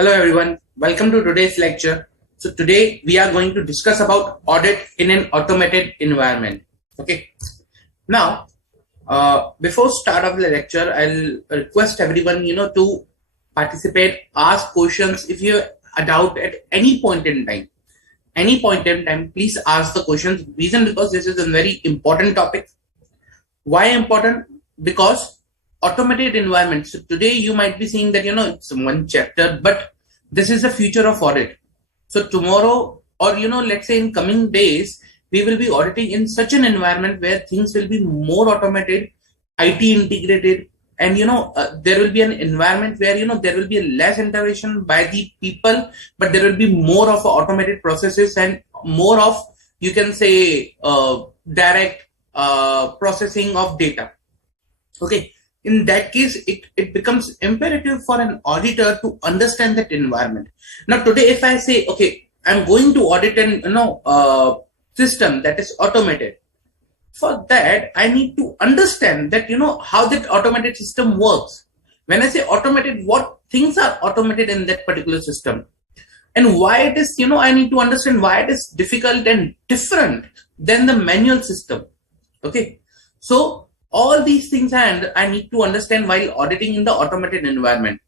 Hello everyone, welcome to today's lecture. So today we are going to discuss about audit in an automated environment. Okay. Now, before start of the lecture, I'll request everyone, to participate, ask questions. If you have a doubt at any point in time, please ask the questions. Reason because this is a very important topic. Why important? Because automated environment. So today you might be seeing that it's one chapter, but this is the future of audit. So tomorrow, or let's say in coming days, we will be auditing in such an environment where things will be more automated, IT integrated, and there will be an environment where there will be less intervention by the people, but there will be more of automated processes and more of, you can say, direct processing of data. Okay. In that case, it becomes imperative for an auditor to understand that environment. Now today, if I say, okay, I'm going to audit an system that is automated, for that I need to understand that how that automated system works. When I say automated, what things are automated in that particular system, and why it is, I need to understand why it is difficult and different than the manual system. Okay. So all these things I need to understand while auditing in the automated environment.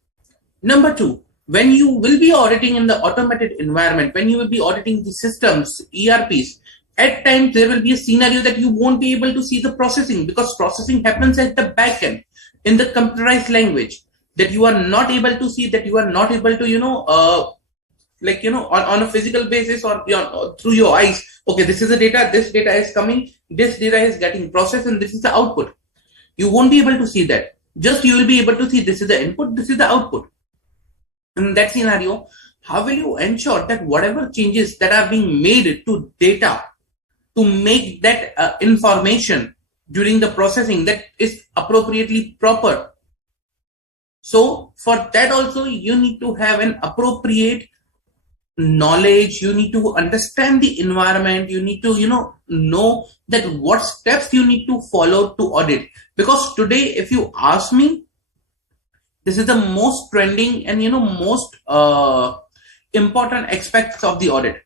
Number two, when you will be auditing in the automated environment, when you will be auditing the systems, ERPs, at times there will be a scenario that you won't be able to see the processing, because processing happens at the back end in the computerized language, that you are not able to see, that you are not able to on a physical basis, or through your eyes. Okay, this is the data, this data is coming, this data is getting processed, and this is the output. You won't be able to see that. Just you will be able to see this is the input, this is the output. In that scenario, how will you ensure that whatever changes that are being made to data to make that information during the processing, that is appropriately proper? So for that also, you need to have an appropriate knowledge. You need to understand the environment. You need to know that what steps you need to follow to audit. Because today, if you ask me, this is the most trending and most important aspects of the audit.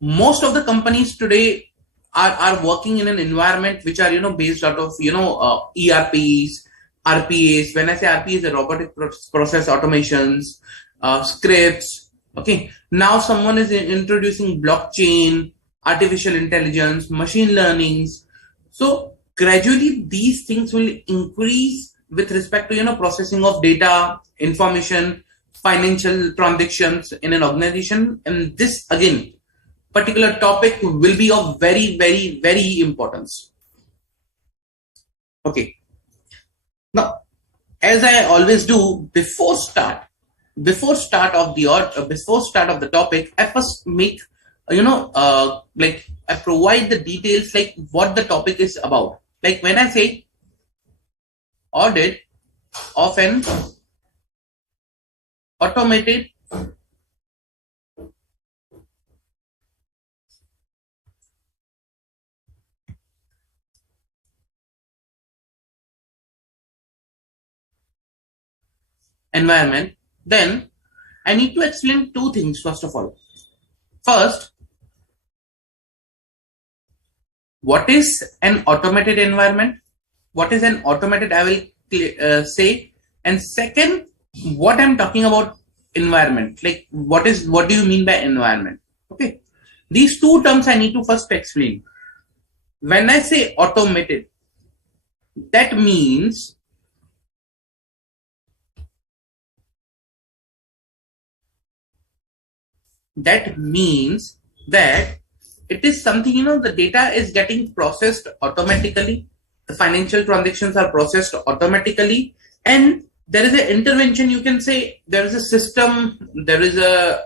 Most of the companies today are working in an environment which are based out of ERPs, RPAs. When I say RPAs, the robotic process automations, scripts. Okay, now someone is introducing blockchain, artificial intelligence, machine learnings. So gradually these things will increase with respect to processing of data, information, financial transactions in an organization. And this again, particular topic will be of very, very, very importance. Okay. Now, as I always do, before start of the topic, I first make I provide the details, like what the topic is about. Like when I say audit of an automated environment, then I need to explain two things. First of all, first, what is an automated environment? What is an automated, I will say. And second, what I'm talking about environment, like what do you mean by environment? Okay, these two terms I need to first explain. When I say automated, that means that it is something, the data is getting processed automatically, the financial transactions are processed automatically, and there is an intervention. You can say there is a system, there is a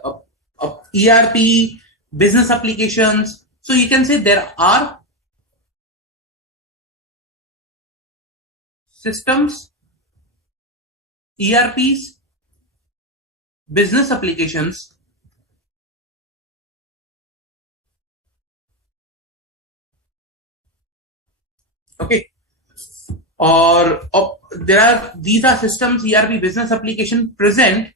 ERP, business applications. So you can say there are systems, ERPs, business applications, okay, or these are systems, ERP, business application present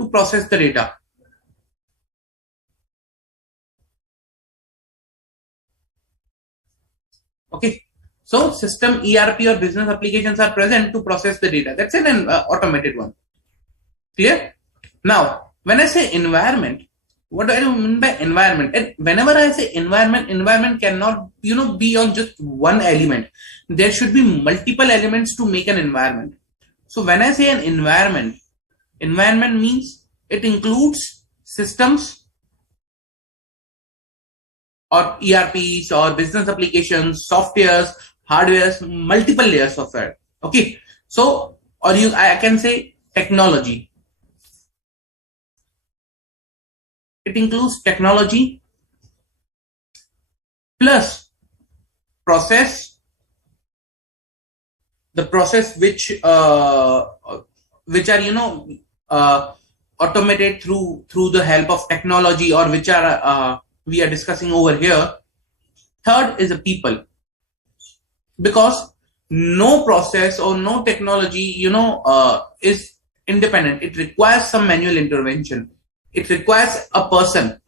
to process the data. Okay. So system, ERP or business applications are present to process the data. That's an automated one. Clear? Now, when I say environment, what do I mean by environment? And whenever I say environment, environment cannot, be on just one element. There should be multiple elements to make an environment. So when I say an environment, environment means it includes systems or ERPs or business applications, softwares, hardwares, multiple layers of it. Okay. So, I can say technology. It includes technology plus process, the process which are uh, automated through the help of technology, or which are we are discussing over here. Third is the people, because no process or no technology is independent. It requires some manual intervention. It requires a person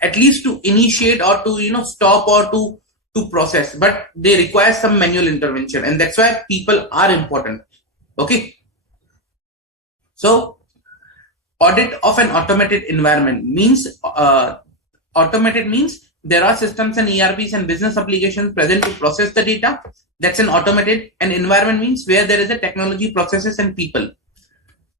at least to initiate or to stop or to process, but they require some manual intervention, and that's why people are important. Okay. So audit of an automated environment means automated means there are systems and ERPs and business applications present to process the data. That's an automated. And environment means where there is a technology, processes and people.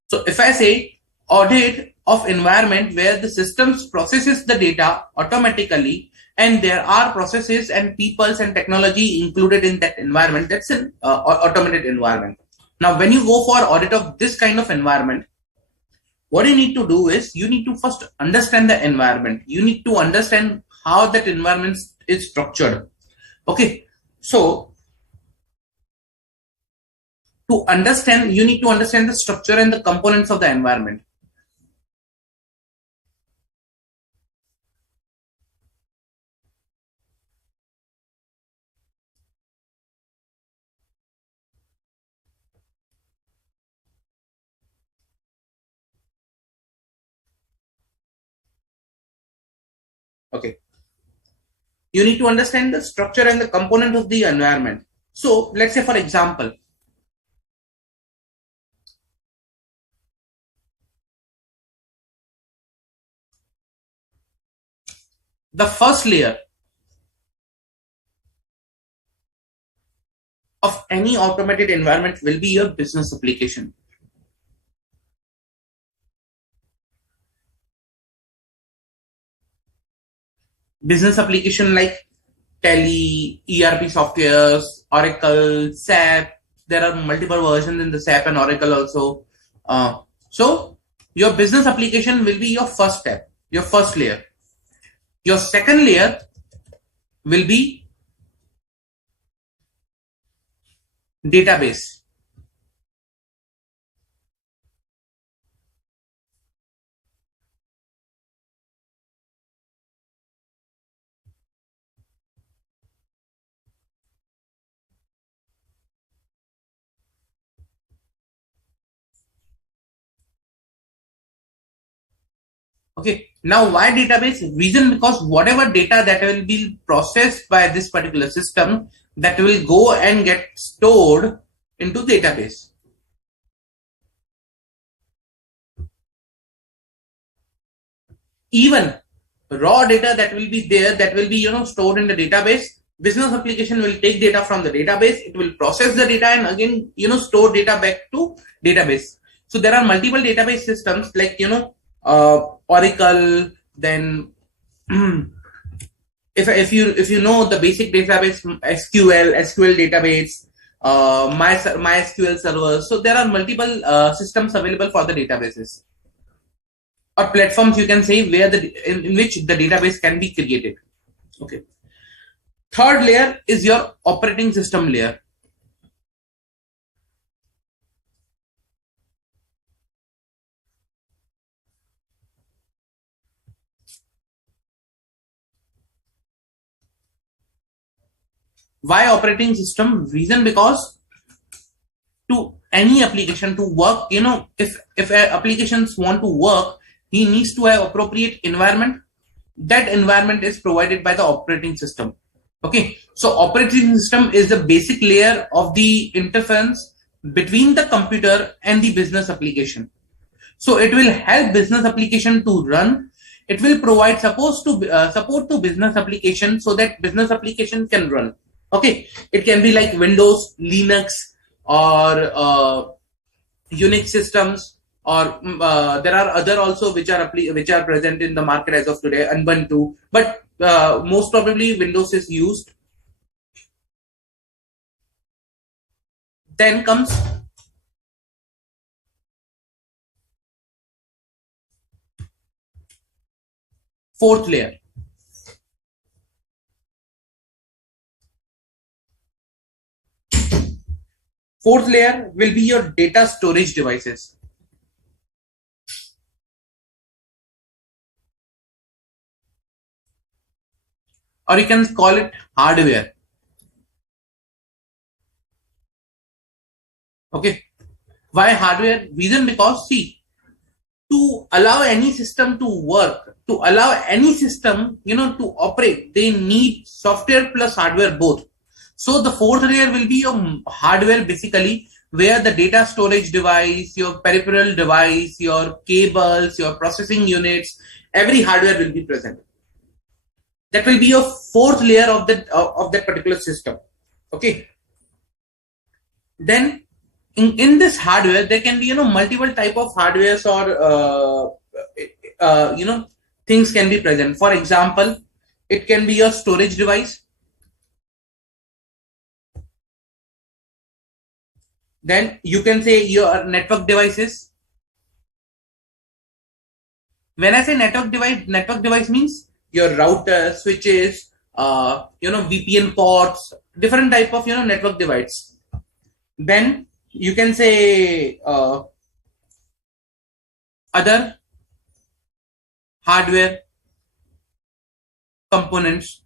So if I say audit of environment where the systems processes the data automatically and there are processes and peoples and technology included in that environment, that's an automated environment. Now, when you go for audit of this kind of environment, what you need to do is you need to first understand the environment. You need to understand how that environment is structured. Okay. So to understand, you need to understand the structure and the components of the environment. Okay. You need to understand the structure and the component of the environment. So let's say, for example, the first layer of any automated environment will be your business application. Business application like Tally, ERP softwares, Oracle, SAP. There are multiple versions in the SAP and Oracle also. So your business application will be your first step, your first layer. Your second layer will be database. Okay. Now, why database? Reason because whatever data that will be processed by this particular system, that will go and get stored into database. Even raw data that will be there, that will be stored in the database. Business application will take data from the database. It will process the data and again store data back to database. So there are multiple database systems like Oracle. Then if you know the basic database, SQL database, MySQL servers. So there are multiple systems available for the databases, or platforms, you can say, where in which the database can be created. Okay. Third layer is your operating system layer. Why operating system? Reason because to any application to work, if applications want to work, he needs to have appropriate environment. That environment is provided by the operating system. Okay, so operating system is the basic layer of the interference between the computer and the business application. So it will help business application to run. It will provide support to business application so that business application can run. Okay, it can be like Windows, Linux, or Unix systems, or there are other also which are present in the market as of today, Ubuntu, but most probably Windows is used. Then comes fourth layer. Fourth layer will be your data storage devices, or you can call it hardware. Okay, why hardware? Reason, because see, to allow any system to work, to allow any system, to operate, they need software plus hardware both. So the fourth layer will be your hardware, basically, where the data storage device, your peripheral device, your cables, your processing units, every hardware will be present. That will be your fourth layer of that particular system. Okay. Then in this hardware, there can be multiple type of hardwares, or things can be present. For example, it can be your storage device. Then you can say your network devices. When I say network device means your router, switches, VPN ports, different type of network device. Then you can say other hardware components.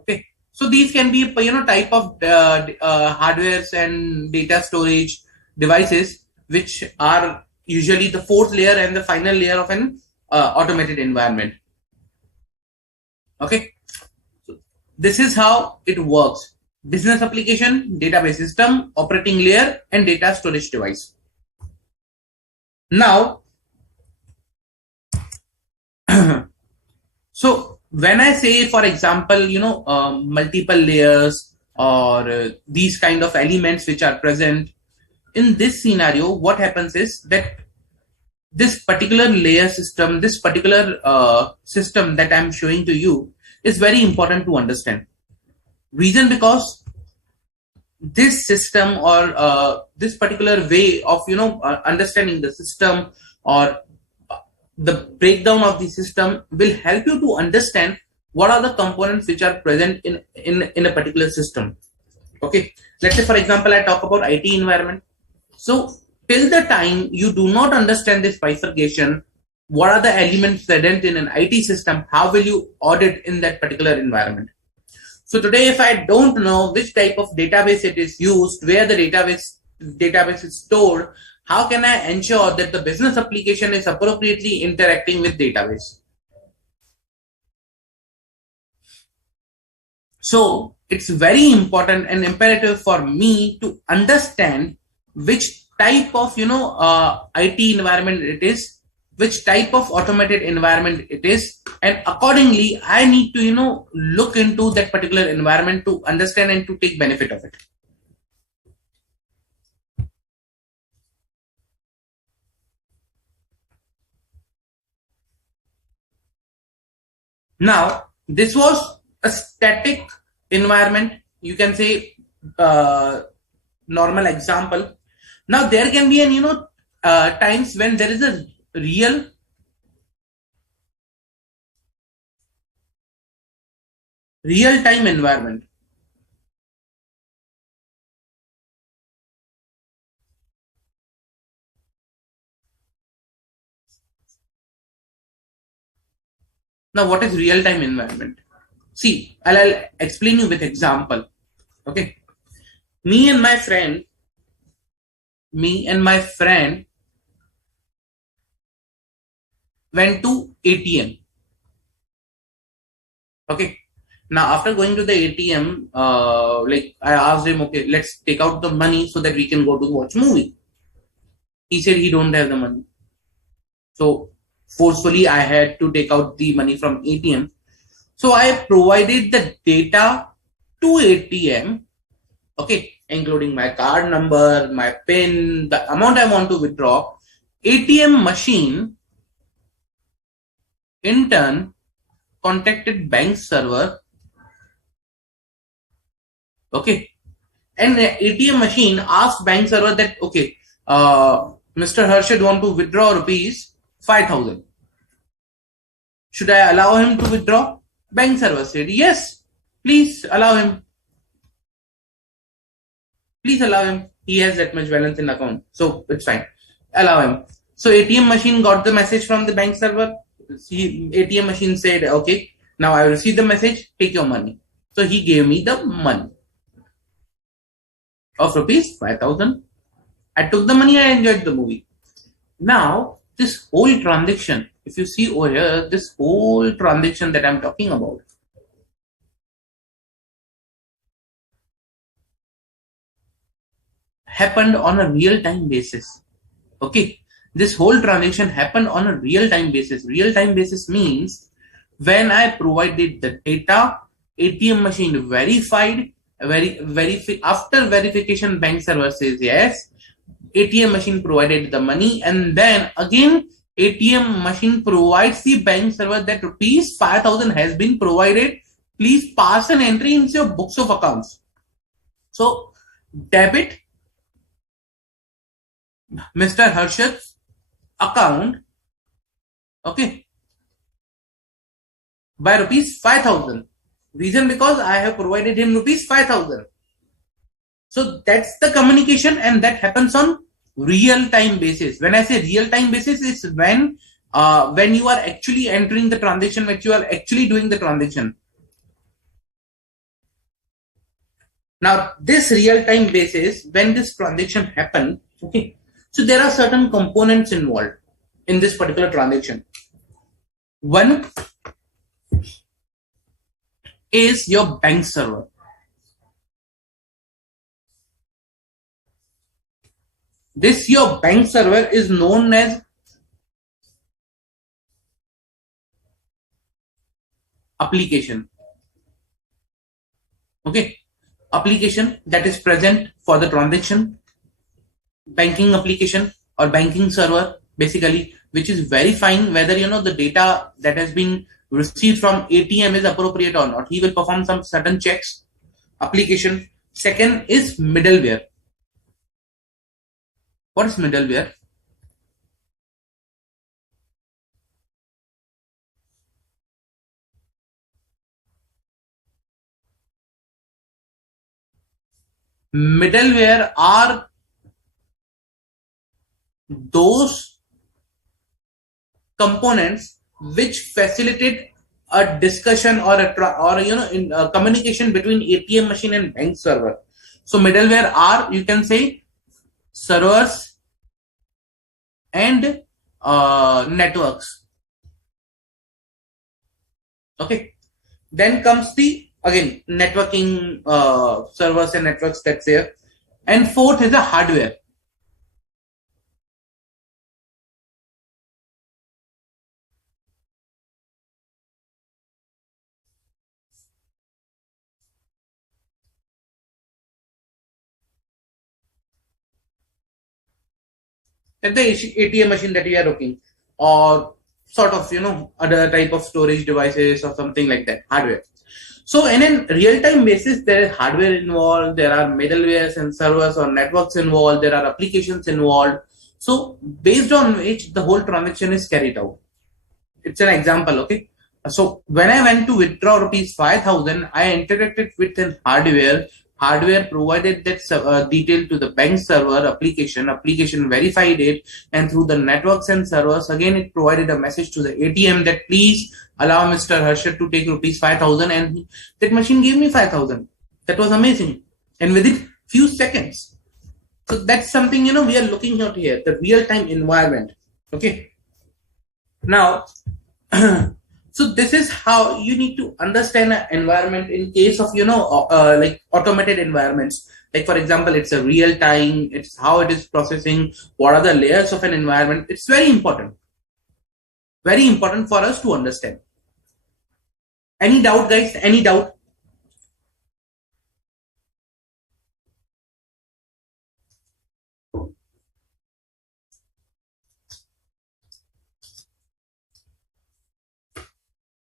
Okay, so these can be type of hardwares and data storage devices, which are usually the fourth layer and the final layer of an automated environment. Okay, so this is how it works: business application, database system, operating layer, and data storage device. Now, so when I say, for example, multiple layers, or these kind of elements which are present in this scenario, what happens is that this particular layer system, this particular system that I'm showing to you, is very important to understand. Reason, because this system, or this particular way of understanding the system, or the breakdown of the system, will help you to understand what are the components which are present in a particular system. Okay, let's say, for example, I talk about IT environment. So till the time you do not understand this bifurcation, what are the elements present in an IT system, how will you audit in that particular environment? So today, if I don't know which type of database it is used, where the database is stored, how can I ensure that the business application is appropriately interacting with database? So it's very important and imperative for me to understand which type of IT environment it is, which type of automated environment it is, and accordingly I need to look into that particular environment to understand and to take benefit of it. Now, this was a static environment, you can say, normal example. Now there can be an times when there is a real time environment. Now, what is real time environment? See, I'll explain you with example. Okay, me and my friend, me and my friend went to ATM. Okay. Now, after going to the ATM, like I asked him, okay, let's take out the money so that we can go to watch movie. He said he don't have the money. So forcefully, I had to take out the money from ATM. So I provided the data to ATM, okay, including my card number, my PIN, the amount I want to withdraw. ATM machine in turn contacted bank server, okay, and the ATM machine asked bank server that, okay, Mr. Harshad want to withdraw rupees 5,000. Should I allow him to withdraw? Bank server said, yes, please allow him. Please allow him. He has that much balance in account. So it's fine. Allow him. So ATM machine got the message from the bank server. ATM machine said, okay, now I received the message, take your money. So he gave me the money of rupees 5,000. I took the money, I enjoyed the movie. Now, this whole transaction, if you see over here, this whole transaction that I'm talking about, happened on a real-time basis. Okay, this whole transaction happened on a real-time basis. Real-time basis means when I provided the data, ATM machine verified, after verification, bank server says yes, ATM machine provided the money, and then again ATM machine provides the bank server that rupees 5,000 has been provided. Please pass an entry into your books of accounts. So debit Mr. Harshad's account, okay, by rupees 5,000. Reason because I have provided him rupees 5,000. So that's the communication, and that happens on real-time basis. When I say real-time basis, is when you are actually entering the transaction, when you are actually doing the transaction. Now, this real-time basis, when this transaction happened, okay, so there are certain components involved in this particular transaction. One is your bank server. This your bank server is known as application. Okay, application that is present for the transaction, banking application or banking server, basically, which is verifying whether the data that has been received from ATM is appropriate or not. He will perform some certain checks. Application. Second is middleware. What is middleware? Middleware are those components which facilitate a discussion or a communication between ATM machine and bank server. So middleware are, you can say, servers and networks. Okay, then comes the again networking, servers and networks, that's there. And fourth is the hardware. At the ATM machine that we are looking, or sort of other type of storage devices or something like that, hardware. So in a real-time basis, there is hardware involved, there are middlewares and servers or networks involved, there are applications involved. So based on which the whole transaction is carried out. It's an example, okay? So when I went to withdraw rupees 5,000, I interacted with an hardware. Hardware provided that detail to the bank server application. Application verified it, and through the networks and servers, again it provided a message to the ATM that please allow Mr. Harshad to take rupees 5,000, and that machine gave me 5,000. That was amazing. And with it, few seconds. So that's something, we are looking at here, the real-time environment. Okay. Now, so this is how you need to understand an environment in case of, like automated environments. Like for example, it's a real time, it's how it is processing, what are the layers of an environment. It's very important for us to understand. Any doubt, guys? Any doubt?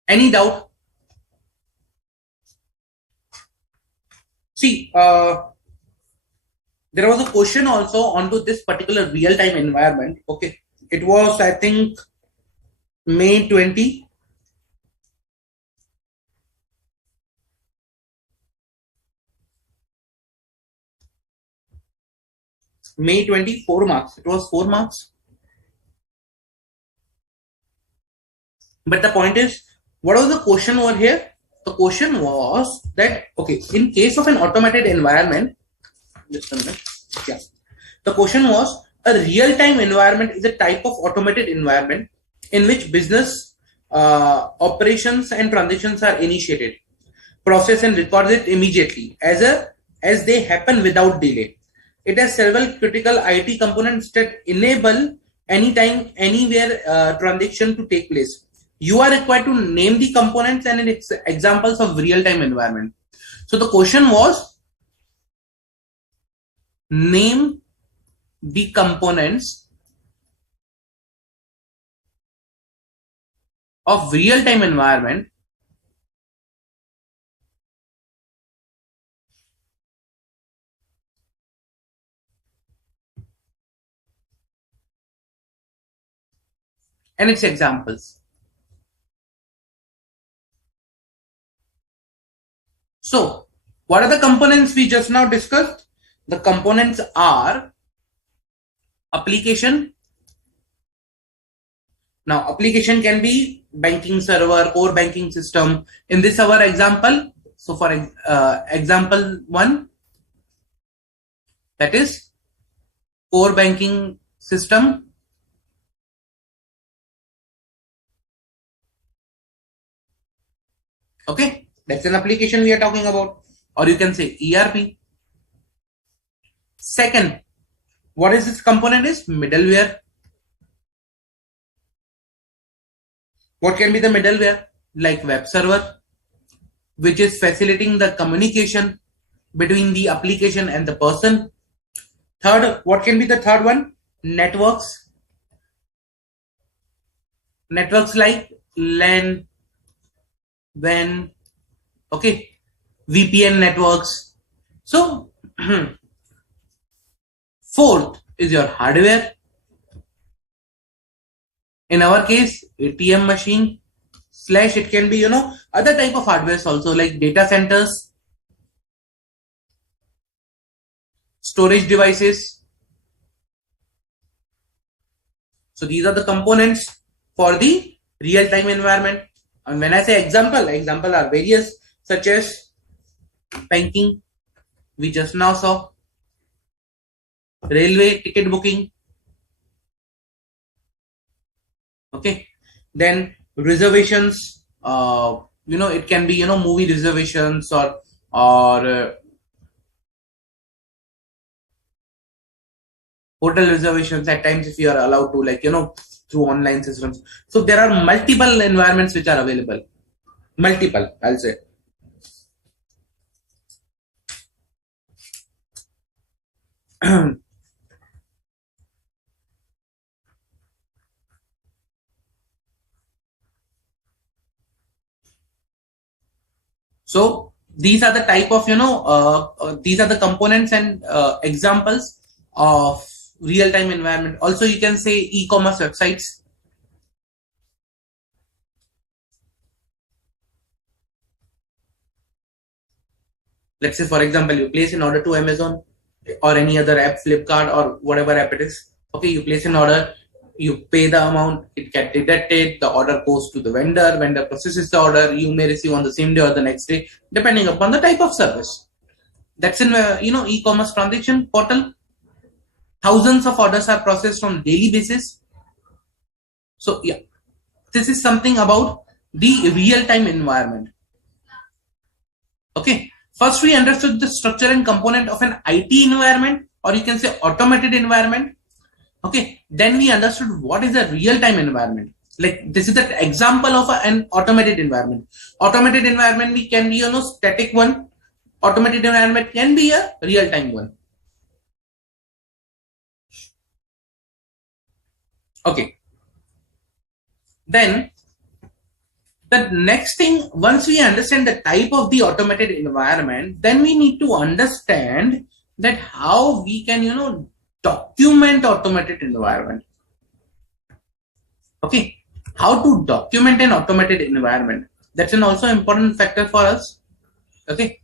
Any doubt? See, there was a question also onto this particular real-time environment. Okay, it was, I think, May 20. May 24 marks. It was 4 marks. But the point is, what was the question over here? The question was that, okay, in case of an automated environment, just a minute. Yeah. The question was, a real-time environment is a type of automated environment in which business operations and transactions are initiated, processed and recorded immediately as they happen without delay. It has several critical IT components that enable anytime, anywhere transaction to take place. You are required to name the components and examples of real-time environment. So the question was, name the components of real-time environment and its examples. So, what are the components we just now discussed? The components are application. Now, application can be banking server, core banking system. In this our example, so for example 1, that is core banking system. Okay, that's an application we are talking about, or you can say ERP. Second, what is this component is middleware. What can be the middleware? Like web server, which is facilitating the communication between the application and the person. Third, what can be the third one? Networks. Networks like LAN, WAN, okay, VPN networks. So, fourth is your hardware. In our case, ATM machine / it can be, other type of hardwares also like data centers, storage devices. So these are the components for the real-time environment. And when I say example are various such as banking, we just now saw, railway ticket booking. Okay, then reservations. It can be movie reservations or hotel reservations at times if you are allowed to, like through online systems. So there are multiple environments which are available. Multiple, I'll say. So these are the type of these are the components and examples of real-time environment. Also, you can say e-commerce websites. Let's say, for example, you place an order to Amazon or any other app, Flipkart or whatever app it is. Okay, you place an order, you pay the amount, it gets deducted, the order goes to the vendor processes the order, you may receive on the same day or the next day, depending upon the type of service. That's in e-commerce transaction portal. Thousands of orders are processed on daily basis. So yeah, this is something about the real-time environment. Okay, first we understood the structure and component of an IT environment, or you can say automated environment. Okay, then we understood what is a real-time environment. Like this is the example of an automated environment. Automated environment we can be static one. Automated environment can be a real-time one. Okay, then the next thing, once we understand the type of the automated environment, then we need to understand that how we can document automated environment. Okay, how to document an automated environment, that's an also important factor for us. Okay,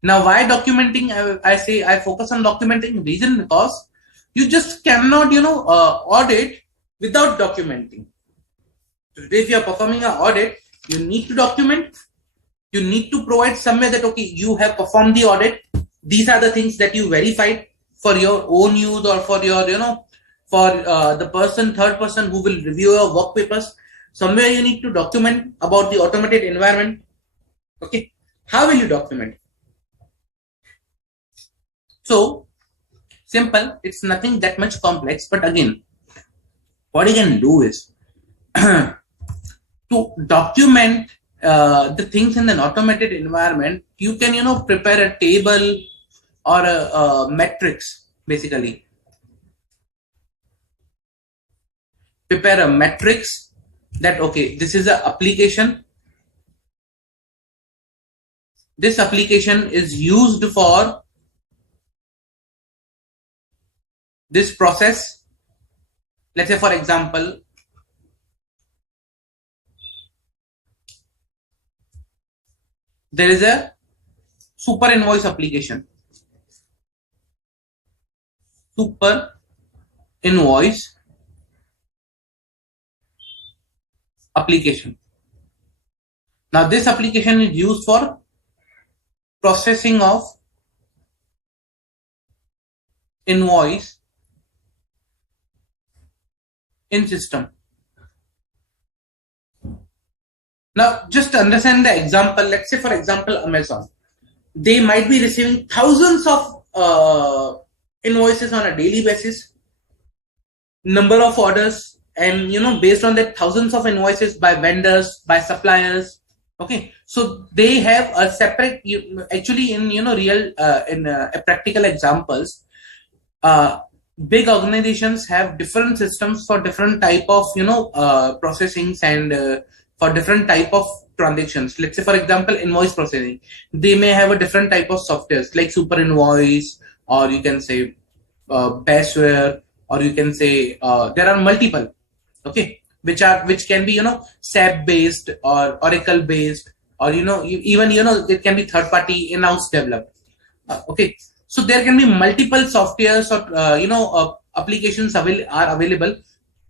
now why documenting? I say I focus on documenting reason because you just cannot audit without documenting. Today if you are performing an audit, you need to document. You need to provide somewhere that okay, you have performed the audit. These are the things that you verified for your own use, or for your for the third person who will review your work papers. Somewhere you need to document about the automated environment. Okay, how will you document? So simple, it's nothing that much complex, but again, what you can do is to document the things in an automated environment. You can prepare a table or a matrix. Basically prepare a matrix that okay, this is a application. This application is used for this process. Let's say for example, there is a super invoice application. Super invoice application. Now this application is used for processing of invoice in system. Now just understand the example. Let's say for example Amazon, they might be receiving thousands of invoices on a daily basis, number of orders, and based on that thousands of invoices by vendors, by suppliers. Okay, so they have a separate, actually in real in practical examples, big organizations have different systems for different type of processings, and for different type of transactions. Let's say for example invoice processing, they may have a different type of softwares like super invoice, or you can say Basware, or you can say there are multiple. Okay, which can be SAP based or Oracle based, or even it can be third party in-house developed. Okay, so there can be multiple softwares or applications are available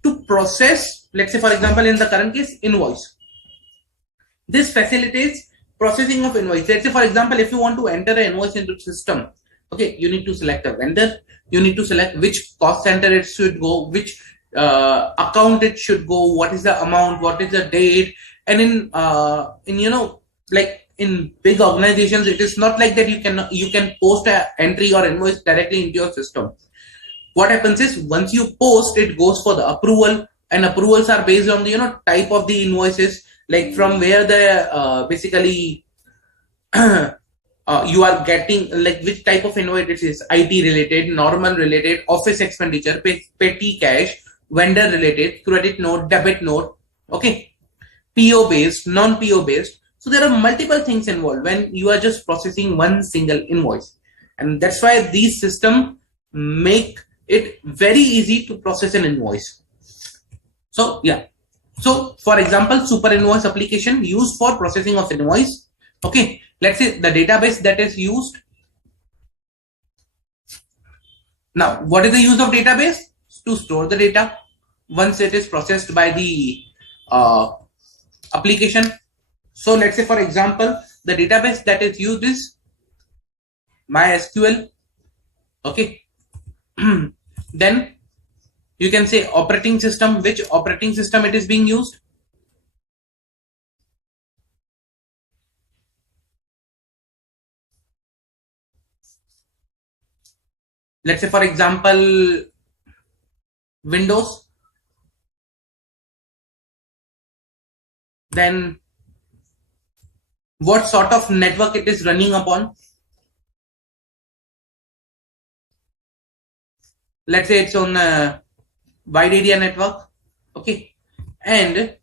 to process. Let's say for example in the current case invoice, this facilitates processing of invoice. Let's say for example if you want to enter an invoice into the system, okay, you need to select a vendor, you need to select which cost center it should go, which account it should go, what is the amount, what is the date. And in like in big organizations, it is not like that you can post an entry or invoice directly into your system. What happens is once you post, it goes for the approval, and approvals are based on the type of the invoices, like from where the basically you are getting, like which type of invoice it is: IT related, normal related, office expenditure, petty cash, vendor related, credit note, debit note. Okay, PO based, non PO based. So there are multiple things involved when you are just processing one single invoice, and that's why these systems make it very easy to process an invoice. So yeah, So for example, super invoice application used for processing of invoice. Okay, let's say the database that is used. Now, what is the use of database? To store the data once it is processed by the uh, application. So let's say, for example, the database that is used is MySQL. Okay. Then you can say operating system, which operating system it is being used. Let's say, for example, Windows. Then what sort of network it is running upon. Let's say it's on a wide area network. Okay. And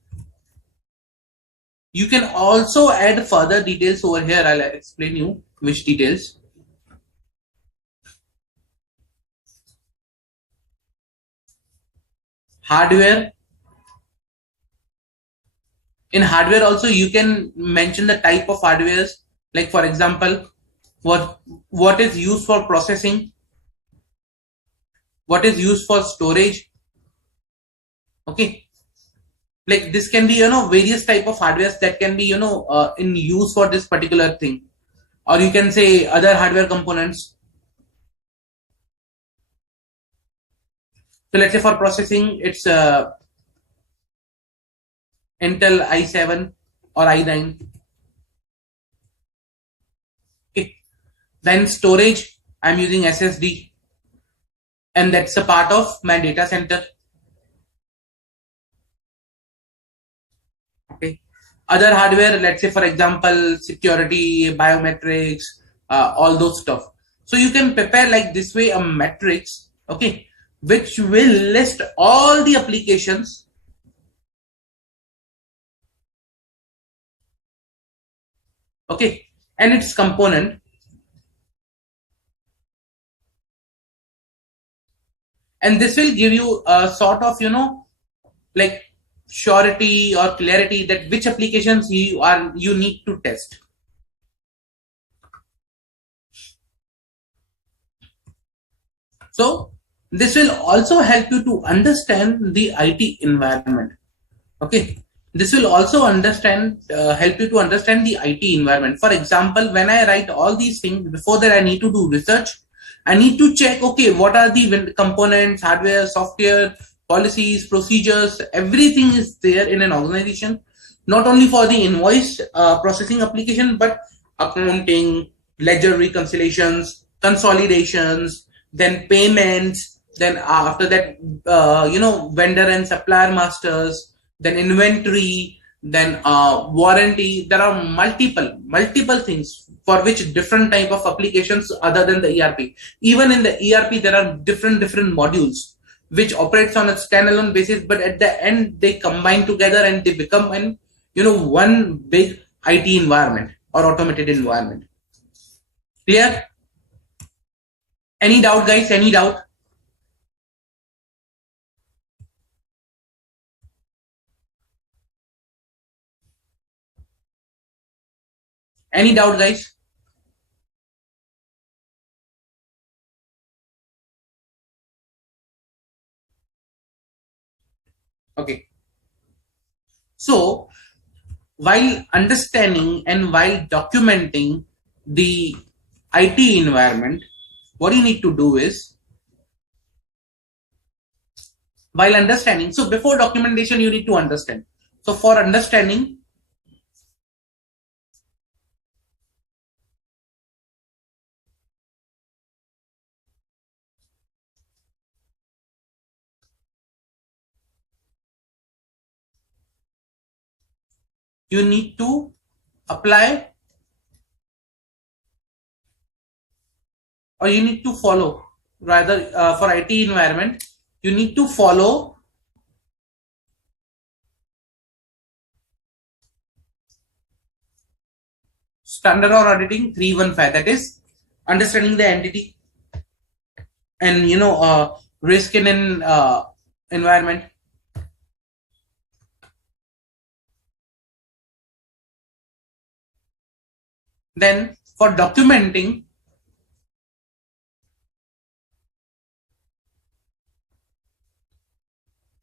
you can also add further details over here. I'll explain you which details. Hardware. In hardware also you can mention the type of hardwares, like for example, what is used for processing, what is used for storage. Okay, like this can be various type of hardwares that can be in use for this particular thing, or you can say other hardware components. So let's say for processing it's Intel i7 or i9. Okay, then storage I'm using SSD, and that's a part of my data center. Okay, other hardware, let's say for example security, biometrics, all those stuff. So you can prepare like this way a matrix, okay, which will list all the applications, okay, and its component, and this will give you a sort of like surety or clarity that which applications you need to test. So this will also help you to understand the IT environment. Okay, this will also help you to understand the IT environment. For example, when I write all these things, before that I need to do research. I need to check, okay, what are the components, hardware, software, policies, procedures, everything is there in an organization, not only for the invoice processing application, but accounting, ledger reconciliations, consolidations, then payments, then after that, vendor and supplier masters, then inventory, then warranty. There are multiple things for which different type of applications other than the ERP. Even in the ERP, there are different modules which operates on a standalone basis, but at the end they combine together and they become an one big IT environment or automated environment. Clear? Any doubt, guys? Any doubt? Any doubt, guys? Okay. So while understanding and while documenting the IT environment, what you need to do is, while understanding, so before documentation, you need to understand. So for understanding, you need to apply, or you need to follow, rather, for IT environment, you need to follow standard or auditing 315, that is understanding the entity and risk in an environment. Then for documenting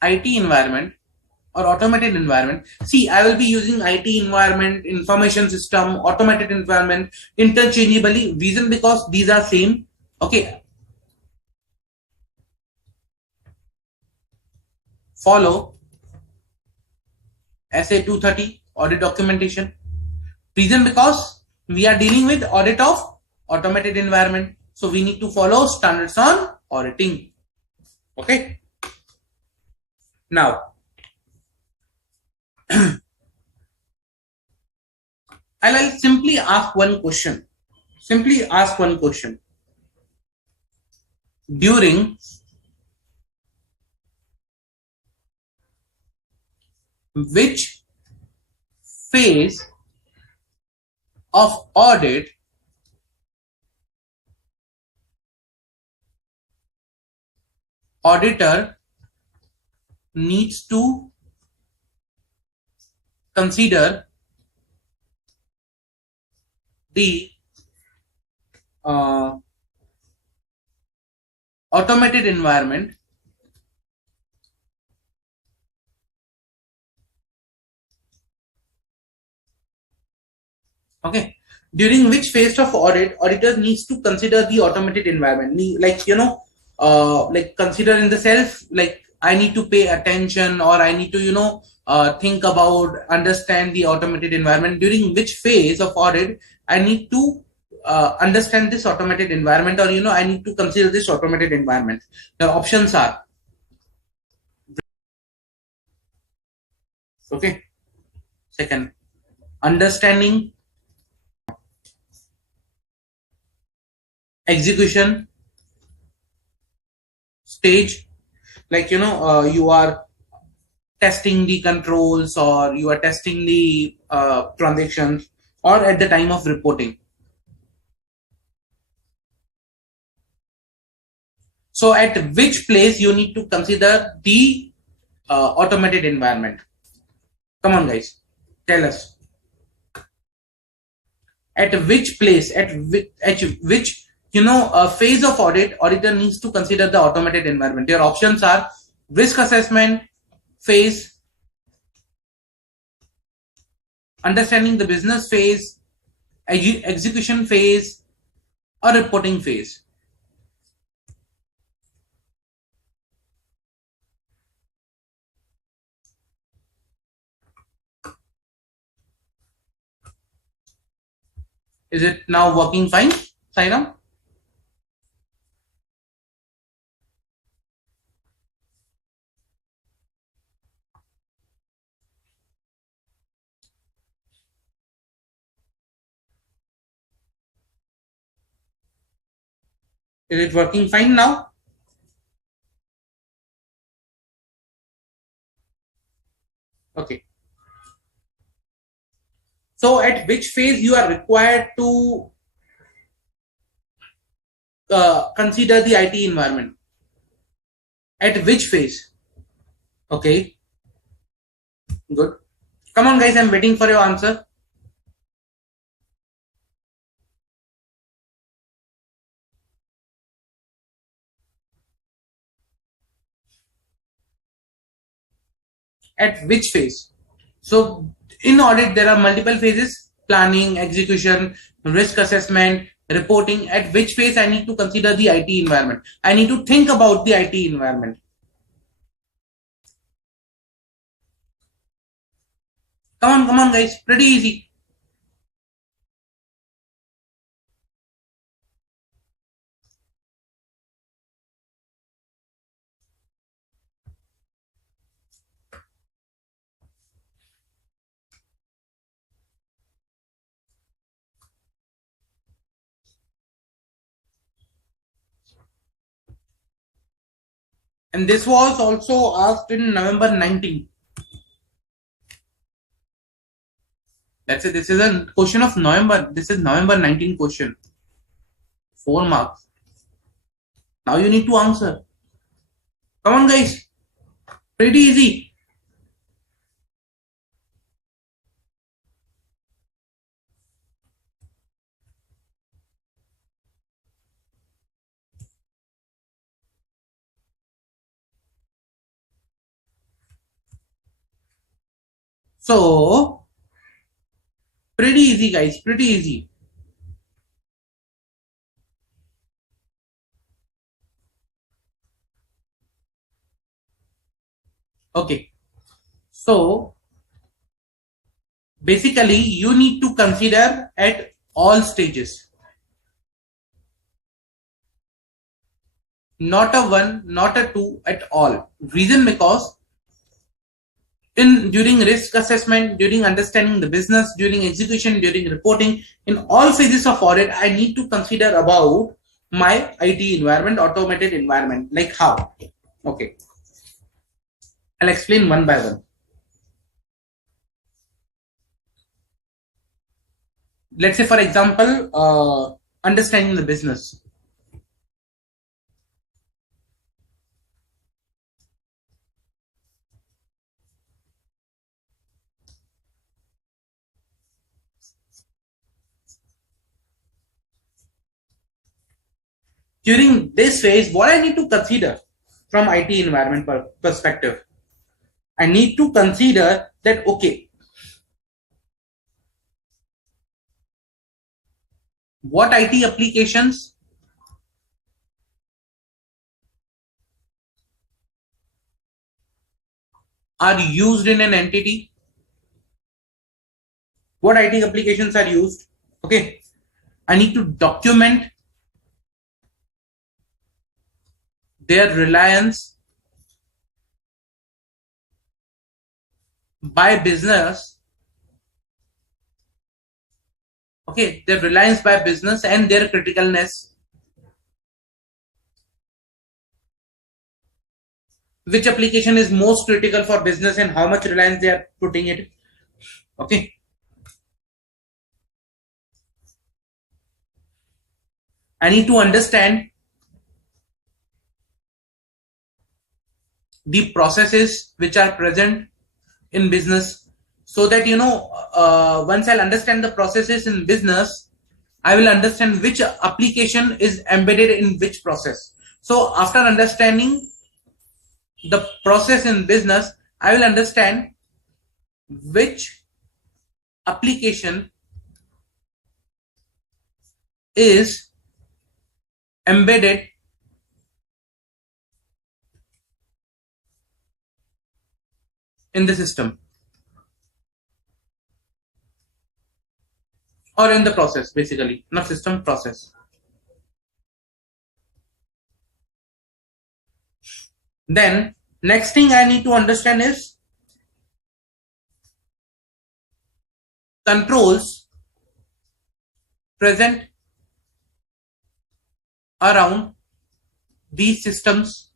IT environment or automated environment. See, I will be using IT environment, information system, automated environment interchangeably. Reason because these are same. Okay, follow SA 230 audit documentation. Reason because we are dealing with audit of automated environment. So we need to follow standards on auditing. Okay. Now, I'll simply ask one question. Simply ask one question. During which phase of audit auditor needs to consider the uh, automated environment. Okay, during which phase of audit auditor needs to consider the automated environment, like like consider in the self, like I need to pay attention, or I need to think about, understand the automated environment. During which phase of audit I need to understand this automated environment, or I need to consider this automated environment. The options are, okay, second, understanding, execution stage, like you are testing the controls, or you are testing the transactions, or at the time of reporting. So at which place you need to consider the automated environment? Come on guys, tell us. At which place, at which phase of audit auditor needs to consider the automated environment? Your options are risk assessment phase, understanding the business phase, execution phase, or reporting phase. Is it now working fine, Sairam? Is it working fine now? Okay. So at which phase you are required to consider the IT environment? At which phase? Okay, good. Come on, guys, I'm waiting for your answer. At which phase? So in audit, there are multiple phases: planning, execution, risk assessment, reporting. At which phase I need to consider the IT environment? I need to think about the IT environment. Come on, guys. Pretty easy. And this was also asked in November 19. That's it. This is a question of November. This is November 19 question. 4 marks. Now you need to answer. Come on, guys. Pretty easy. So pretty easy, guys, pretty easy. Okay, so basically you need to consider at all stages, not a one, not a two, at all. Reason because in during risk assessment, during understanding the business, during execution, during reporting, in all phases of audit, I need to consider about my IT environment, automated environment. Like how? Okay, I'll explain one by one. Let's say, for example, understanding the business. During this phase, what I need to consider from IT environment perspective, I need to consider that okay, what IT applications are used in an entity, what IT applications are used. Okay, I need to document their reliance by business. Okay, their reliance by business and their criticalness. Which application is most critical for business and how much reliance they are putting it. Okay, I need to understand the processes which are present in business, so that once I'll understand the processes in business, I will understand which application is embedded in which process. So after understanding the process in business, I will understand which application is embedded in the system or in the process, basically not system, process. Then next thing I need to understand is controls present around these systems.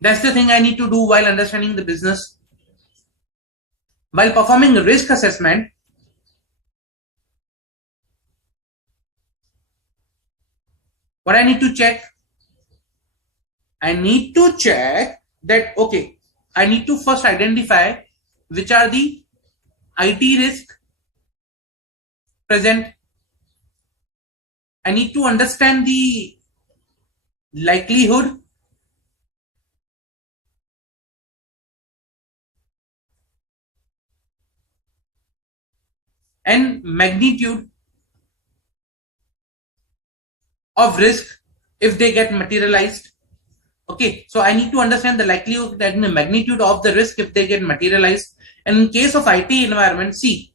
That's the thing I need to do while understanding the business. While performing a risk assessment, what I need to check? I need to check that, okay, I need to first identify which are the IT risk present. I need to understand the likelihood and magnitude of risk if they get materialized. Okay, so I need to understand the likelihood and the magnitude of the risk if they get materialized. And in case of IT environment, see,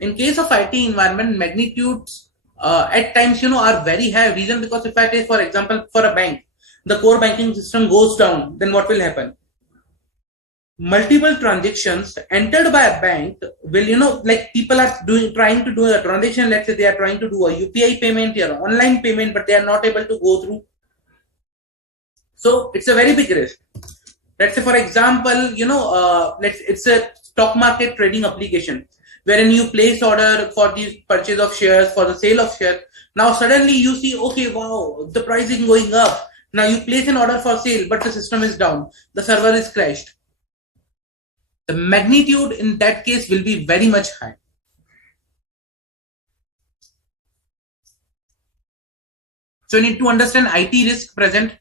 in case of IT environment, magnitudes at times are very high. Reason because if I take for example for a bank, the core banking system goes down, then what will happen? Multiple transactions entered by a bank will, like people are trying to do a transaction. Let's say they are trying to do a UPI payment or online payment, but they are not able to go through. So it's a very big risk. Let's say, for example, it's a stock market trading application wherein you place order for the purchase of shares, for the sale of shares. Now suddenly you see, okay, wow, the price is going up. Now you place an order for sale, but the system is down. The server is crashed. The magnitude in that case will be very much high. So you need to understand IT risk present.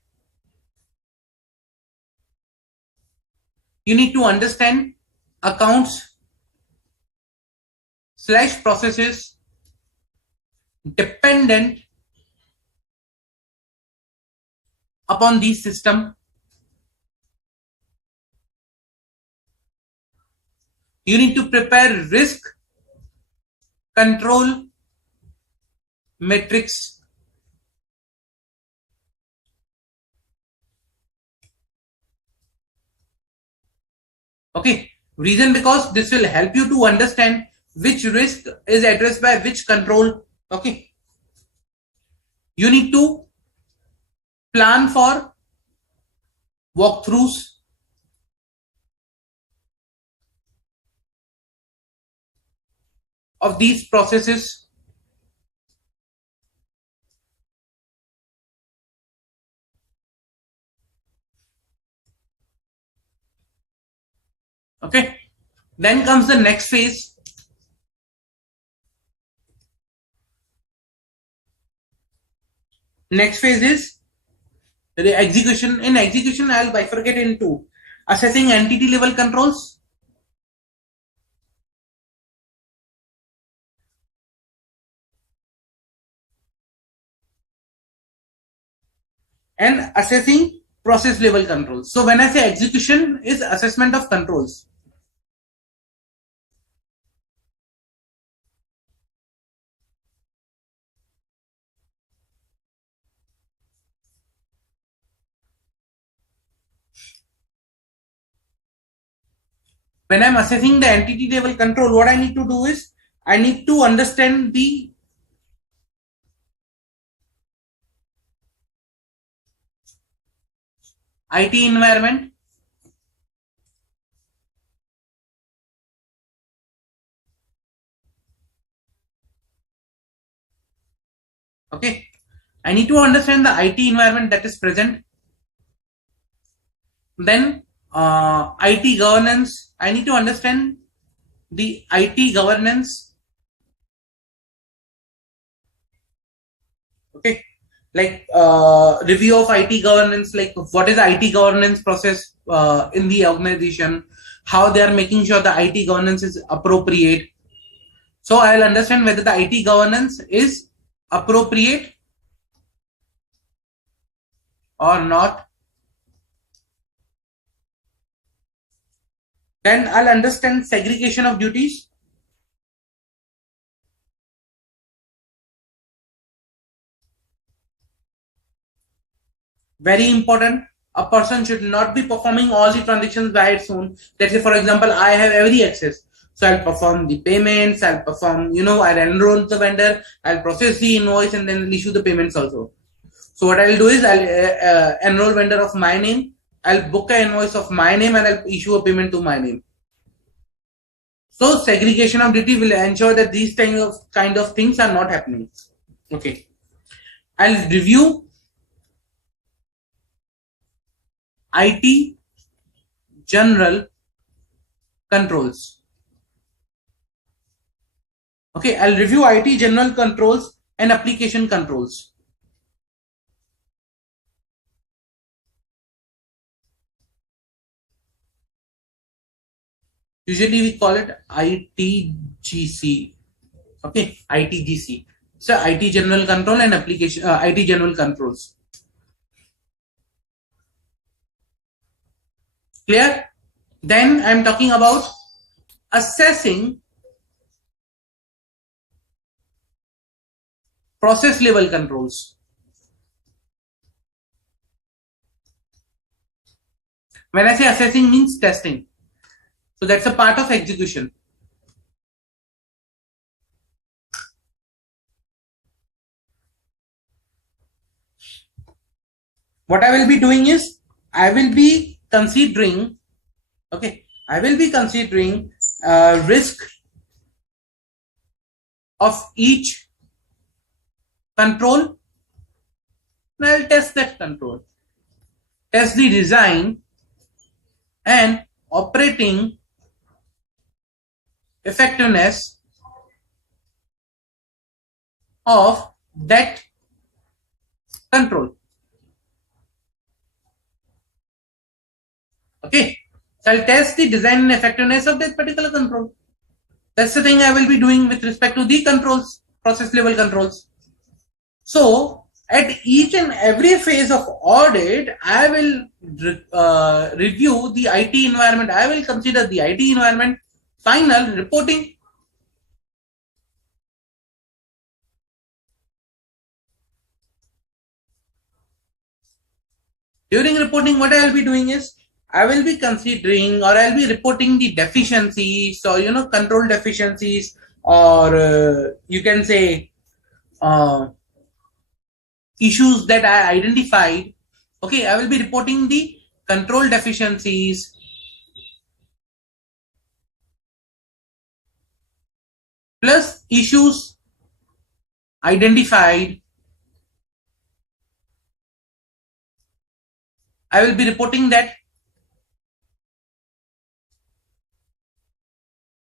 You need to understand accounts slash processes dependent upon these system. You need to prepare risk control matrix. Okay, reason because this will help you to understand which risk is addressed by which control. Okay, you need to plan for walkthroughs, of these processes. Okay, then comes the next phase. Next phase is the execution. In execution, I'll bifurcate into assessing entity level controls, and assessing process level controls. So when I say execution is assessment of controls, when I'm assessing the entity level control, what I need to do is I need to understand the IT environment. Okay, I need to understand the IT environment that is present. Then IT governance. I need to understand the IT governance. Okay, like review of IT governance, like what is the IT governance process in the organization, how they are making sure the IT governance is appropriate. So I'll understand whether the IT governance is appropriate or not. Then I'll understand segregation of duties. Very important. A person should not be performing all the transactions by its own. Let's say, for example, I have every access. So I'll perform the payments, I'll perform, I'll enroll the vendor, I'll process the invoice and then issue the payments also. So what I'll do is I'll enroll vendor of my name, I'll book an invoice of my name and I'll issue a payment to my name. So segregation of duty will ensure that these kind of things are not happening. Okay. I'll review IT general controls. Okay, I'll review IT general controls and application controls. Usually we call it ITGC. Okay, ITGC. So IT general control and application IT general controls. Clear? Then I'm talking about assessing process level controls. When I say assessing means testing. So that's a part of execution. What I will be doing is I will be considering, okay, I will be considering risk of each control. And I'll test that control. Test the design and operating effectiveness of that control. Okay, So I'll test the design and effectiveness of that particular control. That's the thing I will be doing with respect to the controls, process level controls. So at each and every phase of audit, I will review the IT environment. I will consider the IT environment, final reporting. During reporting, what I will be doing is I will be considering or I'll be reporting the deficiencies or control deficiencies or you can say issues that I identified. Okay, I will be reporting the control deficiencies plus issues identified. I will be reporting that.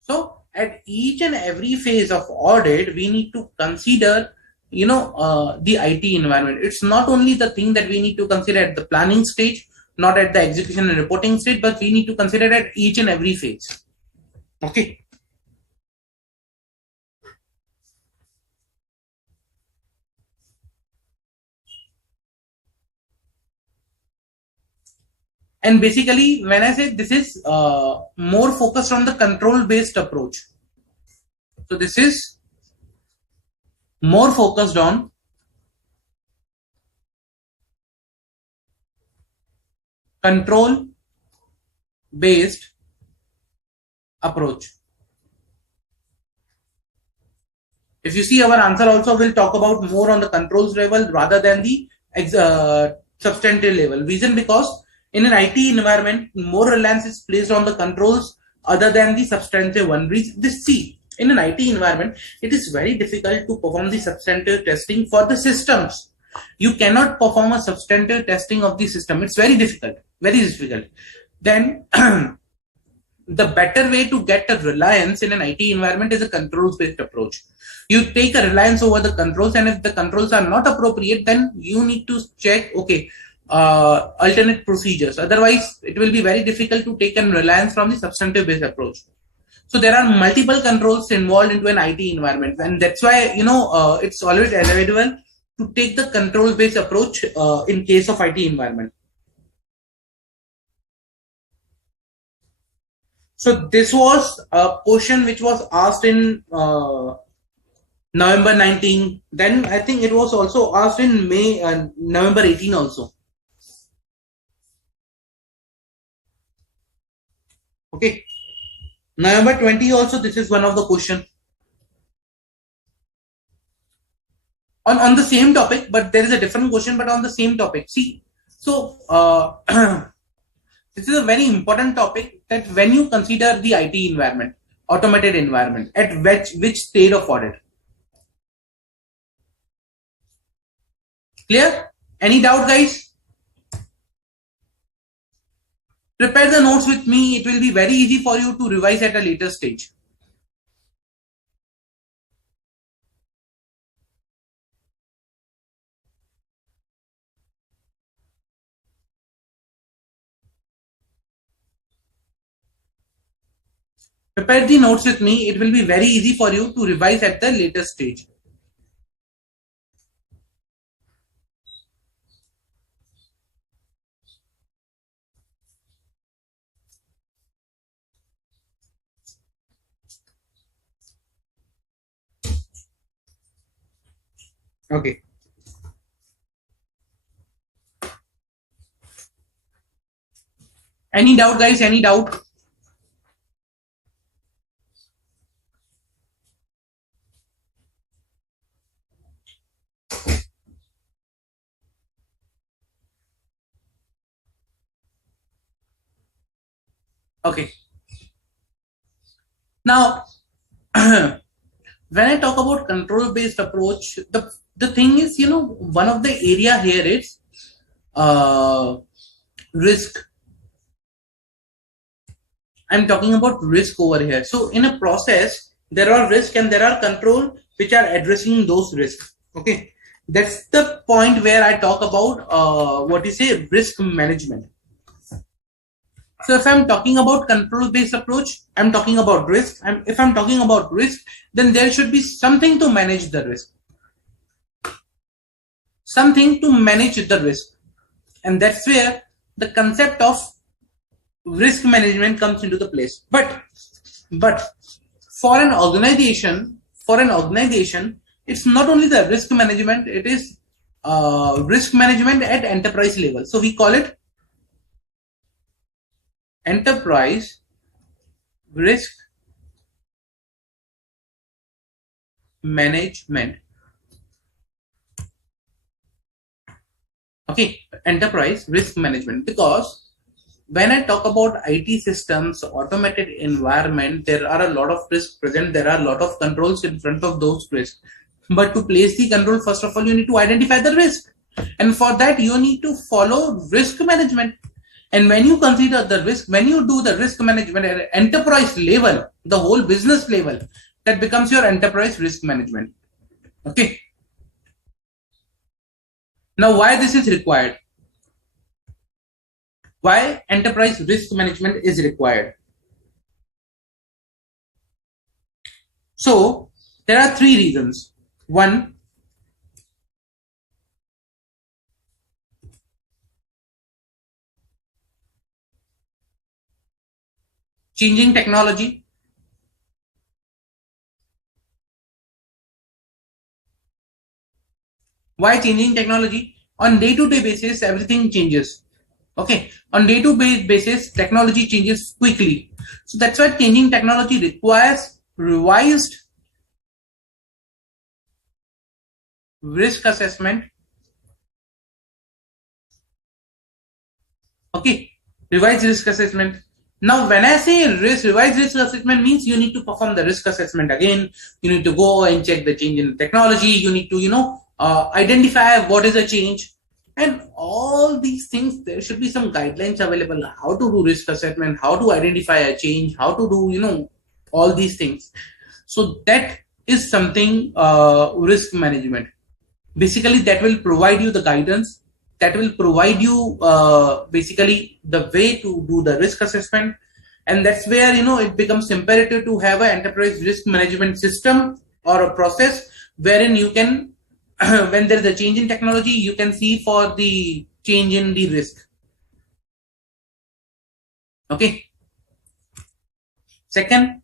So at each and every phase of audit, we need to consider, the IT environment. It's not only the thing that we need to consider at the planning stage, not at the execution and reporting stage, but we need to consider at each and every phase. Okay. And basically, when I say this is more focused on the control based approach. So this is more focused on control based approach. If you see, our answer also will talk about more on the controls level rather than the substantive level. Reason because in an IT environment, more reliance is placed on the controls other than the substantive one. See, in an IT environment, it is very difficult to perform the substantive testing for the systems. You cannot perform a substantive testing of the system. It's very difficult, very difficult. Then the better way to get a reliance in an IT environment is a controls based approach. You take a reliance over the controls, and if the controls are not appropriate, then you need to check, okay, alternate procedures. Otherwise, it will be very difficult to take a reliance from the substantive based approach. So there are multiple controls involved into an IT environment, and that's why it's always available to take the control based approach in case of IT environment. So this was a question which was asked in November 19. Then I think it was also asked in November 18 also. Okay. November 20 also, this is one of the question. On the same topic, but there is a different question, but on the same topic. See, so this is a very important topic, that when you consider the IT environment, automated environment, at which state of audit? Clear? Any doubt, guys? Prepare the notes with me. It will be very easy for you to revise at a later stage. Prepare the notes with me. It will be very easy for you to revise at the later stage. Okay. Any doubt, guys? Any doubt? Okay. Now, when I talk about control-based approach, the thing is, one of the area here is risk. I'm talking about risk over here. So in a process, there are risk and there are control which are addressing those risks. Okay. That's the point where I talk about what you say risk management. So if I'm talking about control based approach, I'm talking about risk. If I'm talking about risk, then there should be something to manage the risk. Something to manage the risk. And that's where the concept of risk management comes into the place. But for an organization, it's not only the risk management, it is risk management at enterprise level. So we call it enterprise risk management. Okay, enterprise risk management, because when I talk about IT systems, automated environment, there are a lot of risks present. There are a lot of controls in front of those risks. But to place the control, first of all, you need to identify the risk. And for that, you need to follow risk management. And when you consider the risk, when you do the risk management at enterprise level, the whole business level, that becomes your enterprise risk management. Okay. Now, why this is required? Why enterprise risk management is required? So, there are three reasons. One, changing technology. Why changing technology? On day-to-day basis, everything changes. Okay, on day-to-day basis, technology changes quickly. So that's why changing technology requires revised risk assessment. Okay, revised risk assessment. Now, when I say revised risk assessment means you need to perform the risk assessment again. You need to go and check the change in technology. You need to, identify what is a change, and all these things. There should be some guidelines available. How to do risk assessment, how to identify a change, how to do, all these things. So that is something risk management. Basically, that will provide you the guidance, that will provide you basically the way to do the risk assessment. And that's where it becomes imperative to have an enterprise risk management system or a process wherein you can when there is a change in technology, you can see for the change in the risk. Okay. Second,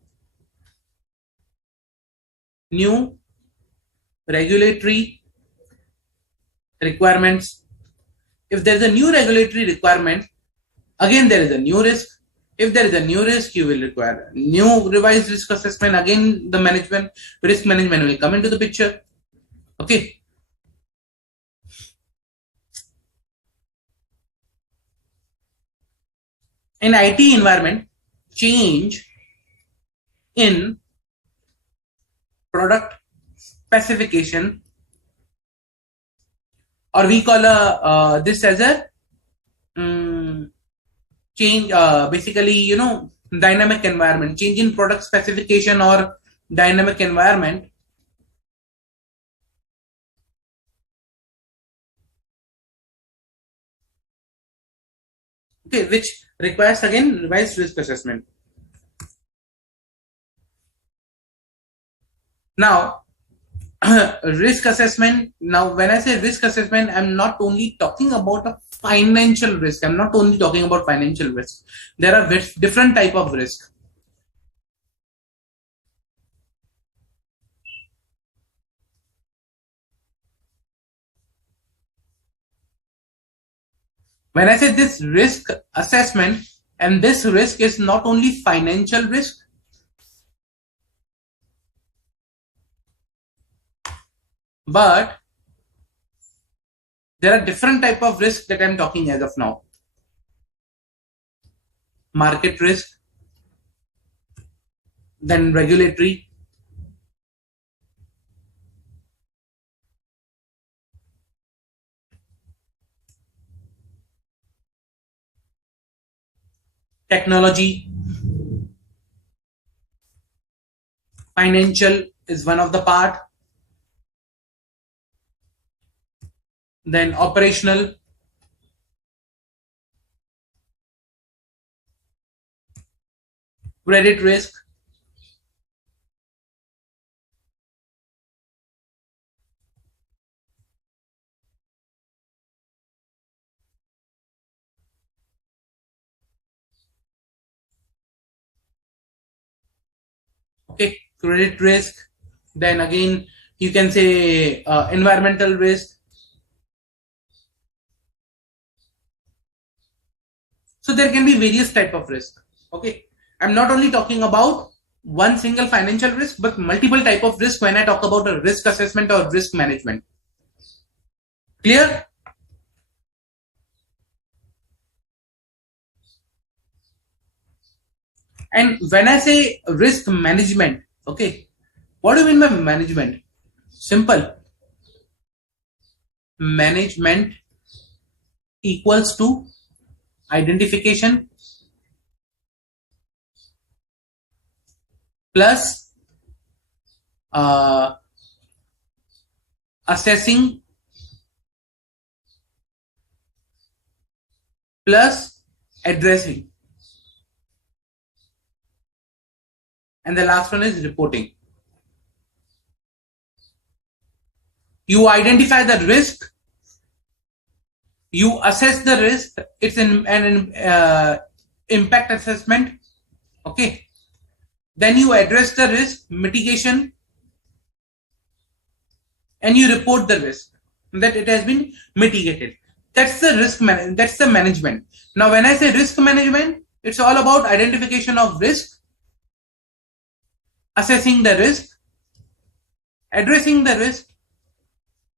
new regulatory requirements. If there's a new regulatory requirement, again there is a new risk. If there is a new risk, you will require a new revised risk assessment. Again, the risk management will come into the picture. Okay. In IT environment, change in product specification, or we call this as a change, basically, dynamic environment, change in product specification or dynamic environment. Okay, which requires again revised risk assessment. Now, risk assessment. Now, when I say risk assessment, I'm not only talking about a financial risk. I'm not only talking about financial risk. There are different type of risk. When I say this risk assessment, and this risk is not only financial risk, but there are different type of risk that I'm talking as of now. Market risk, then regulatory, technology, financial is one of the part, then operational, credit risk, okay, credit risk. Then again, you can say environmental risk. So there can be various type of risk. Okay, I'm not only talking about one single financial risk, but multiple type of risk when I talk about a risk assessment or risk management. Clear? And when I say risk management, okay, what do you mean by management? Simple. Management equals to identification plus uh, assessing plus addressing, and the last one is reporting. You identify the risk, you assess the risk, it's an impact assessment, okay, then you address the risk mitigation, and you report the risk that it has been mitigated. That's the that's the management. Now when I say risk management, it's all about identification of risk, assessing the risk, addressing the risk,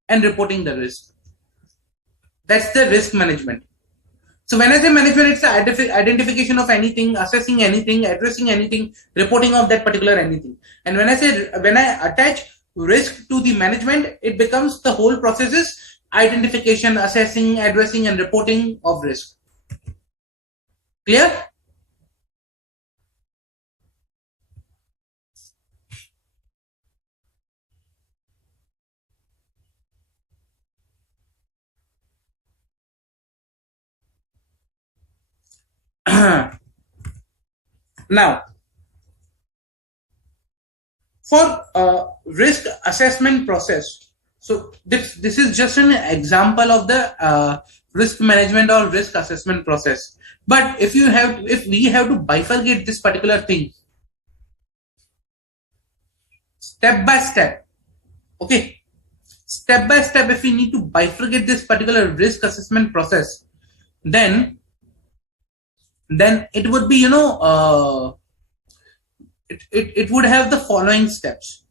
and reporting the risk. That's the risk management. So when I say management, it's the identification of anything, assessing anything, addressing anything, reporting of that particular anything. And when I attach risk to the management, it becomes the whole process is identification, assessing, addressing, and reporting of risk. Clear? Now, for risk assessment process, so this is just an example of the risk management or risk assessment process. But if we have to bifurcate this particular thing step by step, okay, step by step, if we need to bifurcate this particular risk assessment process, then it would be, it would have the following steps.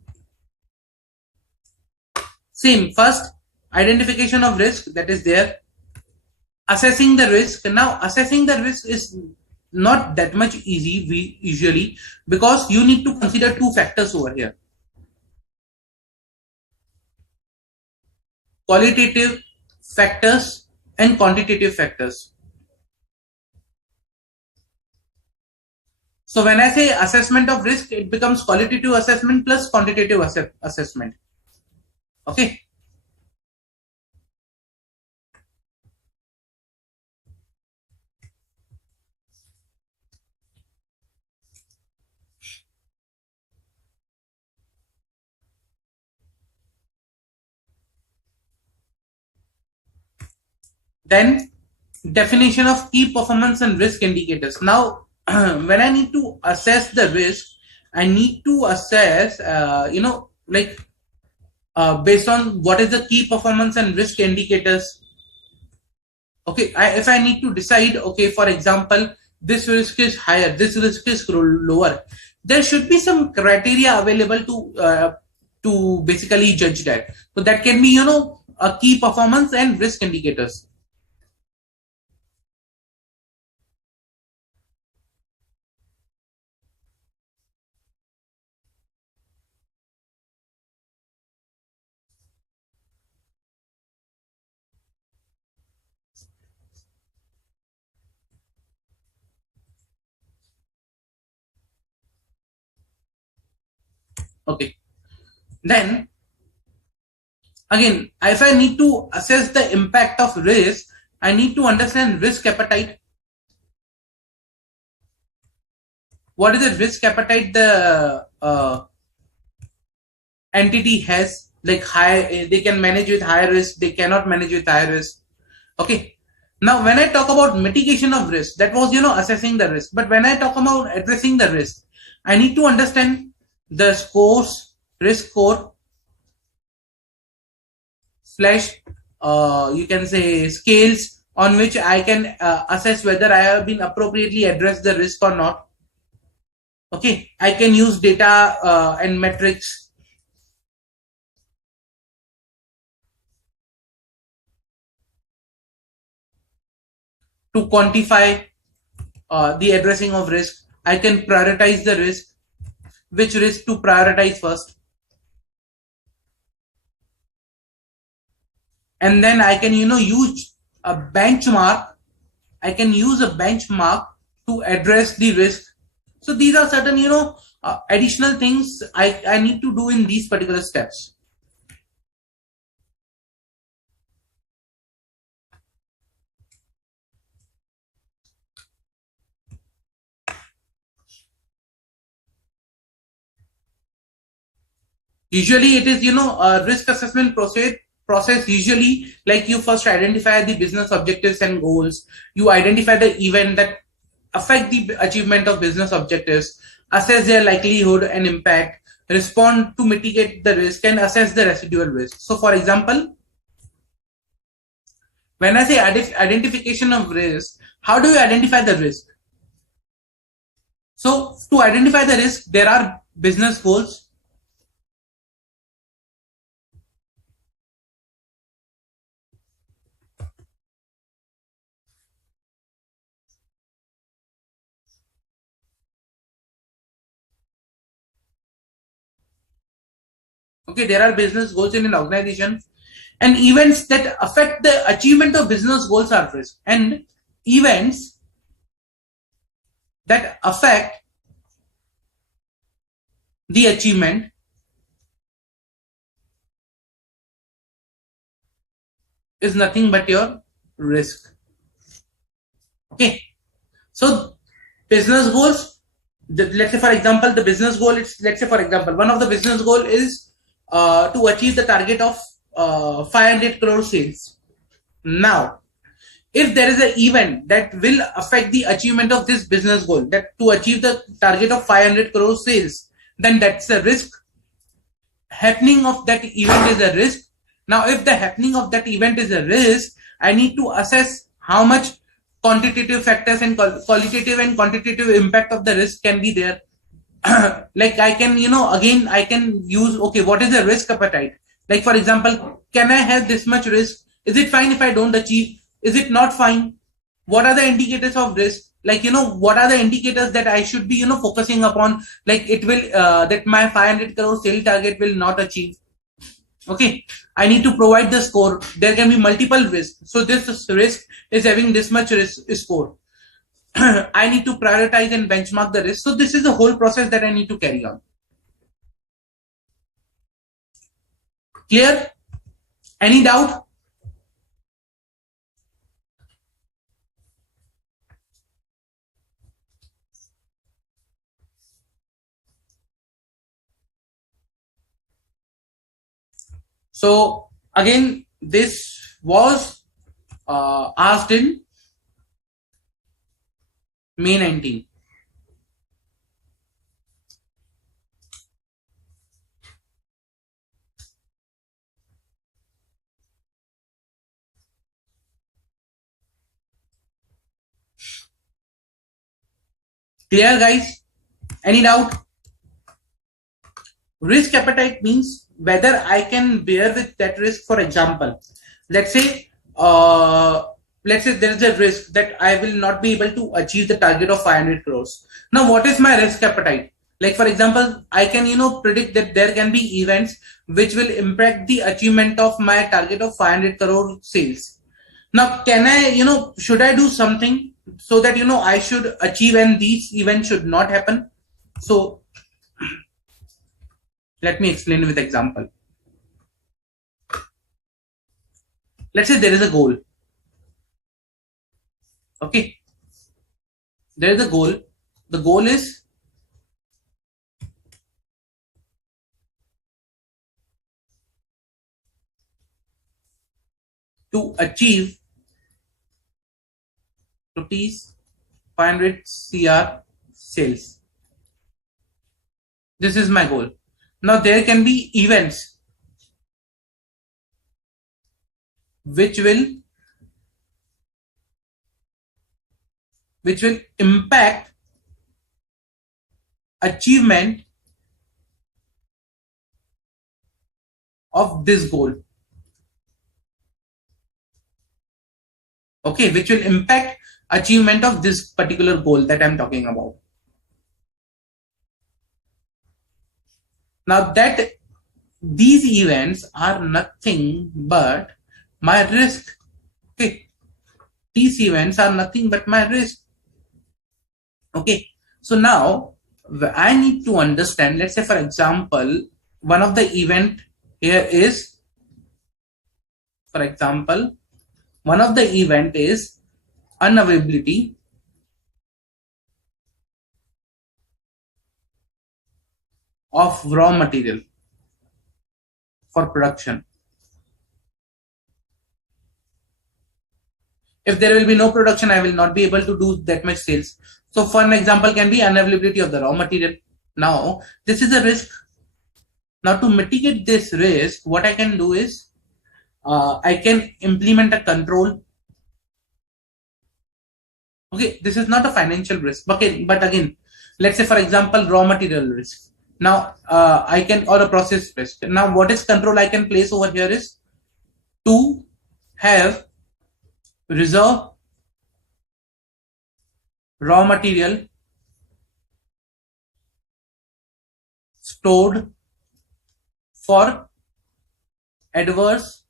Same, first identification of risk, that is there, assessing the risk. Now assessing the risk is not that much easy usually, because you need to consider two factors over here: qualitative factors and quantitative factors. So when I say assessment of risk, it becomes qualitative assessment plus quantitative assessment. Okay. Then definition of key performance and risk indicators. Now, when I need to assess the risk, I need to assess, based on what is the key performance and risk indicators. Okay, if I need to decide, okay, for example, this risk is higher, this risk is lower, there should be some criteria available to basically judge that. So that can be, a key performance and risk indicators. Okay, then again, if I need to assess the impact of risk, I need to understand risk appetite. what is the risk appetite the entity has, like high, they can manage with high risk, they cannot manage with high risk. Okay. Now, when I talk about mitigation of risk, that was, assessing the risk. But when I talk about addressing the risk, I need to understand the scores, risk score slash, you can say scales on which I can assess whether I have been appropriately addressed the risk or not. Okay. I can use data and metrics to quantify the addressing of risk. I can prioritize the risk, which risk to prioritize first, and then I can use a benchmark. I can use a benchmark to address the risk. So these are certain additional things I need to do in these particular steps. Usually it is a risk assessment process usually, like, you first identify the business objectives and goals, you identify the event that affect the achievement of business objectives, assess their likelihood and impact, respond to mitigate the risk, and assess the residual risk. So for example, when I say identification of risk, how do you identify the risk? So to identify the risk, there are business goals. Okay, there are business goals in an organization, and events that affect the achievement of business goals are risk. And events that affect the achievement is nothing but your risk. Okay, so business goals, let's say for example, the business goal is, let's say for example, one of the business goal is to achieve the target of 500 crore sales. Now, if there is an event that will affect the achievement of this business goal, that to achieve the target of 500 crore sales, then that's a risk. Happening of that event is a risk. Now, if the happening of that event is a risk, I need to assess how much quantitative factors and qualitative and quantitative impact of the risk can be there. Like, I can, again, I can use, okay, what is the risk appetite? Like, for example, can I have this much risk? Is it fine if I don't achieve? Is it not fine? What are the indicators of risk? Like, what are the indicators that I should be, focusing upon? Like, it will, that my 500 crore sale target will not achieve. Okay. I need to provide the score. There can be multiple risks. So this risk is having this much risk score. I need to prioritize and benchmark the risk. So this is the whole process that I need to carry on. Clear? Any doubt? So again, this was asked in May 19. Clear, guys? Any doubt? Risk appetite means whether I can bear with that risk. For example, let's say there is a risk that I will not be able to achieve the target of 500 crores. Now, what is my risk appetite? Like, for example, I can predict that there can be events which will impact the achievement of my target of 500 crore sales. Now, can I, should I do something so that I should achieve and these events should not happen? So let me explain with example. Let's say there is a goal. Okay. There is a goal. The goal is to achieve rupees 500 CR sales. This is my goal. Now there can be events which will impact achievement of this goal. Okay, which will impact achievement of this particular goal that I'm talking about. Now that these events are nothing but my risk. Okay, these events are nothing but my risk. Okay, so now I need to understand, let's say for example, one of the event here is, for example, one of the event is unavailability of raw material for production. If there will be no production, I will not be able to do that much sales. So for an example can be unavailability of the raw material. Now this is a risk. Now to mitigate this risk, what I can do is I can implement a control. Okay, this is not a financial risk, but again, let's say for example raw material risk. Now I can, or a process risk. Now what is control I can place over here is to have reserve raw material stored for adverse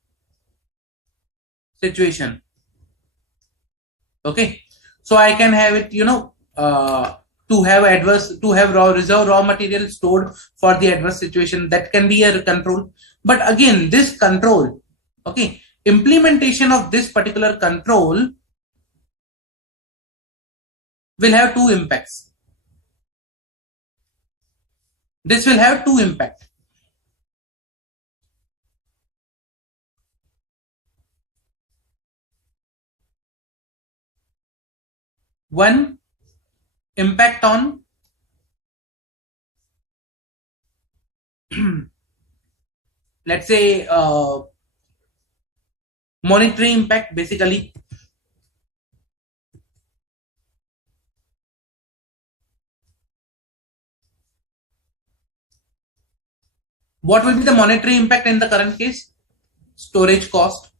situation. Okay, so I can have it, to have reserve raw material stored for the adverse situation. That can be a control. But again, this control, okay, implementation of this particular control will have two impacts. This will have two impacts. One impact on let's say monetary impact, basically. What will be the monetary impact in the current case? Storage cost,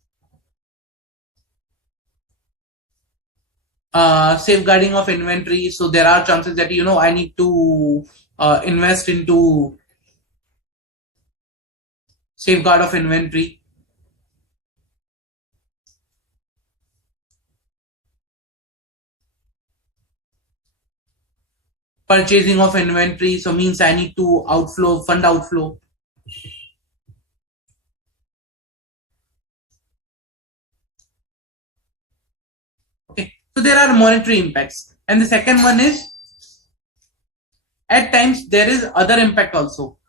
safeguarding of inventory. So there are chances that I need to invest into safeguard of inventory. Purchasing of inventory, so means I need to fund outflow. Okay, so there are monetary impacts. And the second one is, at times there is other impact also,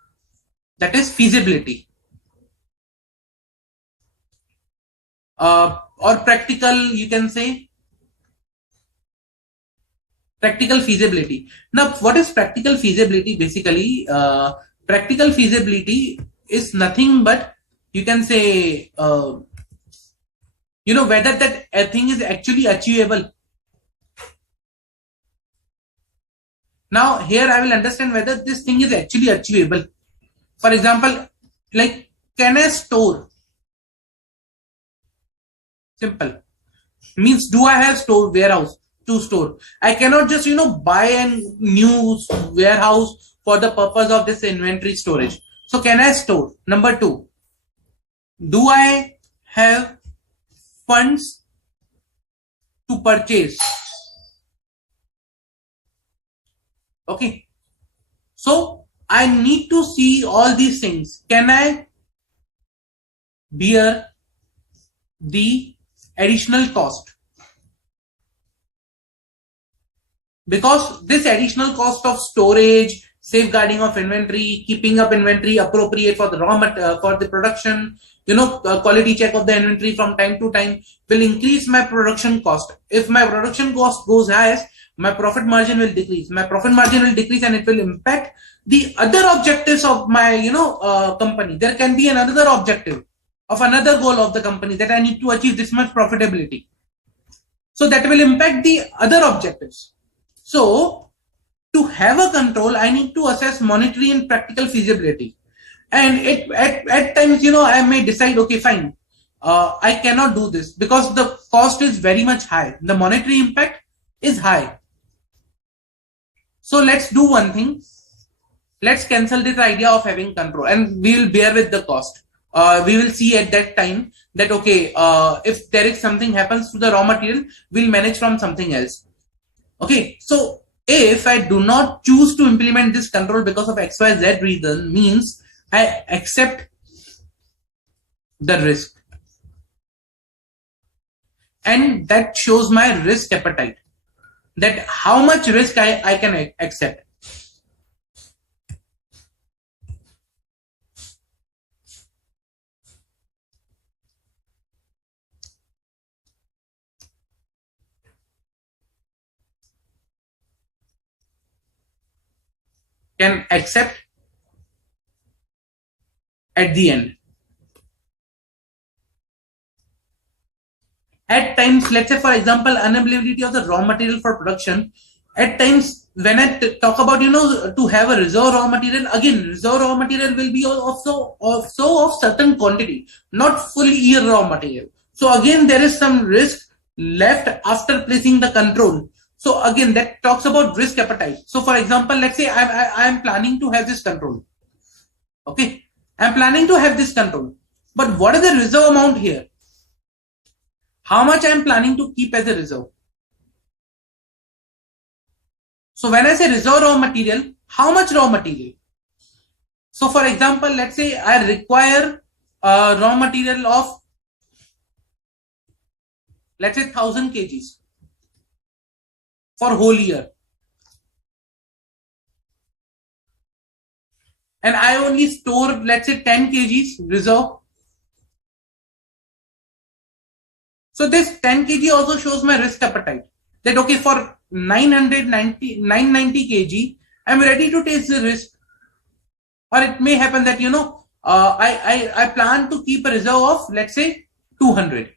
that is feasibility, or practical, you can say practical feasibility. Now what is practical feasibility? Basically practical feasibility is nothing but, you can say whether that a thing is actually achievable. Now here I will understand whether this thing is actually achievable. For example, like, can I store? Simple. Means, do I have warehouse to store? I cannot just buy a new warehouse for the purpose of this inventory storage. So can I store? Number two, do I have funds to purchase? Okay, so I need to see all these things. Can I bear the additional cost? Because this additional cost of storage, safeguarding of inventory, keeping up inventory appropriate for the for the production, quality check of the inventory from time to time will increase my production cost. If my production cost goes high, my profit margin will decrease. My profit margin will decrease, and it will impact the other objectives of my company. There can be another objective of another goal of the company that I need to achieve this much profitability. So that will impact the other objectives. So to have a control, I need to assess monetary and practical feasibility. And at times, I may decide, okay, fine, I cannot do this because the cost is very much high. The monetary impact is high. So let's do one thing. Let's cancel this idea of having control, and we will bear with the cost. We will see at that time that, okay, if there is something happens to the raw material, we'll manage from something else. Okay, so if I do not choose to implement this control because of XYZ reason, means I accept the risk, and that shows my risk appetite, that how much risk I can accept. Can accept at the end. At times, let's say for example, unavailability of the raw material for production. At times, when I talk about to have a reserve raw material, again reserve raw material will be also of certain quantity, not full year raw material. So again, there is some risk left after placing the control. So again, that talks about risk appetite. So for example, let's say I am planning to have this control. Okay, I'm planning to have this control, but what is the reserve amount here? How much I'm planning to keep as a reserve? So when I say reserve raw material, how much raw material? So for example, let's say I require raw material of, let's say 1000 kgs for whole year, and I only store, let's say 10 kgs reserve. So this 10 kg also shows my risk appetite, that okay, for 990 kg, I'm ready to take the risk. Or it may happen that I plan to keep a reserve of, let's say 200.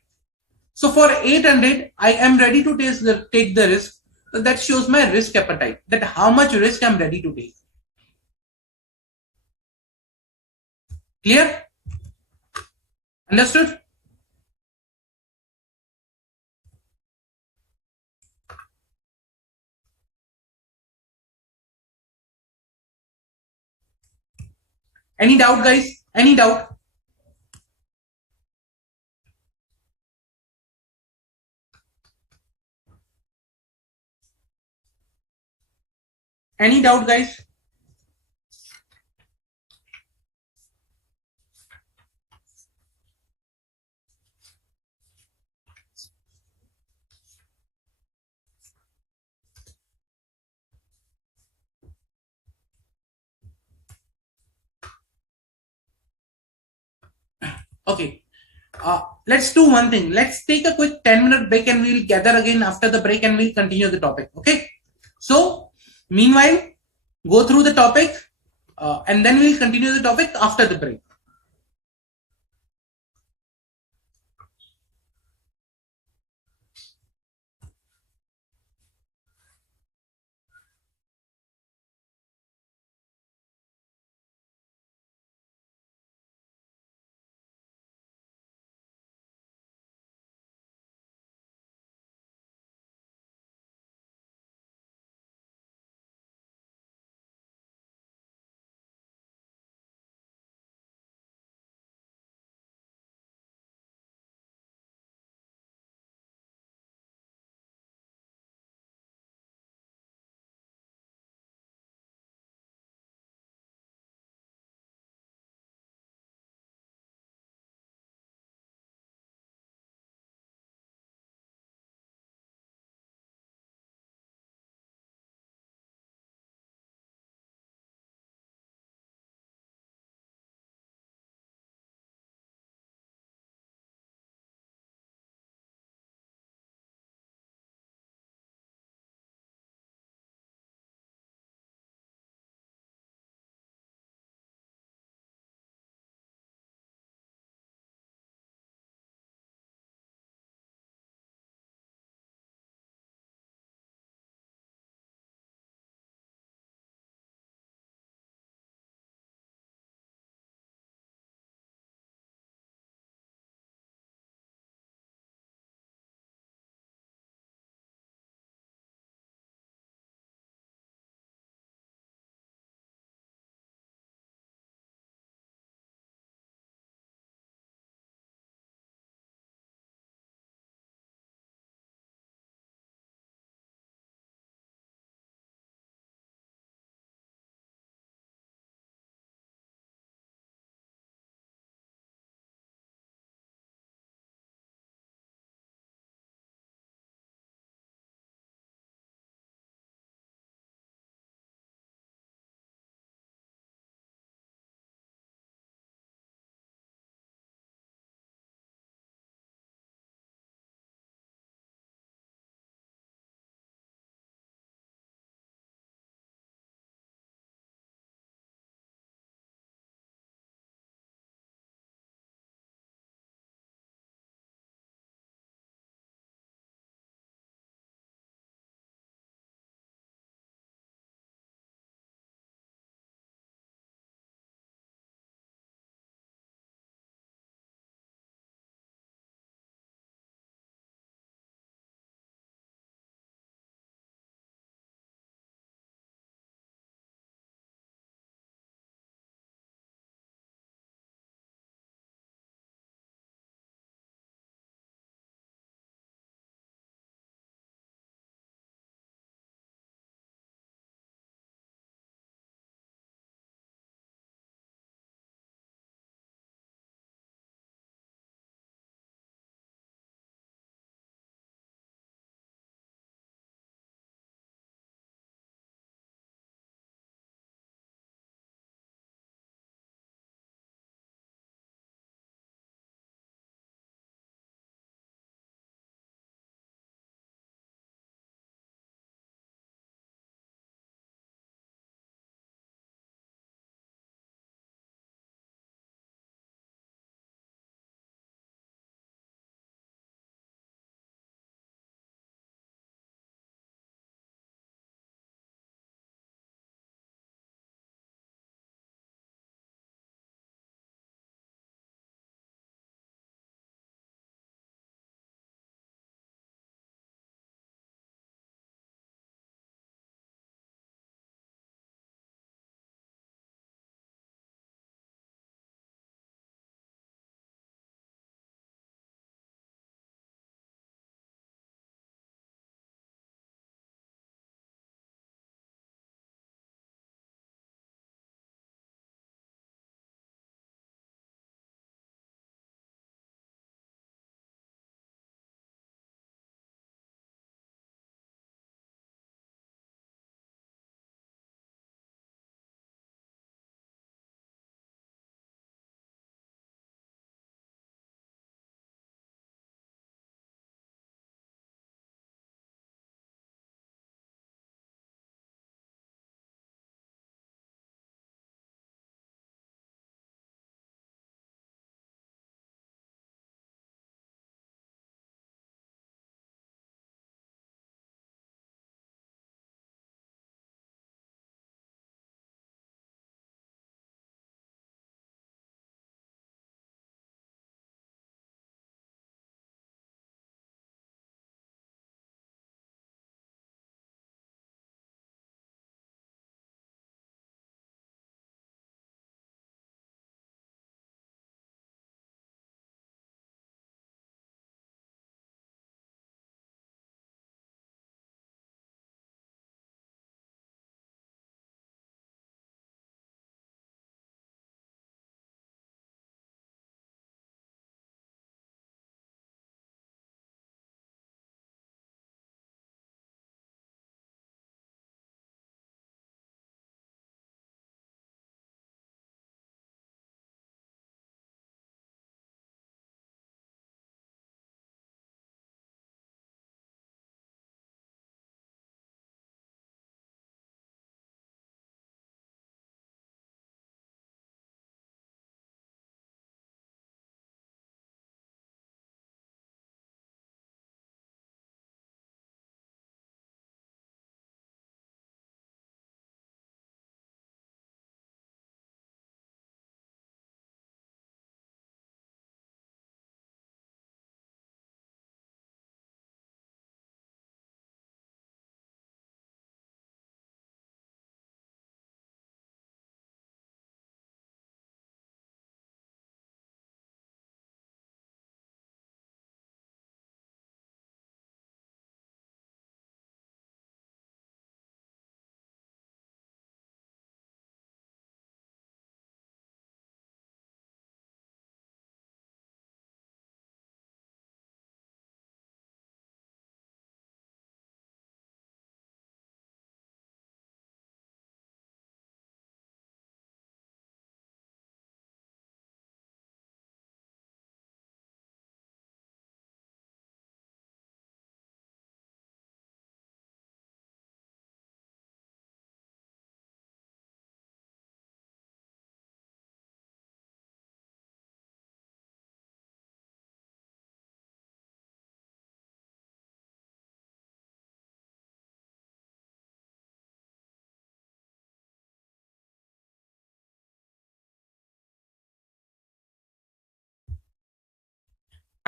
So for 800, I am ready to take the risk. So that shows my risk appetite, that how much risk I'm ready to take. Clear? Understood? Any doubt, guys? Any doubt? Any doubt, guys? Okay. Let's do one thing. Let's take a quick 10-minute break, and we'll gather again after the break, and we'll continue the topic. Okay. So meanwhile, go through the topic, and then we'll continue the topic after the break.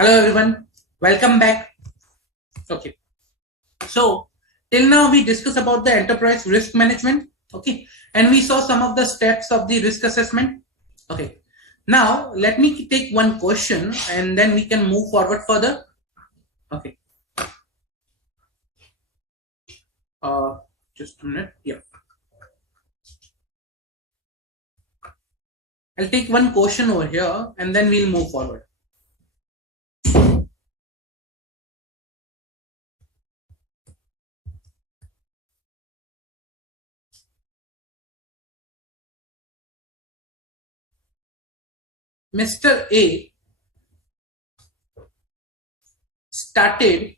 Hello everyone, welcome back. Okay, so till now we discussed about the enterprise risk management. Okay, and we saw some of the steps of the risk assessment. Okay, now let me take one question and then we can move forward further. Okay, uh, just a minute. Yeah, I'll take one question over here and then we'll move forward. Mr. A started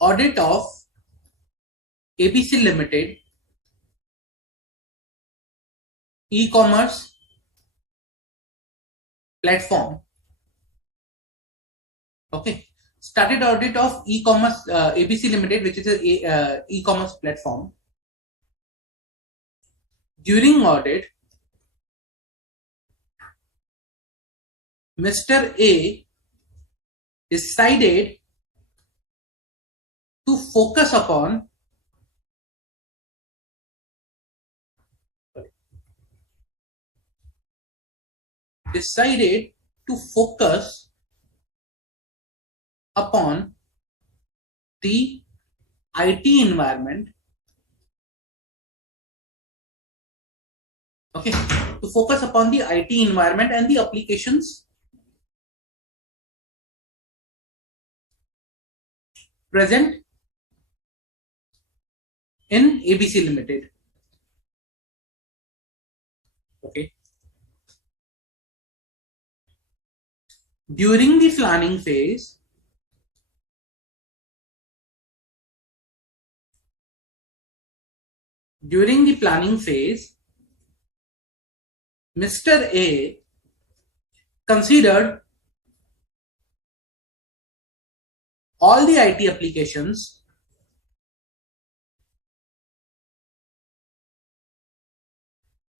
audit of ABC Limited e-commerce platform. Okay, started audit of e-commerce ABC Limited, which is a e-commerce platform. During audit, Mr. A decided to focus upon decided to focus upon the IT environment. Okay, to focus upon the IT environment and the applications present in ABC Limited. Okay, during the planning phase, Mr. A considered all the IT applications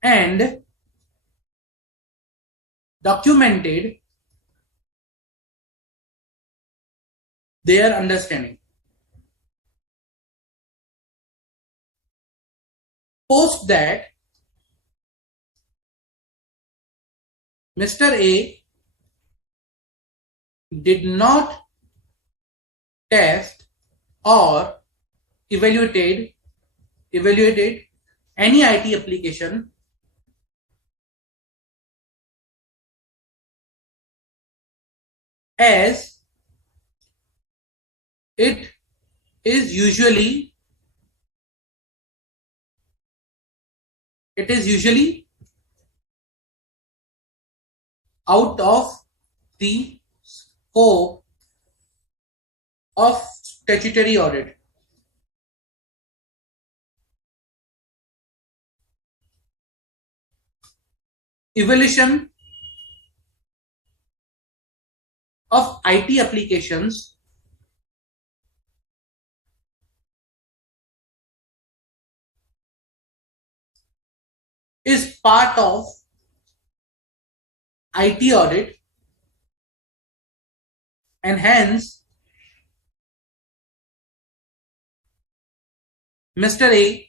and documented their understanding. Post that, Mr. A did not test or evaluated any IT application as it is usually out of the scope of statutory audit. Evaluation of IT applications is part of IT audit, and hence Mr. A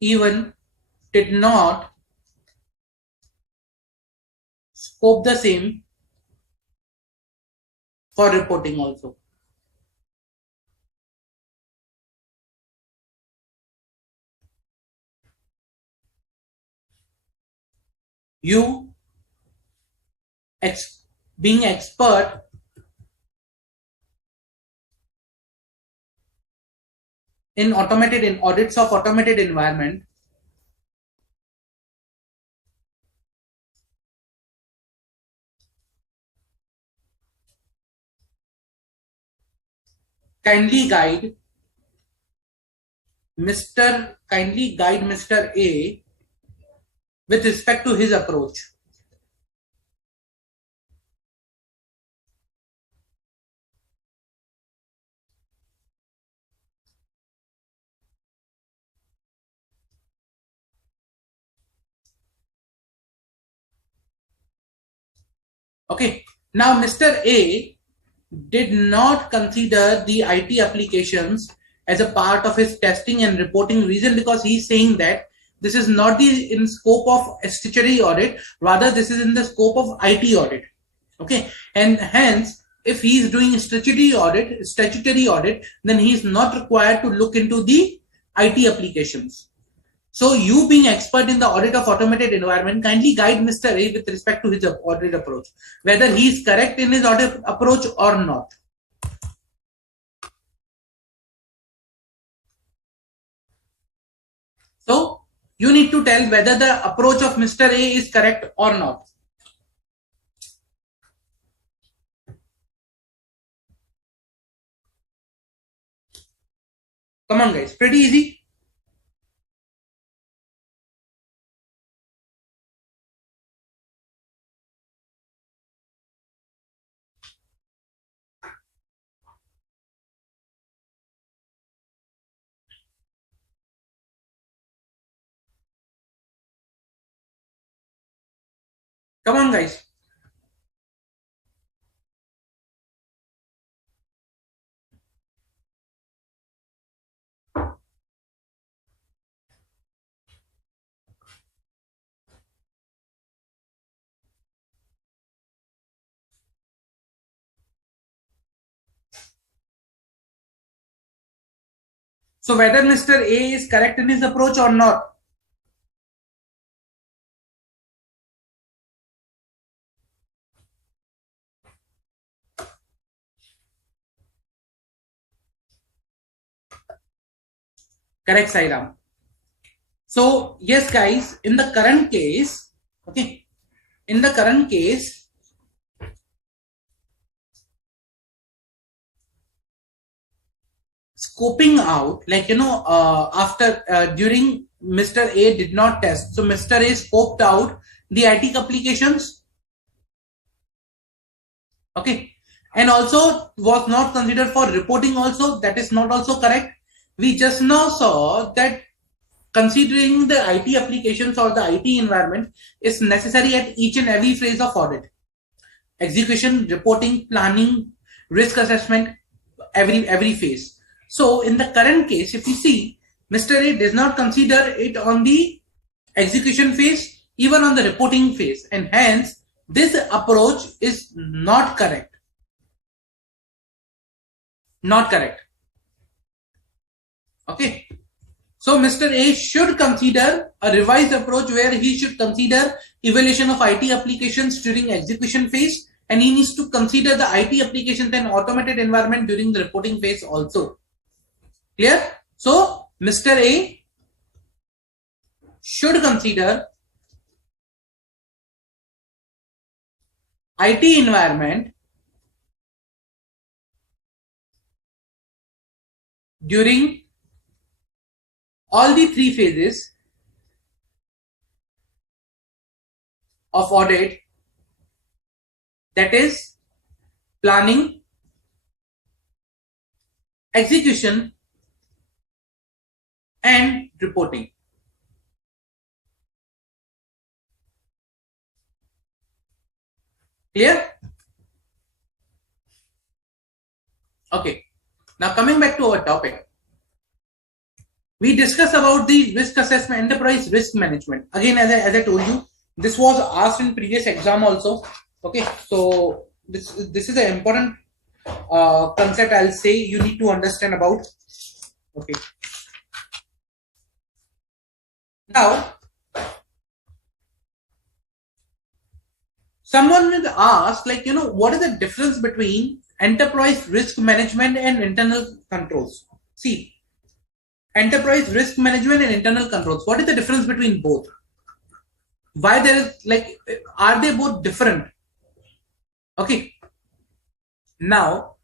even did not scope the same for reporting also. You being expert in audits of automated environment, kindly guide Mr. A with respect to his approach. Okay. Now Mr. A did not consider the IT applications as a part of his testing and reporting. Reason because he's saying that this is not the in scope of a statutory audit, rather this is in the scope of IT audit. Okay, and hence if he is doing statutory audit, then he is not required to look into the IT applications. So you being expert in the audit of automated environment, kindly guide Mr. A with respect to his audit approach, whether he is correct in his audit approach or not. So you need to tell whether the approach of Mr. A is correct or not. Come on guys, pretty easy. Come on guys. So whether Mr. A is correct in his approach or not. Correct, Sairam. So yes, guys, in the current case, okay, in the current case, scoping out, like after during Mr. A did not test, so Mr. A scoped out the IT applications, okay, and also was not considered for reporting. Also, that is not also correct. We just now saw that considering the IT applications or the IT environment is necessary at each and every phase of audit: execution, reporting, planning, risk assessment, every phase. So in the current case, if you see, Mr. A does not consider it on the execution phase, even on the reporting phase, and hence this approach is not correct. Not correct. Okay. So Mr. A should consider a revised approach where he should consider evaluation of IT applications during execution phase, and he needs to consider the IT applications and automated environment during the reporting phase also. Clear? So Mr. A should consider IT environment during all the three phases of audit, that is planning, execution, and reporting. Clear? Okay. Now coming back to our topic, we discussed about the risk assessment, enterprise risk management. Again, as I told you, this was asked in previous exam also. Okay, so this is an important concept. I'll say you need to understand about. Okay. Now, someone will ask, like, what is the difference between enterprise risk management and internal controls? See, enterprise risk management and internal controls. What is the difference between both? Why there is, like, are they both different? Okay. Now,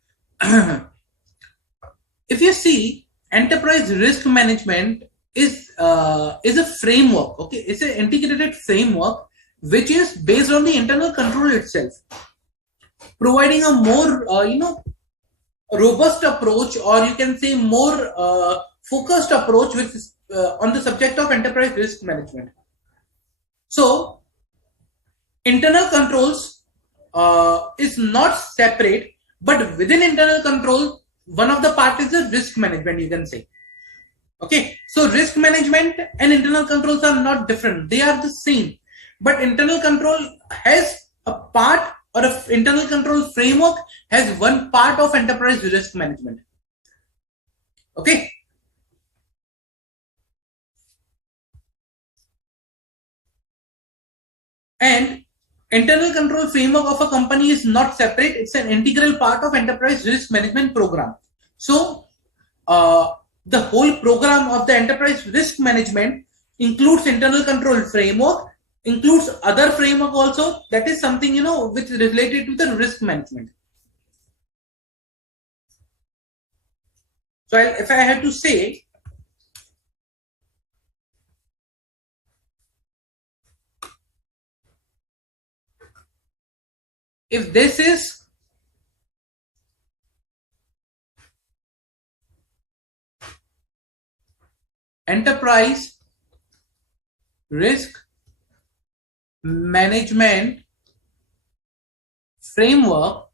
if you see, enterprise risk management is a framework. Okay, it's an integrated framework which is based on the internal control itself, providing a more robust approach, or you can say more focused approach with on the subject of enterprise risk management. So internal controls is not separate, but within internal control, one of the part is the risk management, you can say. Okay, so risk management and internal controls are not different, they are the same. But internal control has a part, or a internal control framework has one part of enterprise risk management. Okay, and internal control framework of a company is not separate, it's an integral part of enterprise risk management program. So uh, the whole program of the enterprise risk management includes internal control framework, includes other framework also, that is something which is related to the risk management. So if I had to say, if this is enterprise risk management framework,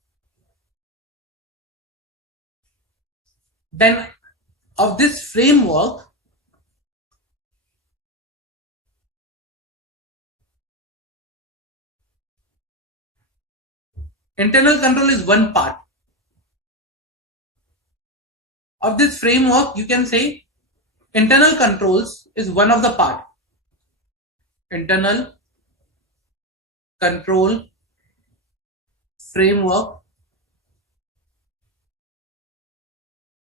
then of this framework, internal control is one part of this framework. You can say internal controls is one of the part. Internal control framework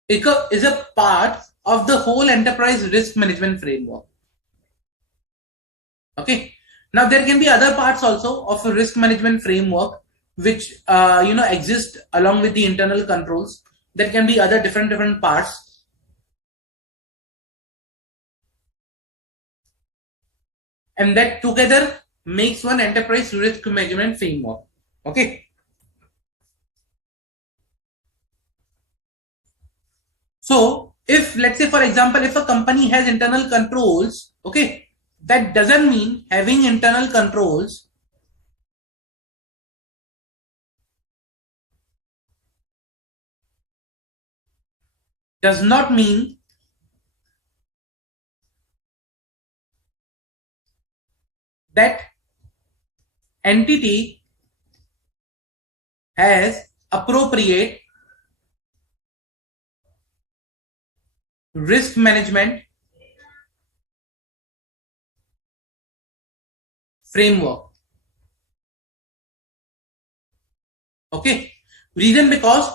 is a part of the whole enterprise risk management framework. Okay, now there can be other parts also of a risk management framework which exist along with the internal controls. There can be other different parts, and that together makes one enterprise risk management framework. Okay, so if, let's say for example, if a company has internal controls, okay, that doesn't mean having internal controls does not mean that entity has appropriate risk management framework. Okay, reason because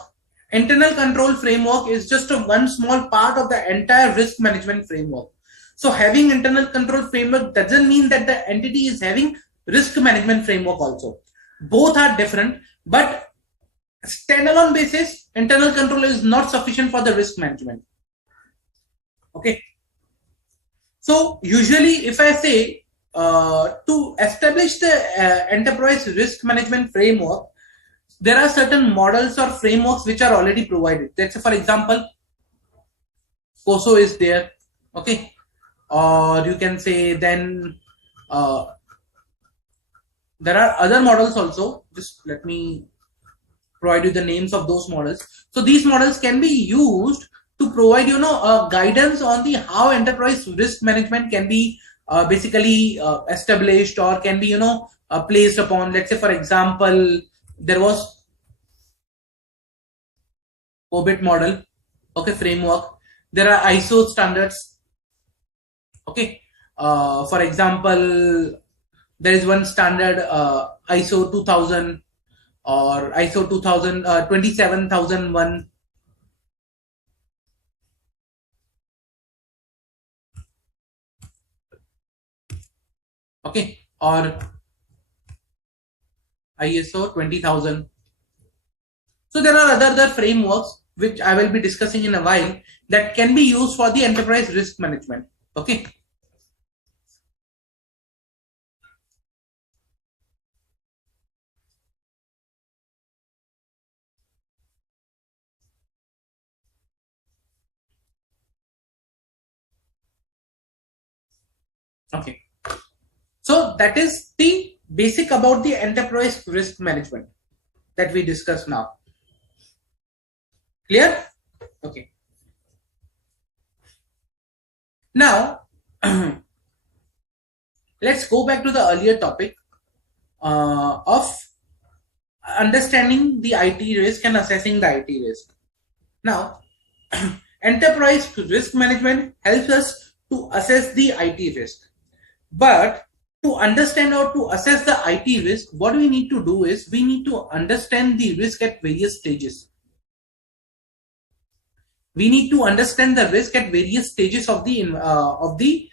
internal control framework is just a one small part of the entire risk management framework. So having internal control framework doesn't mean that the entity is having risk management framework also. Both are different, but standalone basis, internal control is not sufficient for the risk management. Okay, so usually if I say to establish the enterprise risk management framework, there are certain models or frameworks which are already provided. Let's say for example, COSO is there. Okay, or you can say then there are other models also. Just let me provide you the names of those models. So these models can be used to provide guidance on the how enterprise risk management can be basically established, or can be placed upon. Let's say for example, there was OBIT model, okay, framework. There are ISO standards. Okay, for example, there is one standard ISO 2000 or ISO 2000 27001. Okay, or ISO 20000. So there are other frameworks which I will be discussing in a while that can be used for the enterprise risk management. Okay. Okay. So that is the basic about the enterprise risk management. that we discuss now. Clear? Okay. Now, let's go back to the earlier topic of understanding the IT risk and assessing the IT risk. Now, enterprise risk management helps us to assess the IT risk. But to understand or to assess the IT risk, what we need to do is we need to understand the risk at various stages. We need to understand the risk at various stages of the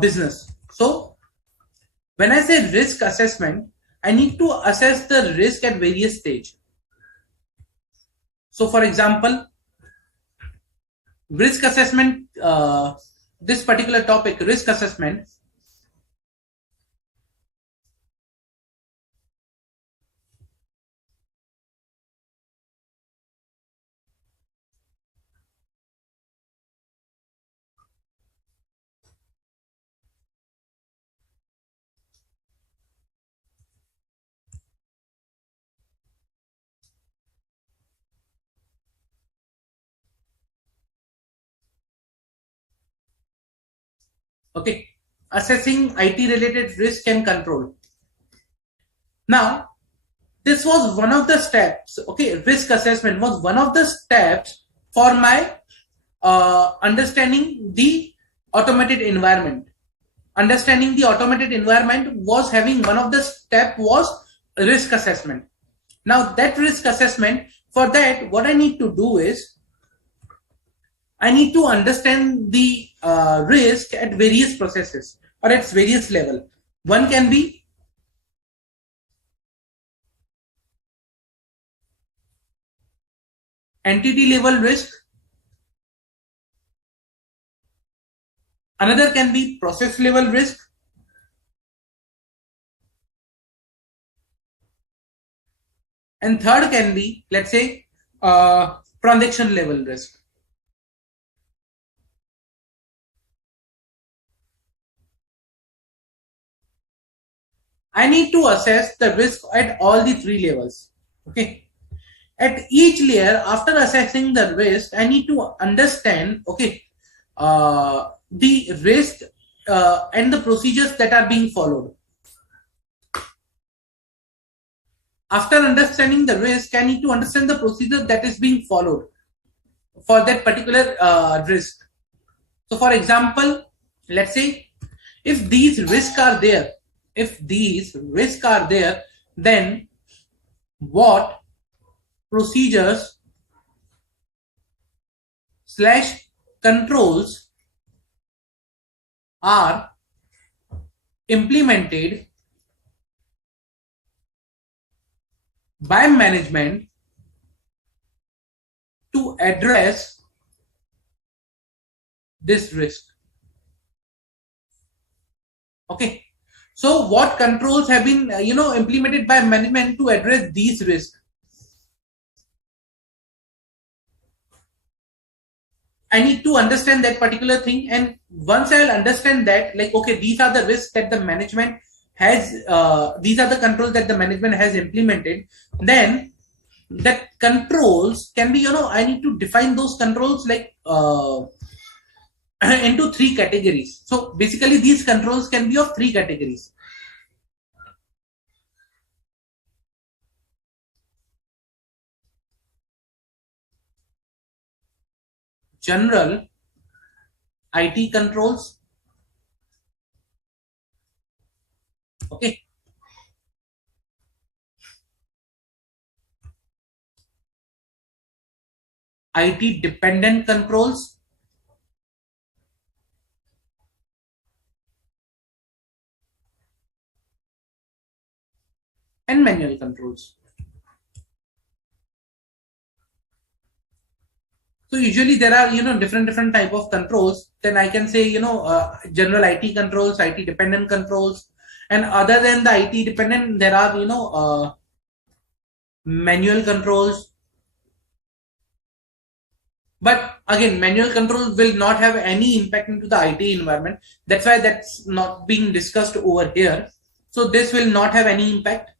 business. So when I say risk assessment, I need to assess the risk at various stage. So for example, risk assessment, this particular topic, risk assessment, okay, assessing IT related risk and control. Now, this was one of the steps. Okay, risk assessment was one of the steps for my understanding the automated environment. Understanding the automated environment was having one of the step was risk assessment. Now that risk assessment, for that what I need to do is I need to understand the risk at various processes or at various level. One can be entity level risk. Another can be process level risk. And third can be, let's say, transaction level risk. I need to assess the risk at all the three levels. Okay. At each layer, after assessing the risk, I need to understand, okay, the risk and the procedures that are being followed. After understanding the risk, I need to understand the procedure that is being followed for that particular risk. So, for example, let's say if these risks are there, then what procedures / controls are implemented by management to address this risk. Okay, so what controls have been implemented by management to address these risks? I need to understand that particular thing, and once I'll understand that, like, okay, these are the risks that the management has, these are the controls that the management has implemented, then that controls can be, I need to define those controls like into three categories. So basically these controls can be of three categories. General IT controls, okay, IT dependent controls, and manual controls. So usually there are different type of controls. Then I can say general IT controls, IT dependent controls, and other than the IT dependent, there are manual controls. But again, manual controls will not have any impact into the IT environment. That's why that's not being discussed over here. So this will not have any impact.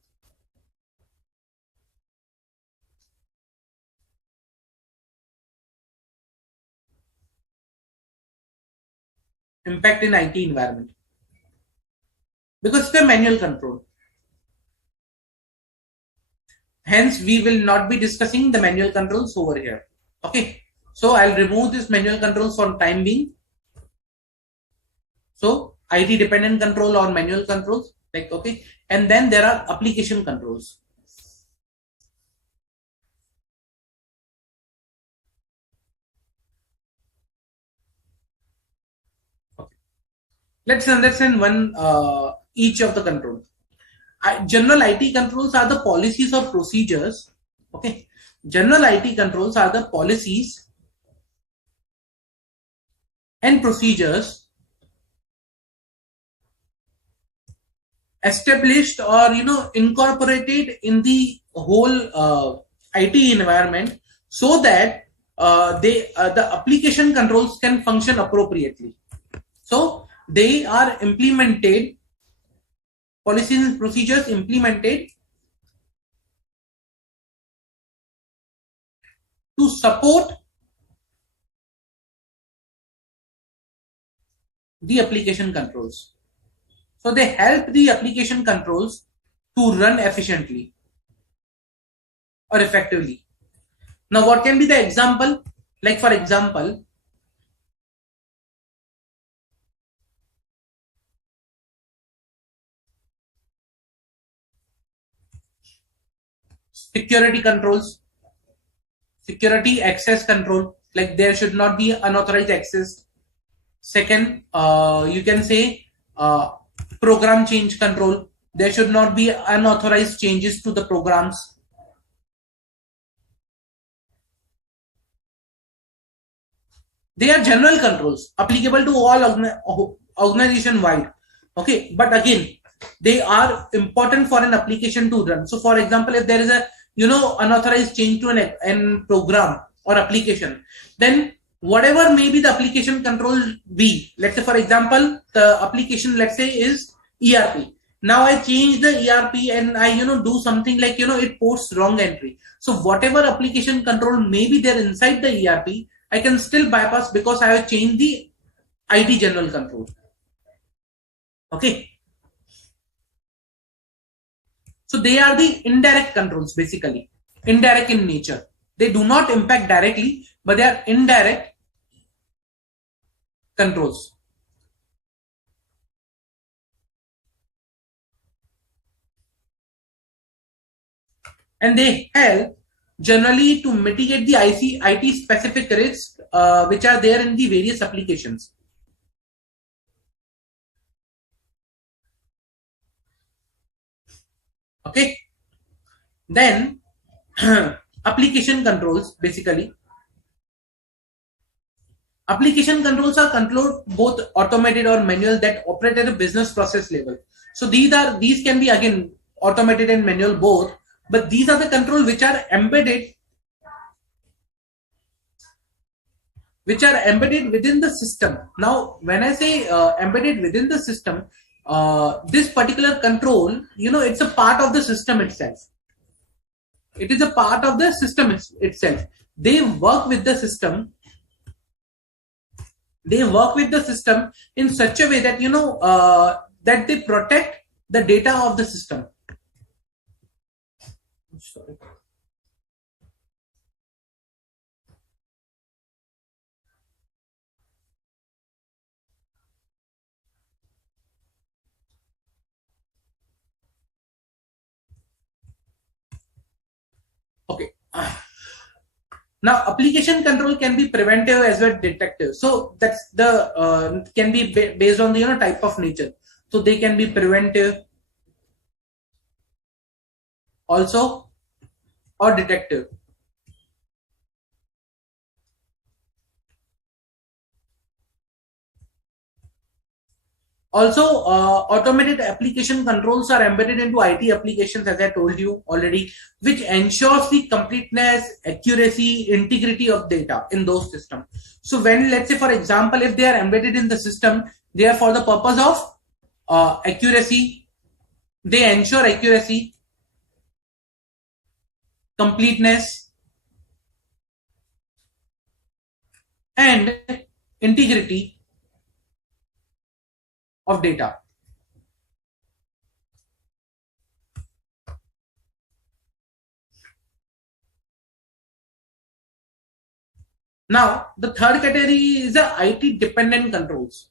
impact in IT environment because it's a manual control. Hence, we will not be discussing the manual controls over here. Okay. So I'll remove this manual controls for time being. So IT dependent control or manual controls, like, okay. And then there are application controls. Okay. Let's understand one each of the controls. General IT controls are the policies or procedures. Okay. General IT controls are the policies and procedures established or incorporated in the whole IT environment so that the application controls can function appropriately. So they are implemented, policies and procedures implemented to support the application controls. So they help the application controls to run efficiently or effectively. Now, what can be the example? Like, for example, security controls, security access control, like there should not be unauthorized access. Second, you can say program change control. There should not be unauthorized changes to the programs. They are general controls applicable to all organization wide. Okay, but again, they are important for an application to run. So, for example, if there is a unauthorized change to an program or application, then whatever may be the application control be, let's say for example, the application, let's say, is ERP. Now I change the ERP and I do something like it posts wrong entry. So whatever application control may be there inside the ERP, I can still bypass because I have changed the IT general control. Okay. So they are the indirect controls, basically. Indirect in nature. They do not impact directly, but they are indirect controls. And they help generally to mitigate the IT specific risks which are there in the various applications. Okay. Then application controls, basically. Application controls are controlled both automated or manual that operate at a business process level. So these can be again automated and manual both, but these are the control which are embedded within the system. Now, when I say embedded within the system, this particular control, it's a part of the system itself. It is a part of the system itself. They work with the system. They work with the system in such a way that that they protect the data of the system. Sorry. Okay. Now, application control can be preventive as well as detective. So that's the can be based on the type of nature. So they can be preventive also or detective. Also, automated application controls are embedded into IT applications, as I told you already, which ensures the completeness, accuracy, integrity of data in those systems. So when, let's say, for example, if they are embedded in the system, they are for the purpose of accuracy. They ensure accuracy, completeness, and integrity. of data. Now, the third category is the IT dependent controls.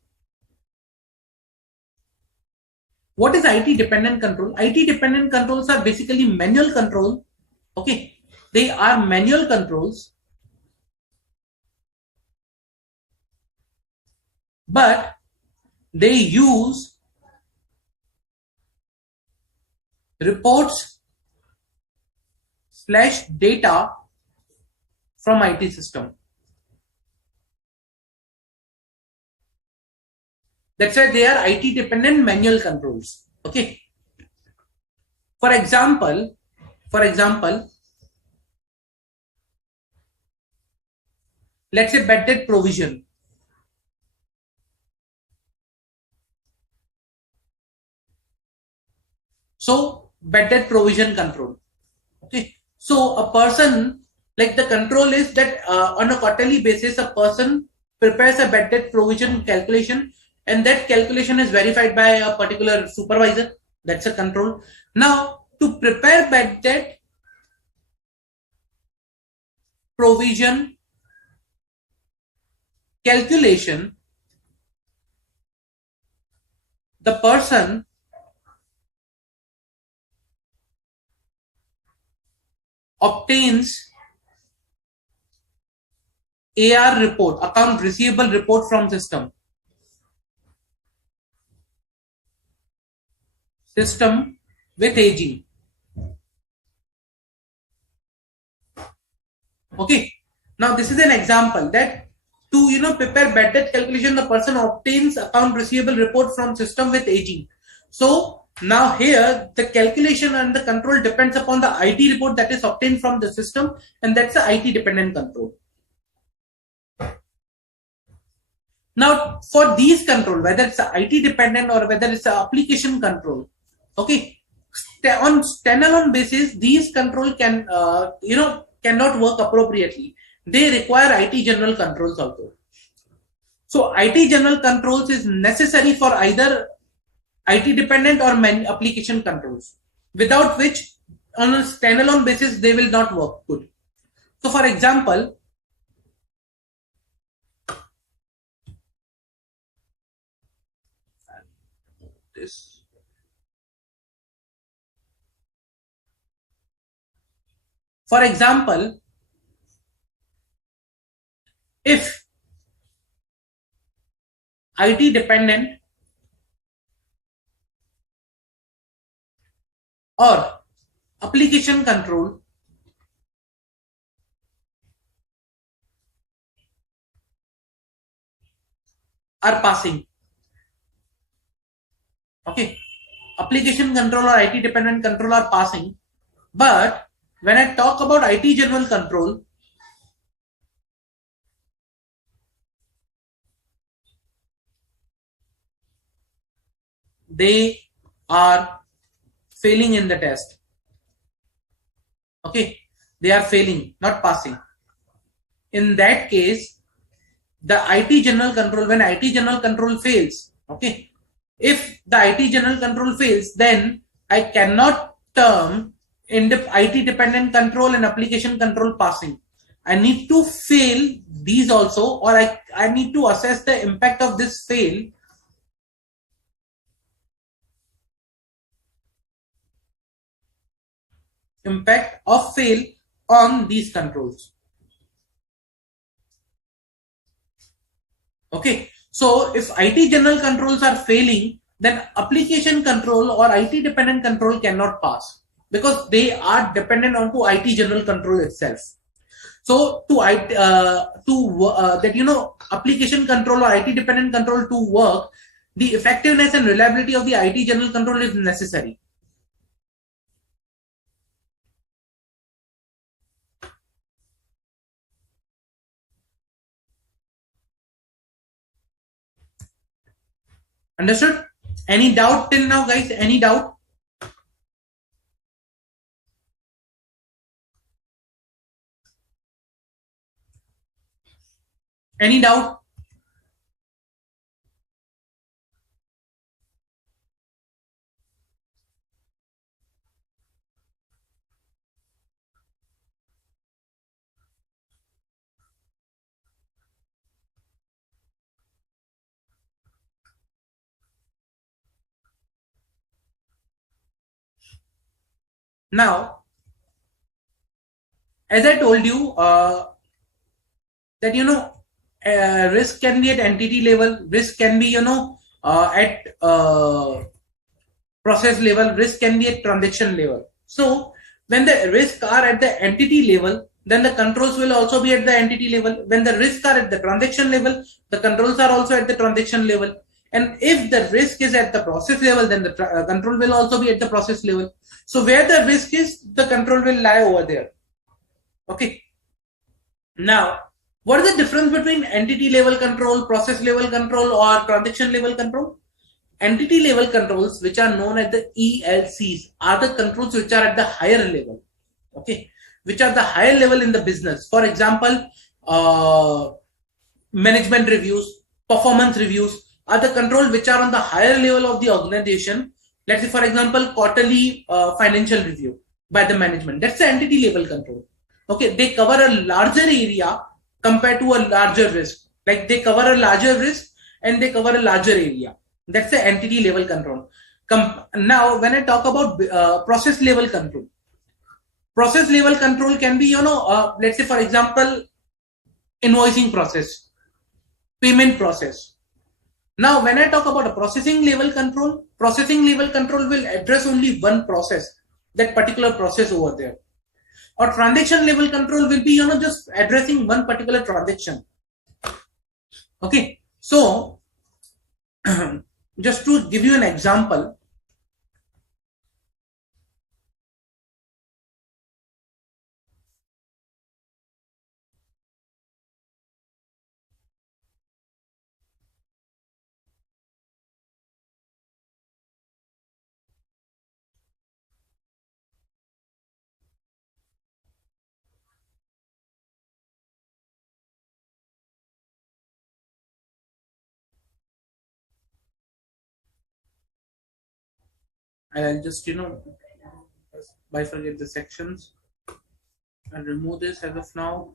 What is IT dependent control? IT dependent controls are basically manual control. Okay, they are manual controls, but they use reports slash data from IT system. That's why they are IT dependent manual controls. Okay. For example, for example, let's say bad debt provision. So bad debt provision control. Okay. So a person, like the control is that on a quarterly basis, a person prepares a bad debt provision calculation, and that calculation is verified by a particular supervisor. That's a control. Now, to prepare bad debt provision calculation, the person obtains AR report, account receivable report from system with aging. Okay. Now this is an example that to prepare bad debt calculation, the person obtains account receivable report from system with aging. So now here the calculation and the control depends upon the IT report that is obtained from the system, and that's the IT dependent control. Now for these control, whether it's a IT dependent or whether it's a application control, okay, on standalone basis, these control can cannot work appropriately. They require IT general controls also. So IT general controls is necessary for either IT dependent or application controls, without which on a standalone basis they will not work good. So for example, this for example, if IT dependent or application control are passing, okay, application control or IT dependent control are passing, but when I talk about IT general control, they are failing in the test. Okay, they are failing, not passing. In that case, the IT general control, when IT general control fails, okay, if the IT general control fails, then I cannot term in the IT dependent control and application control passing. I need to fail these also, or I need to assess the impact of this fail impact of fail on these controls. Okay, so if IT general controls are failing, then application control or IT dependent control cannot pass because they are dependent on to IT general control itself. So that application control or IT dependent control to work, the effectiveness and reliability of the IT general control is necessary. Understood? Any doubt till now, guys? Any doubt? Any doubt? Now, as I told you, that risk can be at entity level, risk can be at process level, risk can be at transaction level. So when the risks are at the entity level, then the controls will also be at the entity level. When the risks are at the transaction level, the controls are also at the transaction level. And if the risk is at the process level, then the control will also be at the process level. So where the risk is, the control will lie over there. Okay. Now, what is the difference between entity level control, process level control, or transaction level control? Entity level controls, which are known as the ELCs, are the controls which are at the higher level. Okay, which are the higher level in the business. For example, management reviews, performance reviews are the control which are on the higher level of the organization. Let's say, for example, quarterly financial review by the management. That's the entity level control. Okay, they cover a larger area compared to a larger risk. Like they cover a larger risk and they cover a larger area. That's the entity level control. Now, when I talk about process level control can be, let's say, for example, invoicing process, payment process. Now, when I talk about a processing level control will address only one process, that particular process over there. Or transaction level control will be, just addressing one particular transaction. Okay, so just to give you an example, I'll just bifurcate the sections and remove this as of now.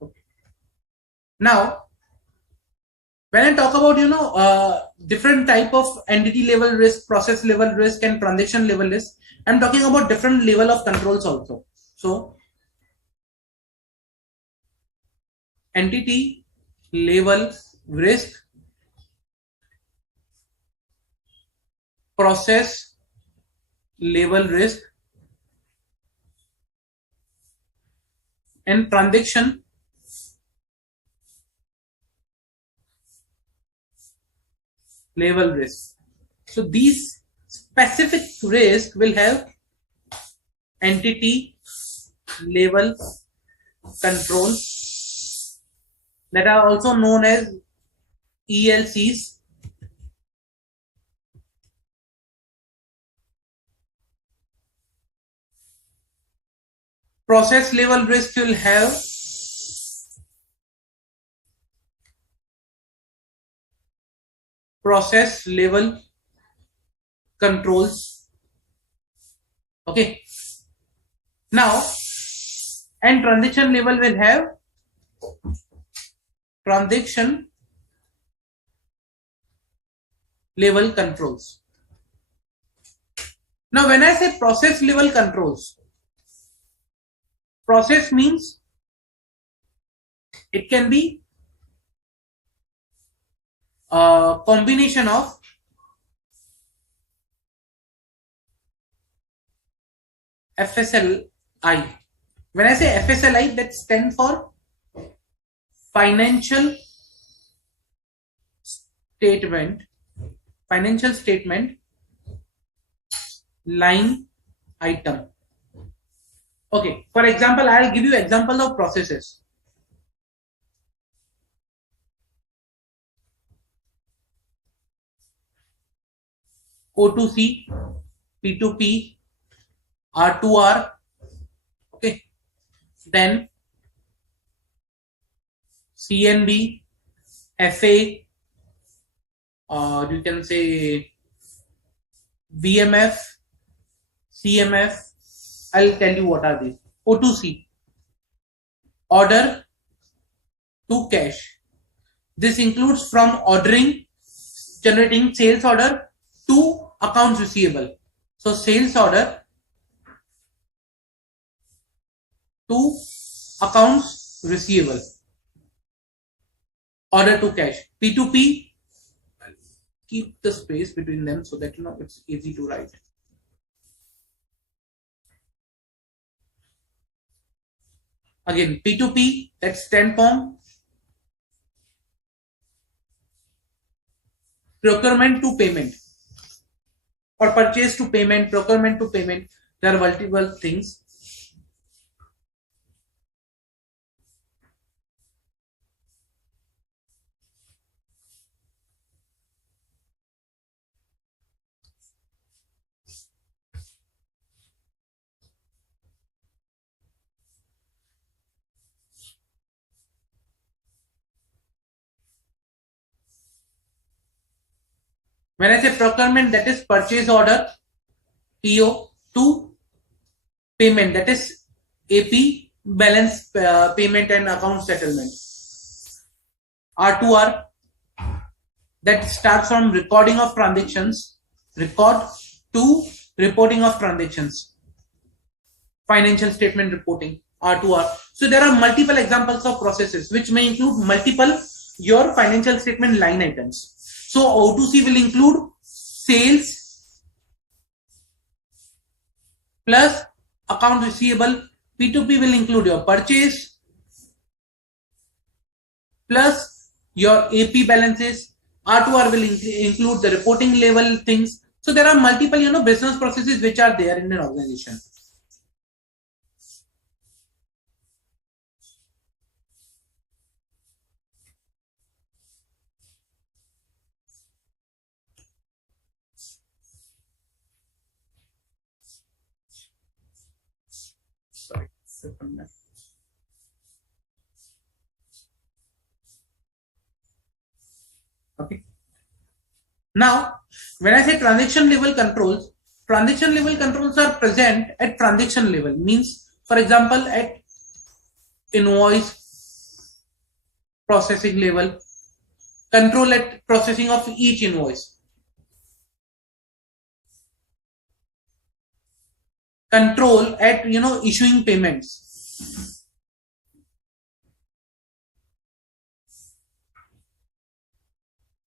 Okay. Now, when I talk about different type of entity level risk, process level risk, and transaction level risk, I'm talking about different level of controls also. So entity level risk, process level risk, and transaction level risk. So these specific risk will have entity level control that are also known as ELCs. Process level risk will have process level controls. Okay. Now, and transaction level will have transaction level controls. Now, when I say process level controls, process means it can be a combination of FSLI. When I say FSLI, that stands for financial statement line item. Okay, for example, I'll give you example of processes. O2C, P2P, R2R. Okay, then CNB, FA, you can say VMF, CMF, I'll tell you what are these. O2C, order to cash. This includes from ordering, generating sales order to accounts receivable. So sales order to accounts receivable, order to cash. P2P, keep the space between them so that it's easy to write. Again, P2P, that's 10 form. Procurement to payment, or purchase to payment, procurement to payment. There are multiple things. When I say procurement, that is purchase order, PO, to payment, that is AP, balance payment and account settlement. R2R, that starts from recording of transactions, record to reporting of transactions. Financial statement reporting, R2R. So there are multiple examples of processes which may include multiple your financial statement line items. So O2C will include sales plus account receivable. P2P will include your purchase plus your AP balances. R2R will include the reporting level things. So there are multiple business processes which are there in an organization. Sorry. Okay. Now, when I say transaction level controls are present at transaction level. Means, for example, at invoice processing level, control at processing of each invoice, control at issuing payments.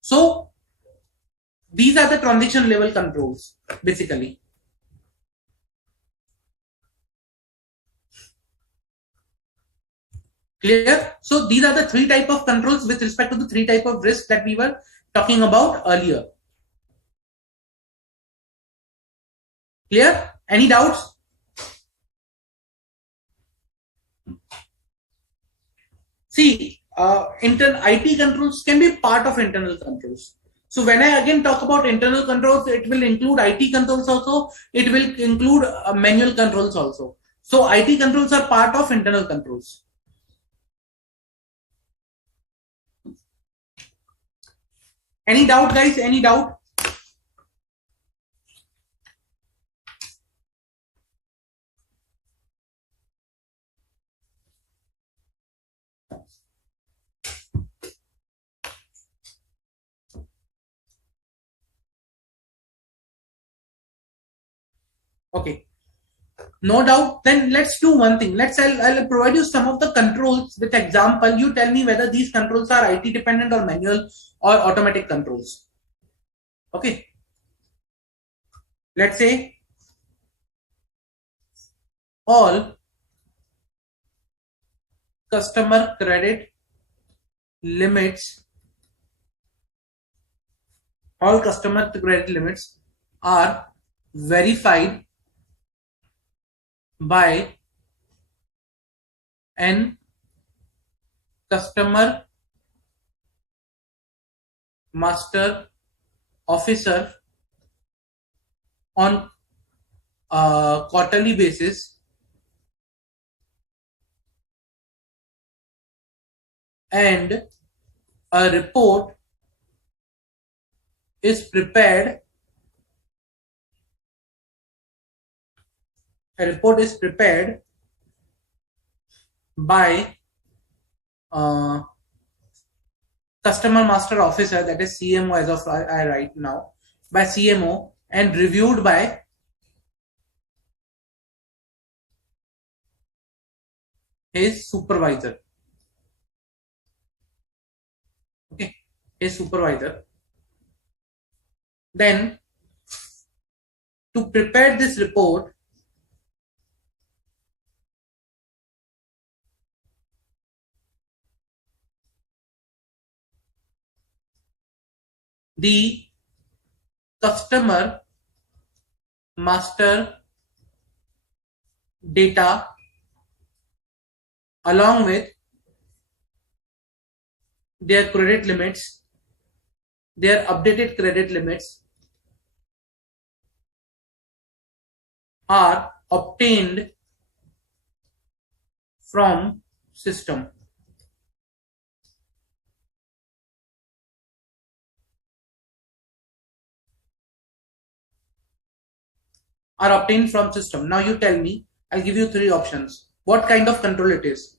So these are the transaction level controls basically. Clear? So these are the three type of controls with respect to the three type of risks that we were talking about earlier. Clear? Any doubts? See, IT controls can be part of internal controls. So when I again talk about internal controls, it will include IT controls also. It will include manual controls also. So IT controls are part of internal controls. Any doubt, guys? Any doubt? Okay. No doubt. Then let's do one thing. I'll provide you some of the controls with example. You tell me whether these controls are IT dependent or manual or automatic controls. Okay. Let's say all customer credit limits are verified by an customer master officer on a quarterly basis, and a report is prepared a report is prepared by uh, customer master officer, that is CMO as of I right now, by CMO and reviewed by his supervisor. Okay, his supervisor. Then to prepare this report, the customer master data along with their credit limits, their updated credit limits are obtained from system. Are obtained from system. Now you tell me, I'll give you three options. What kind of control it is?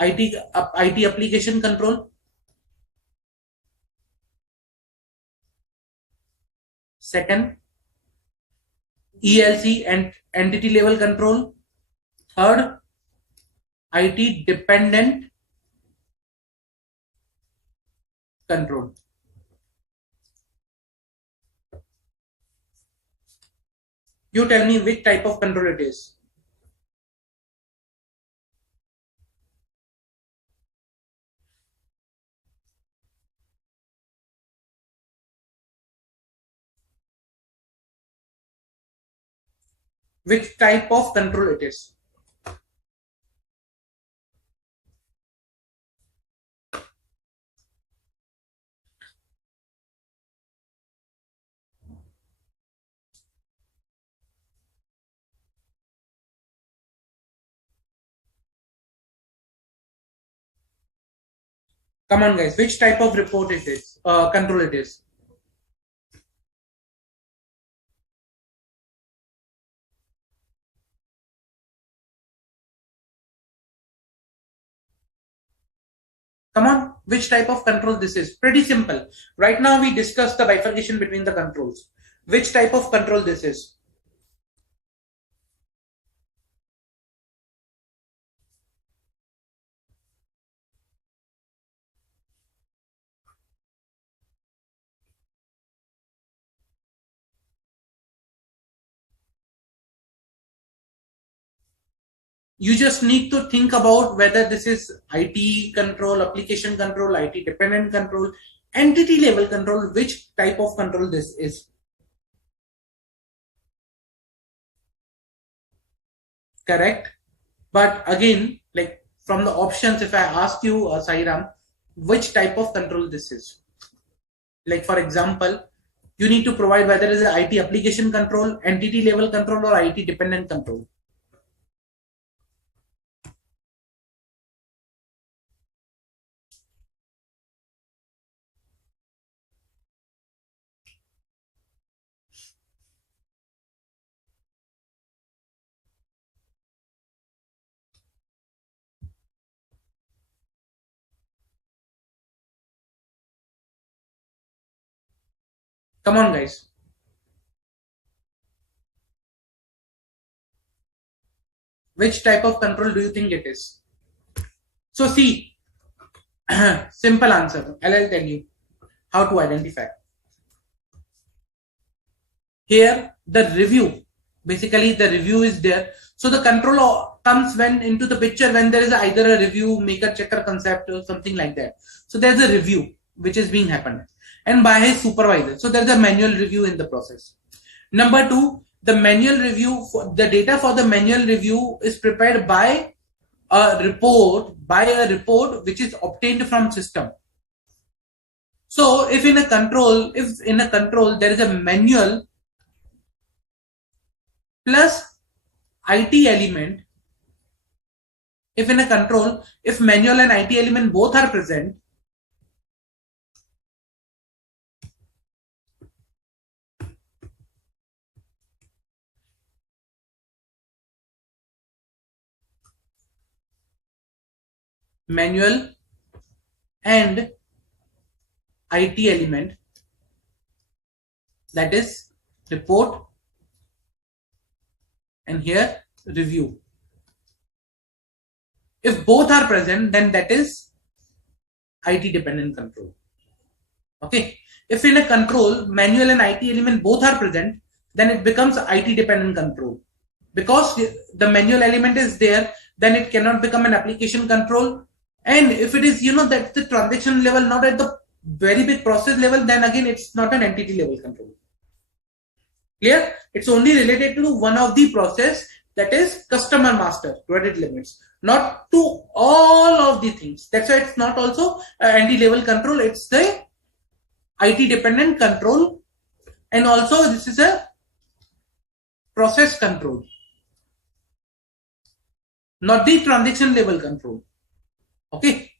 IT application control. Second, ELC and entity level control. Third, IT dependent control. You tell me which type of control it is. Which type of control it is. Come on, guys. Which type of report it is? Control it is. Come on, which type of control this is? Pretty simple. Right now we discussed the bifurcation between the controls. Which type of control this is? You just need to think about whether this is IT control, application control, IT dependent control, entity level control, which type of control this is. Correct? But again, like from the options, if I ask you, Sairam, which type of control this is? Like for example, you need to provide whether it is an IT application control, entity level control, or IT dependent control. Come on, guys. Which type of control do you think it is? So see, simple answer. I'll tell you how to identify. Here, the review. Basically, the review is there. So the control comes when into the picture when there is either a review, maker, checker concept or something like that. So there's a review which is being happened and by his supervisor. So there's a manual review in the process. Number two, the manual review, the data for the manual review is prepared by a report, which is obtained from system. So if in a control there is a manual plus IT element, if in a control, if manual and IT element both are present, manual and IT element, that is report, and here review. If both are present, then that is IT dependent control. Okay. If in a control, manual and IT element both are present, then it becomes IT dependent control. Because the manual element is there, then it cannot become an application control. And if it is, that's the transaction level, not at the very big process level, then again, it's not an entity level control. Clear? It's only related to one of the process, that is customer master credit limits, not to all of the things. That's why it's not also entity level control. It's the IT dependent control, and also this is a process control, not the transaction level control. Okay.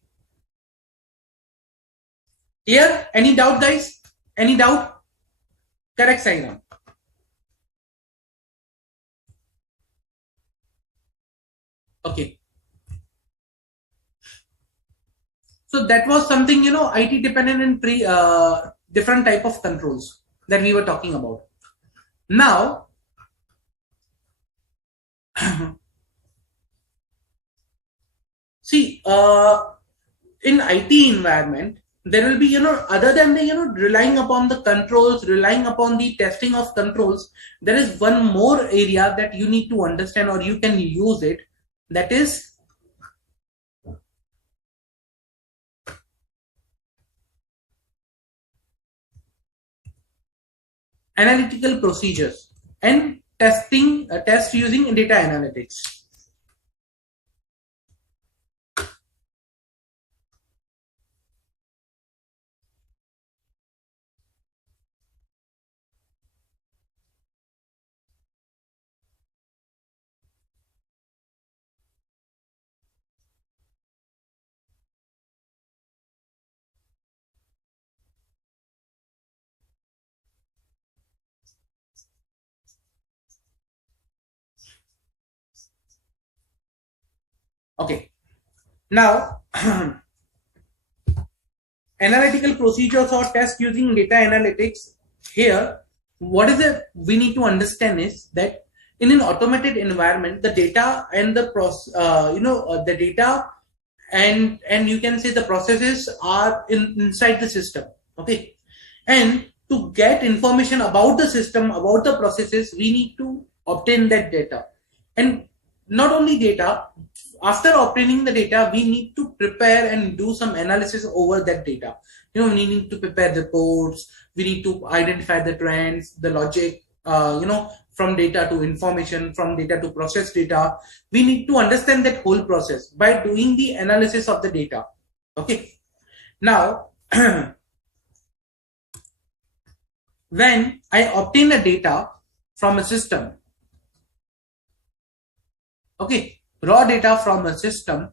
Clear? Any doubt, guys? Any doubt? Correct, Sairam. Okay. So that was something, IT dependent and different type of controls that we were talking about. Now, see, in IT environment, there will be, other than the, relying upon the controls, relying upon the testing of controls, there is one more area that you need to understand, or you can use it. That is analytical procedures and test using data analytics. Okay. Now, analytical procedures or test using data analytics. Here, what is it we need to understand is that in an automated environment, the data and the the data and you can say the processes are inside the system. Okay. And to get information about the system, about the processes, we need to obtain that data. And not only data, after obtaining the data, we need to prepare and do some analysis over that data. We need to prepare reports, we need to identify the trends, the logic, from data to information, from data to process data. We need to understand that whole process by doing the analysis of the data. Okay. Now, when I obtain the data from a system, okay, raw data from a system,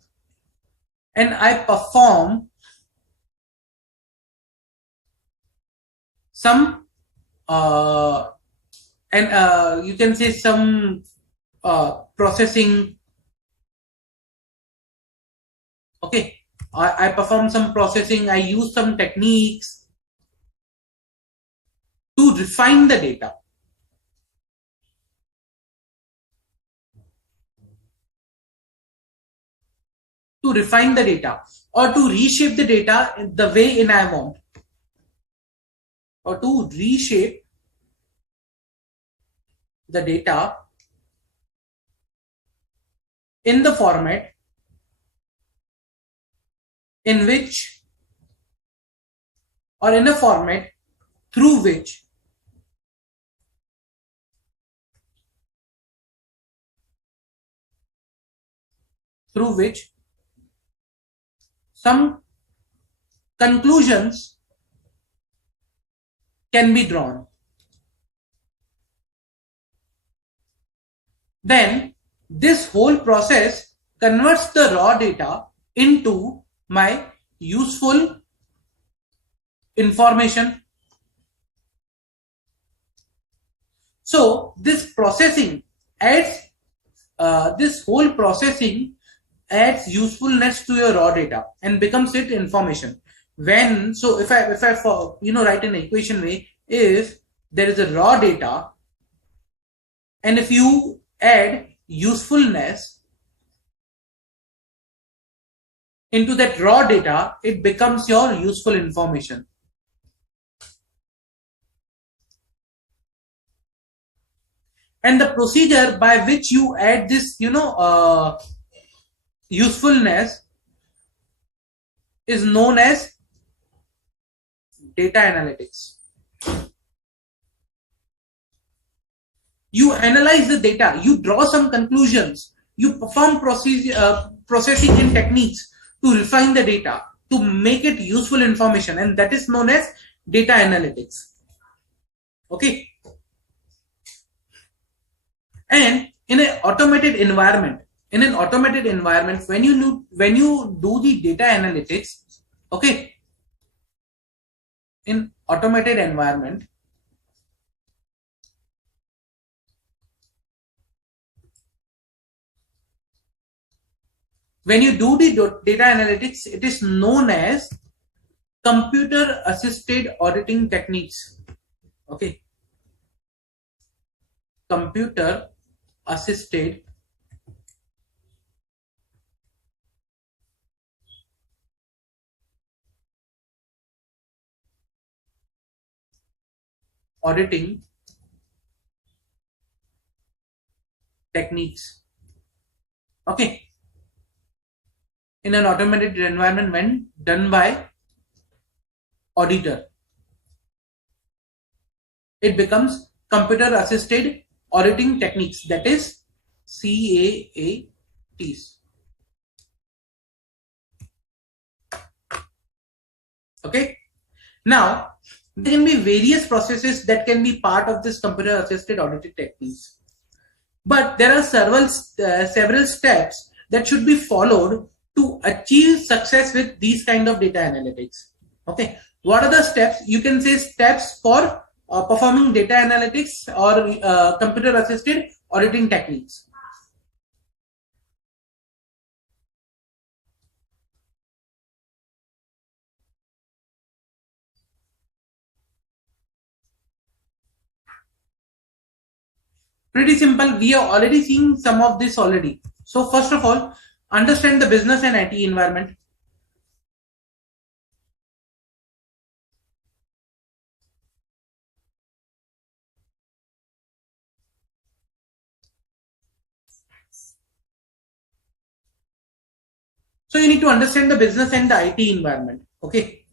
and I perform some you can say some processing. Okay, I perform some processing, I use some techniques to refine the data. To refine the data, or to reshape the data in the way in I want, or to reshape the data in the format in which, or in a format through which some conclusions can be drawn. Then this whole process converts the raw data into my useful information. So this processing adds this whole processing adds usefulness to your raw data and becomes it information. When, so if I write an equation way, if there is a raw data and if you add usefulness into that raw data, it becomes your useful information. And the procedure by which you add this usefulness is known as data analytics. You analyze the data, you draw some conclusions, you perform processing and techniques to refine the data, to make it useful information, and that is known as data analytics. Okay. And in an automated environment, when you do the data analytics, okay, in automated environment, when you do the data analytics, it is known as computer assisted auditing techniques. Okay. Computer assisted auditing techniques. Okay. In an automated environment when done by auditor, it becomes computer assisted auditing techniques, that is CAATs. Okay. Now there can be various processes that can be part of this computer assisted auditing techniques, but there are several steps that should be followed to achieve success with these kind of data analytics. Okay, what are the steps? You can say steps for performing data analytics or computer assisted auditing techniques. Pretty simple. We are already seeing some of this already. So first of all, understand the business and IT environment. So you need to understand the business and the IT environment. Okay.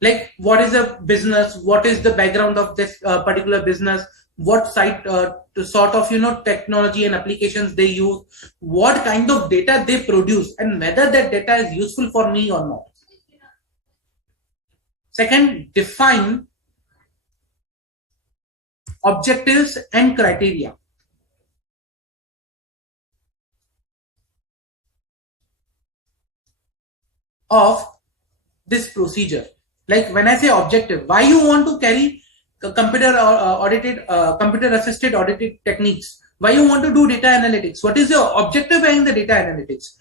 Like what is a business? What is the background of this particular business? What site sort of technology and applications they use? What kind of data they produce, and whether that data is useful for me or not. Second, define objectives and criteria of this procedure. Like when I say objective, why you want to carry computer assisted audited techniques? Why you want to do data analytics? What is your objective behind the data analytics?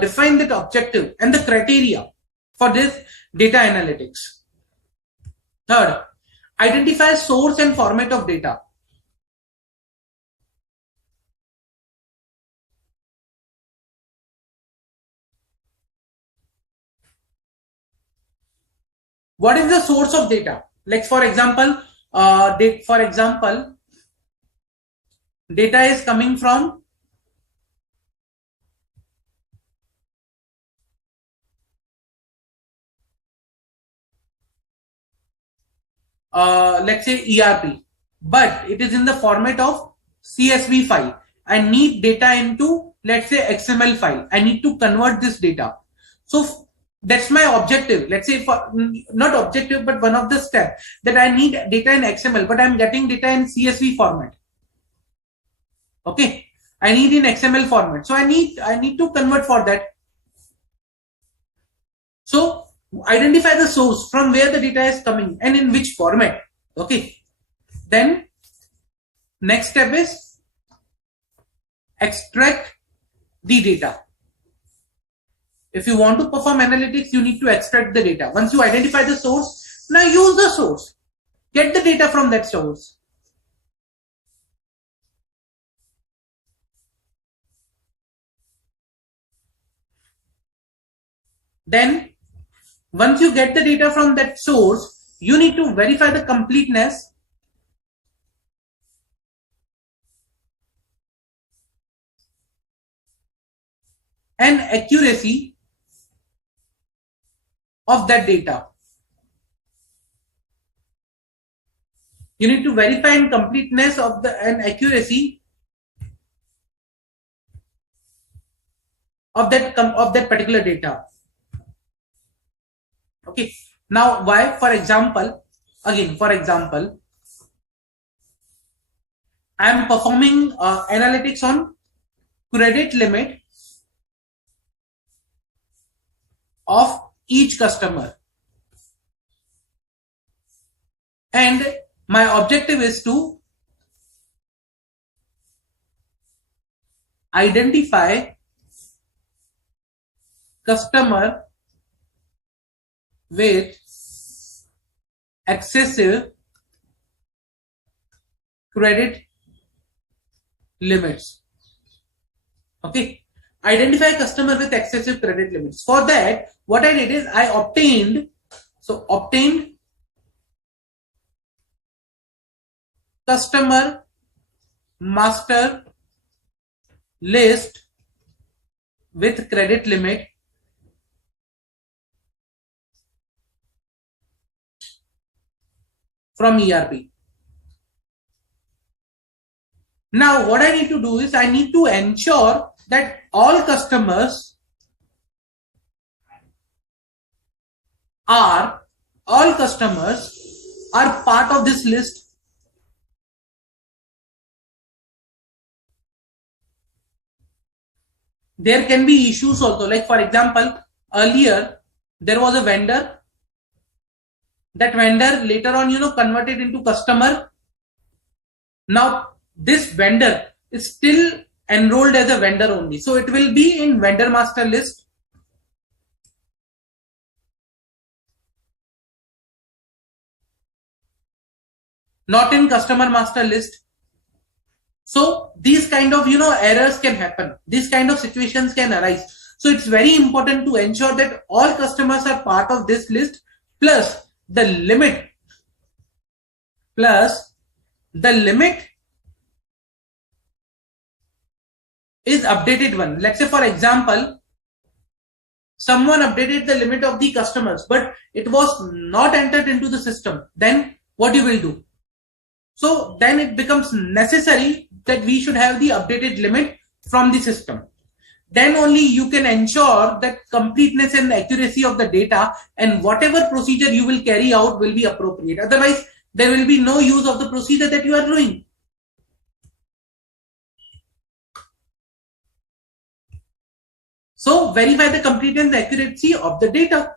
Define that objective and the criteria for this data analytics. Third, identify source and format of data. What is the source of data? Like for example, data is coming from let's say ERP, but it is in the format of CSV file. I need data into, let's say, XML file. I need to convert this data. So that's my objective. Let's say for not objective, but one of the steps that I need data in XML, but I'm getting data in CSV format. Okay, I need in XML format. So I need to convert for that. So identify the source from where the data is coming and in which format. Okay, then next step is extract the data. If you want to perform analytics, you need to extract the data. Once you identify the source, now use the source. Get the data from that source. Then, once you get the data from that source, you need to verify the completeness and accuracy of that data. You need to verify and completeness of the and accuracy of that particular data. Okay. Now, why? For example, I am performing analytics on credit limit of each customer, and my objective is to identify customer with excessive credit limits. Okay, identify customer with excessive credit limits. For that, what I did is I obtained customer master list with credit limit from ERP. Now, what I need to do is I need to ensure that all customers are part of this list. There can be issues also, like for example, earlier there was a vendor. That vendor later on, converted into customer. Now this vendor is still enrolled as a vendor only, so it will be in vendor master list. Not in customer master list. So these kind of errors can happen. These kind of situations can arise. So it's very important to ensure that all customers are part of this list, plus the limit is updated one. Let's say for example, someone updated the limit of the customers, but it was not entered into the system. Then what you will do? So then it becomes necessary that we should have the updated limit from the system. Then only you can ensure that completeness and accuracy of the data, and whatever procedure you will carry out will be appropriate. Otherwise, there will be no use of the procedure that you are doing. So verify the completeness and accuracy of the data.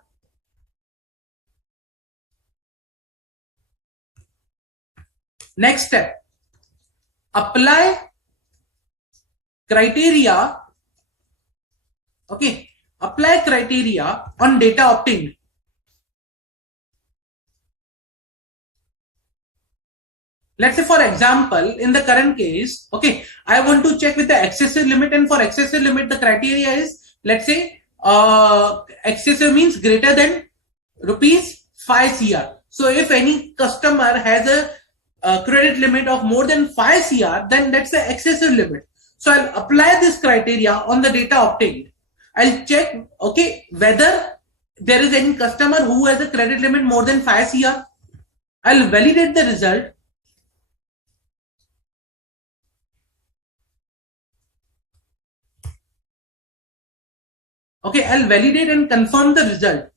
Next step, apply criteria. Okay, apply criteria on data obtained. Let's say for example, in the current case, okay, I want to check with the excessive limit, and for excessive limit the criteria is, let's say excessive means greater than rupees 5 CR. So if any customer has a credit limit of more than 5 CR, then that's the excessive limit. So I'll apply this criteria on the data obtained. I'll check, okay, whether there is any customer who has a credit limit more than 5 CR. I'll validate the result. Okay, I'll validate and confirm the result.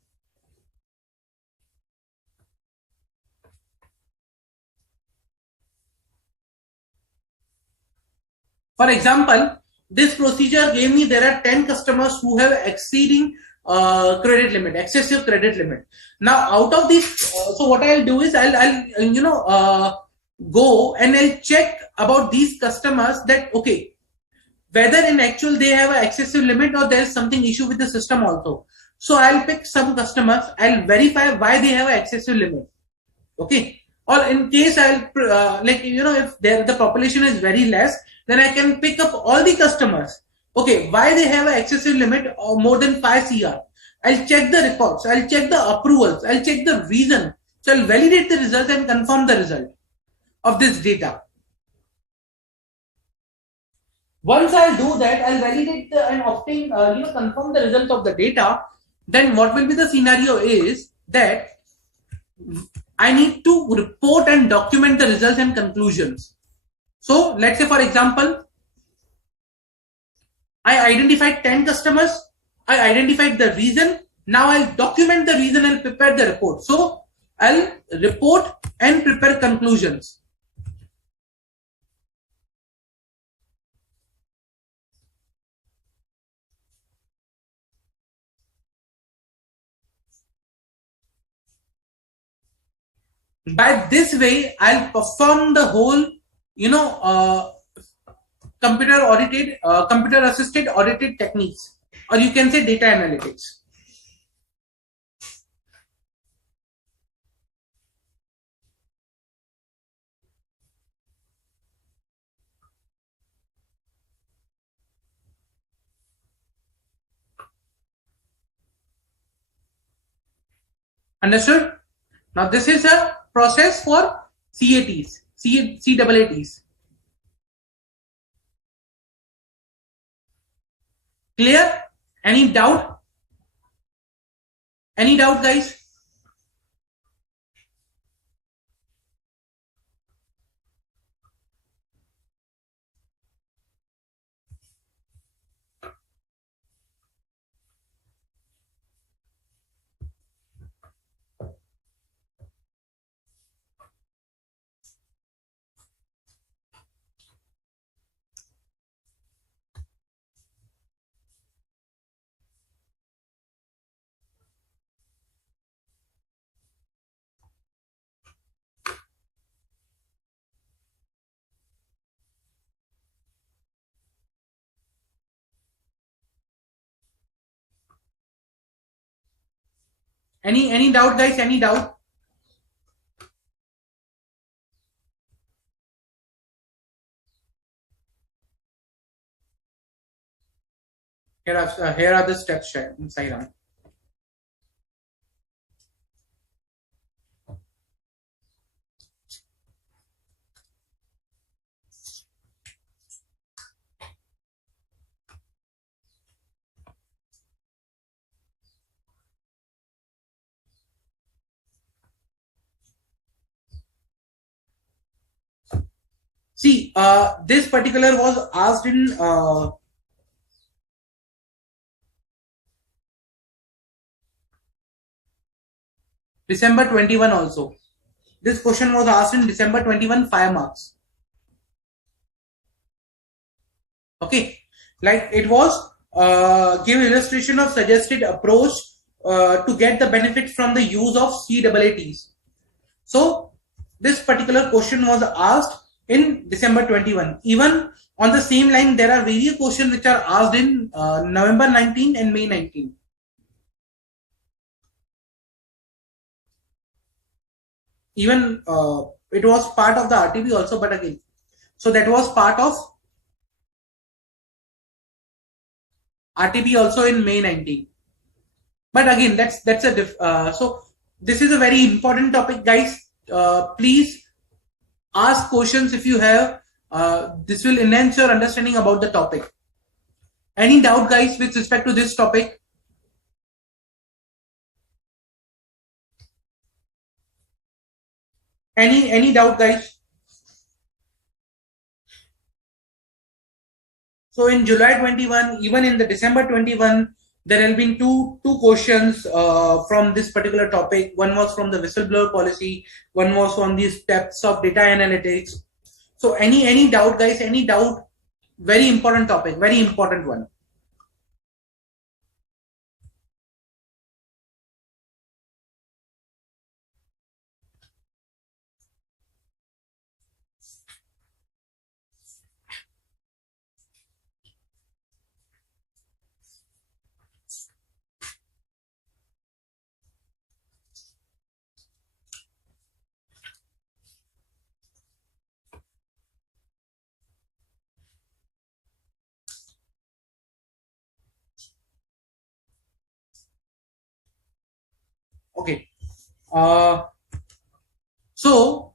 For example, this procedure gave me there are 10 customers who have exceeding credit limit, excessive credit limit. Now out of these, so what I'll do is I'll go and I'll check about these customers that, okay, whether in actual they have an excessive limit or there is something issue with the system also. So I'll pick some customers, I'll verify why they have an excessive limit. Okay. Or in case I'll like if the population is very less, then I can pick up all the customers. Okay, why they have an excessive limit or more than 5 CR. I'll check the records, I'll check the approvals, I'll check the reason. So I'll validate the result and confirm the result of this data. Once I'll do that, I'll validate and obtain, confirm the result of the data. Then what will be the scenario is that I need to report and document the results and conclusions. So let's say, for example, I identified 10 customers. I identified the reason. Now I'll document the reason and prepare the report. So I'll report and prepare conclusions. By this way, I'll perform the whole, computer assisted audited techniques, or you can say data analytics. Understood? Now this is a process for CATs, CAATs. Clear? Any doubt? Any doubt, guys? Any doubt, guys? Any doubt? Here are the steps, Sairam. See, this particular was asked in December 21 also. This question was asked in December 21, 5 marks. Okay, like it was give illustration of suggested approach to get the benefit from the use of CAATs. So this particular question was asked in December 21. Even on the same line, there are various questions which are asked in November 19 and May 19. Even it was part of the RTP also, but again, so that was part of RTP also in May 19. But again, that's a so this is a very important topic, guys. Please ask questions if you have. This will enhance your understanding about the topic. Any doubt, guys, with respect to this topic? Any doubt, guys? So in July 21, even in the December 21, there have been two questions from this particular topic. One was from the whistleblower policy. One was on the steps of data analytics. So any doubt, guys? Any doubt? Very important topic. Very important one. Uh, so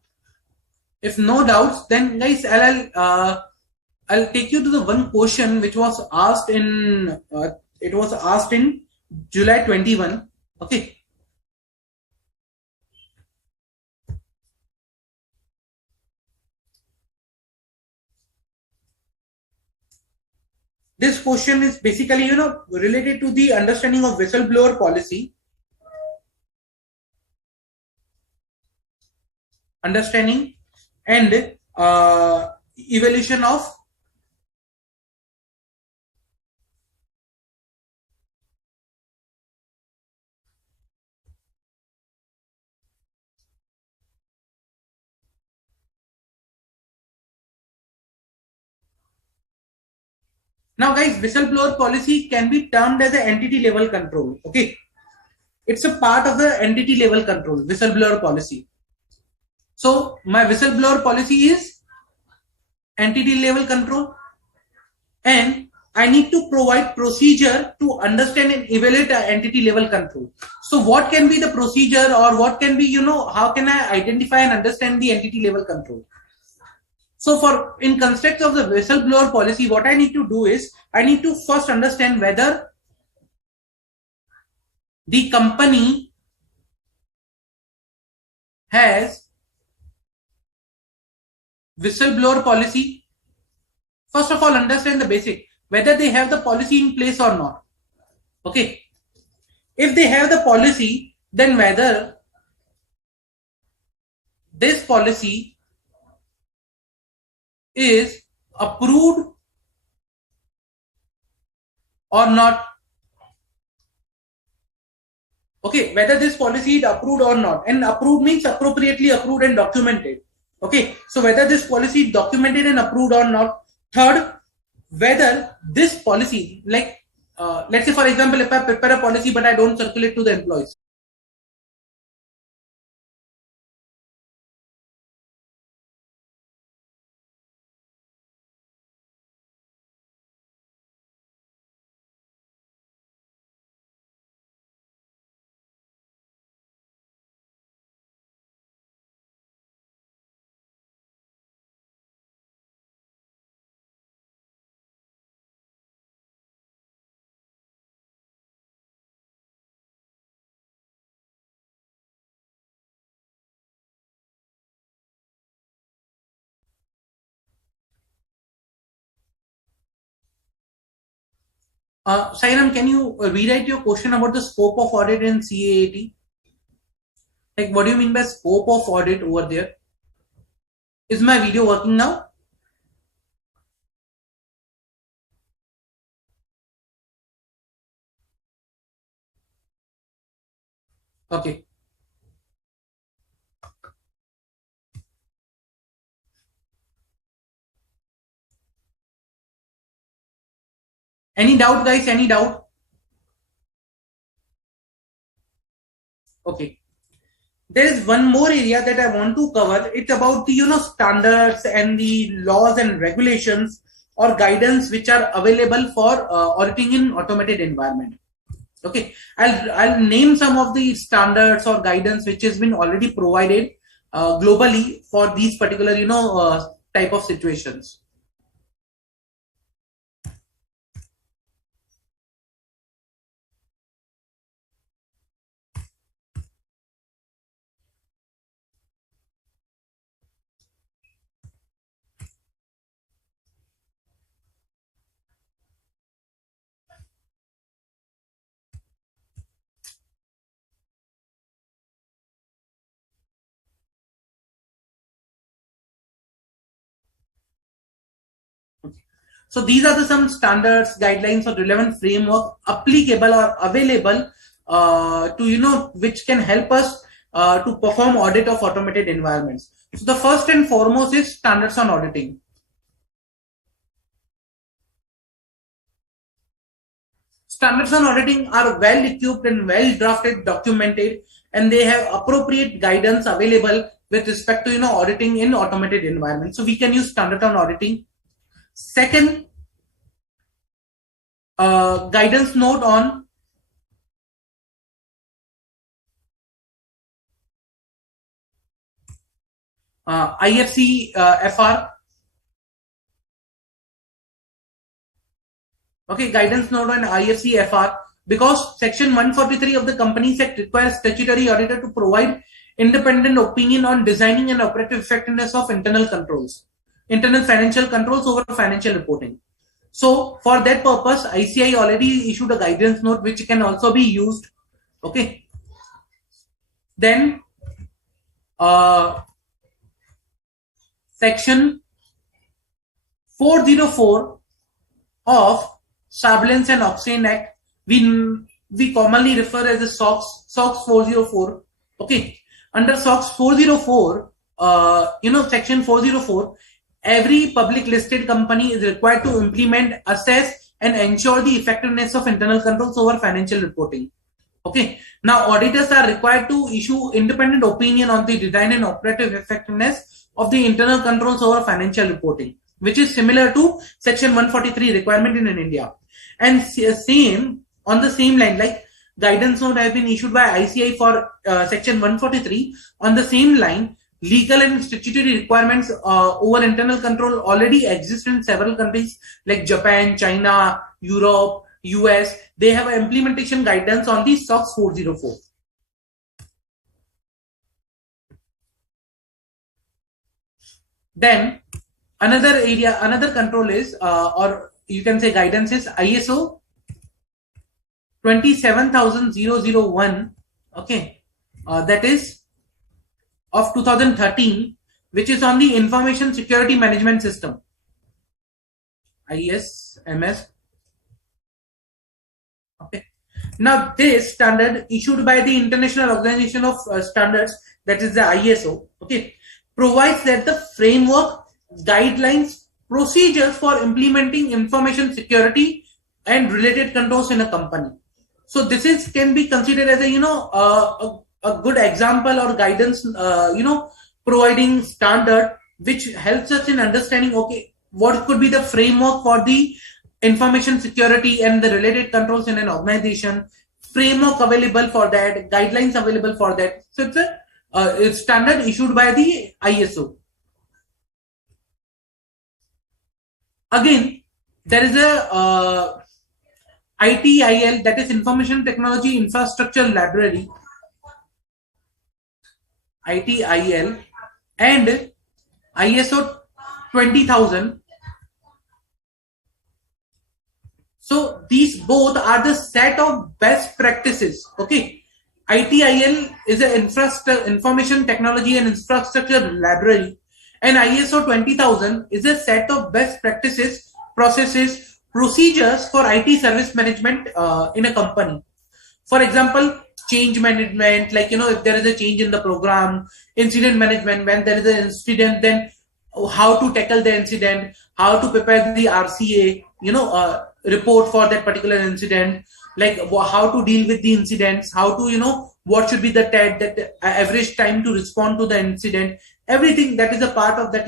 if no doubts, then guys, I'll take you to the one question which was asked in it was asked in July 21. Okay. This question is basically, related to the understanding of whistleblower policy, understanding and evaluation of. Now, guys, whistleblower policy can be termed as an entity level control. Okay, it's a part of the entity level control, whistleblower policy. So, my whistleblower policy is entity level control, and I need to provide procedure to understand and evaluate the entity level control. So, what can be the procedure, or what can be, how can I identify and understand the entity level control? So for in context of the whistleblower policy, what I need to do is I need to first understand whether the company has whistleblower policy. First of all, understand the basic, whether they have the policy in place or not. Okay. If they have the policy, then whether this policy is approved or not. Okay, whether this policy is approved or not, and approved means appropriately approved and documented. Okay, so whether this policy is documented and approved or not. Third, whether this policy, like let's say for example, if I prepare a policy but I don't circulate to the employees. Sairam, can you rewrite your question about the scope of audit in CAAT? Like, what do you mean by scope of audit over there? Is my video working now? Okay. Any doubt, guys? Any doubt? Okay. There is one more area that I want to cover. It's about the standards and the laws and regulations or guidance which are available for auditing in automated environment. Okay, I'll name some of the standards or guidance which has been already provided globally for these particular type of situations. So these are the some standards, guidelines, or relevant framework applicable or available to which can help us to perform audit of automated environments. So the first and foremost is standards on auditing. Standards on auditing are well equipped and well drafted, documented, and they have appropriate guidance available with respect to auditing in automated environments. So we can use standard on auditing. Second, guidance note on IFC FR. Okay, guidance note on IFC FR, because Section 143 of the Companies Act requires statutory auditor to provide independent opinion on designing and operative effectiveness of internal controls, internal financial controls over financial reporting. So for that purpose, ICI already issued a guidance note which can also be used. Okay. Then Section 404 of Surveillance and Auction Act, we commonly refer as the SOX 404. Okay, under SOX 404, Section 404, every public listed company is required to implement, assess, and ensure the effectiveness of internal controls over financial reporting. Okay, now auditors are required to issue independent opinion on the design and operative effectiveness of the internal controls over financial reporting, which is similar to Section 143 requirement in India. And same on the same line, like guidance note has been issued by ICI for Section 143. On the same line, legal and statutory requirements over internal control already exist in several countries like Japan, China, Europe, US. They have an implementation guidance on the SOX 404. Then another area, another control is, or you can say guidance is ISO 27001. Okay, that is of 2013, which is on the Information Security Management System, ISMS. Okay. Now this standard issued by the International Organization of Standards, that is the ISO, okay, provides that the framework, guidelines, procedures for implementing information security and related controls in a company. So this is can be considered as a good example or guidance, providing standard which helps us in understanding, okay, what could be the framework for the information security and the related controls in an organization, framework available for that, guidelines available for that. So it's a standard issued by the ISO. Again, there is a ITIL, that is Information Technology Infrastructure Library, ITIL, and ISO 20000. So these both are the set of best practices. Okay, ITIL is an information technology and infrastructure library, and ISO 20000 is a set of best practices, processes, procedures for IT service management in a company. For example, change management, like if there is a change in the program, incident management, when there is an incident, then how to tackle the incident, how to prepare the RCA, report for that particular incident, like how to deal with the incidents, how to what should be the that average time to respond to the incident, everything that is a part of that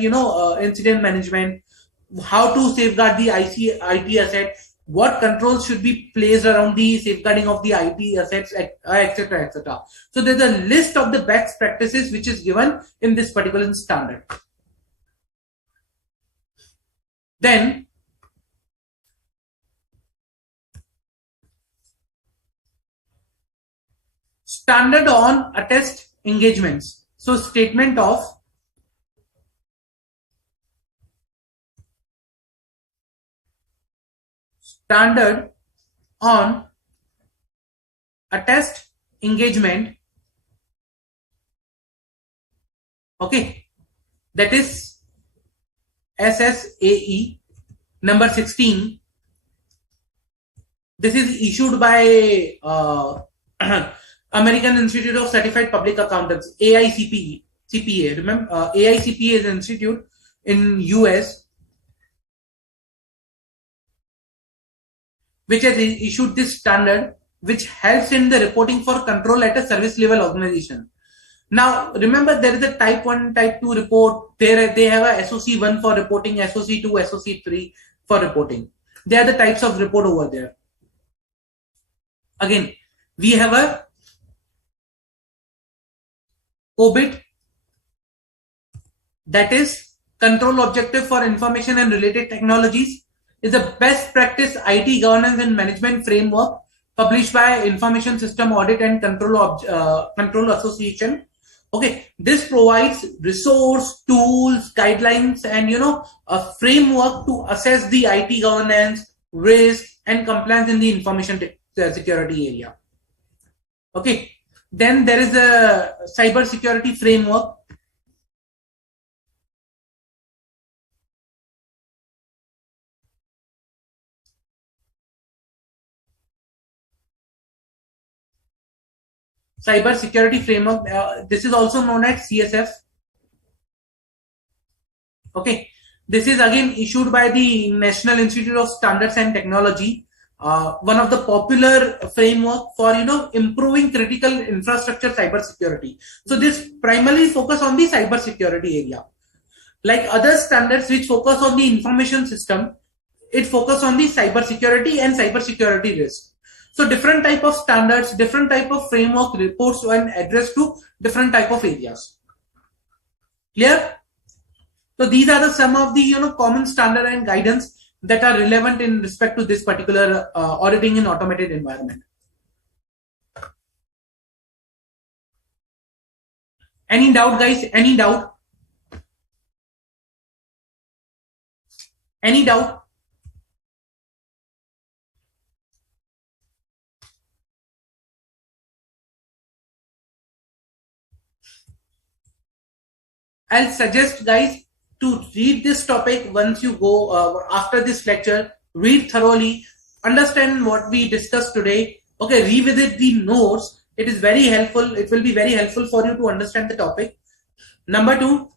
incident management, how to safeguard the IT asset, what controls should be placed around the safeguarding of the IT assets, etc., etc. So there's a list of the best practices which is given in this particular standard. Then standard on attest engagements. So statement of standard on attest engagement. Okay, that is SSAE number 16. This is issued by American Institute of Certified Public Accountants, AICPE. CPA. Remember, AICPE is an institute in US which has issued this standard, which helps in the reporting for control at a service level organization. Now, remember, there is a type 1, type 2 report. They have a SOC 1 for reporting, SOC 2, SOC 3 for reporting. They are the types of report over there. Again, we have a audit that is Control Objective for Information and Related Technologies, is a best practice IT governance and management framework published by Information System Audit and Control Association. Okay, this provides resource, tools, guidelines, and a framework to assess the IT governance, risk, and compliance in the information security area. Okay, then there is a cyber security framework. Cyber security framework. This is also known as CSF. Okay, this is again issued by the National Institute of Standards and Technology. One of the popular framework for improving critical infrastructure cyber security. So this primarily focus on the cyber security area. Like other standards which focus on the information system, it focus on the cyber security and cyber security risk. So different type of standards, different type of framework reports and address to different type of areas. Clear? So these are the some of the common standard and guidance that are relevant in respect to this particular auditing in automated environment. Any doubt, guys? Any doubt? Any doubt? I'll suggest, guys, to read this topic once you go after this lecture. Read thoroughly, understand what we discussed today. Okay, revisit the notes. It is very helpful. It will be very helpful for you to understand the topic. Number 2,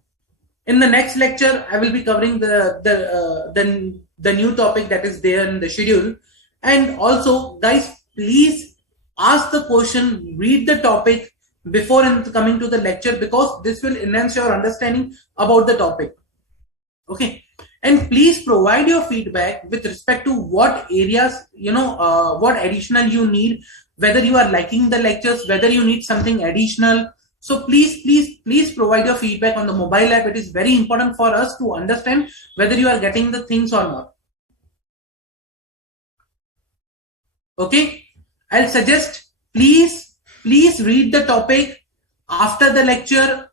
in the next lecture, I will be covering the new topic that is there in the schedule. And also, guys, please ask the question, read the topic before coming to the lecture, because this will enhance your understanding about the topic. Okay, and please provide your feedback with respect to what areas what additional you need, whether you are liking the lectures, whether you need something additional. So please provide your feedback on the mobile app. It is very important for us to understand whether you are getting the things or not. Okay, I'll suggest please read the topic after the lecture,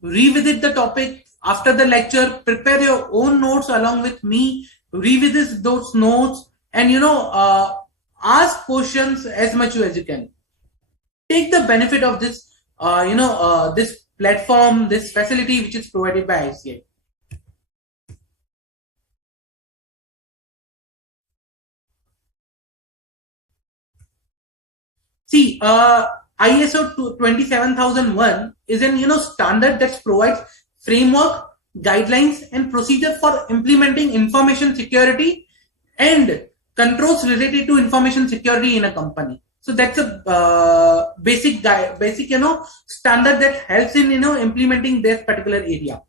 revisit the topic after the lecture, prepare your own notes along with me, revisit those notes, and ask questions as much as you can. Take the benefit of this this platform, this facility which is provided by ICA. See, ISO 27001 is an standard that provides framework, guidelines, and procedure for implementing information security and controls related to information security in a company. So that's a basic standard that helps in implementing this particular area.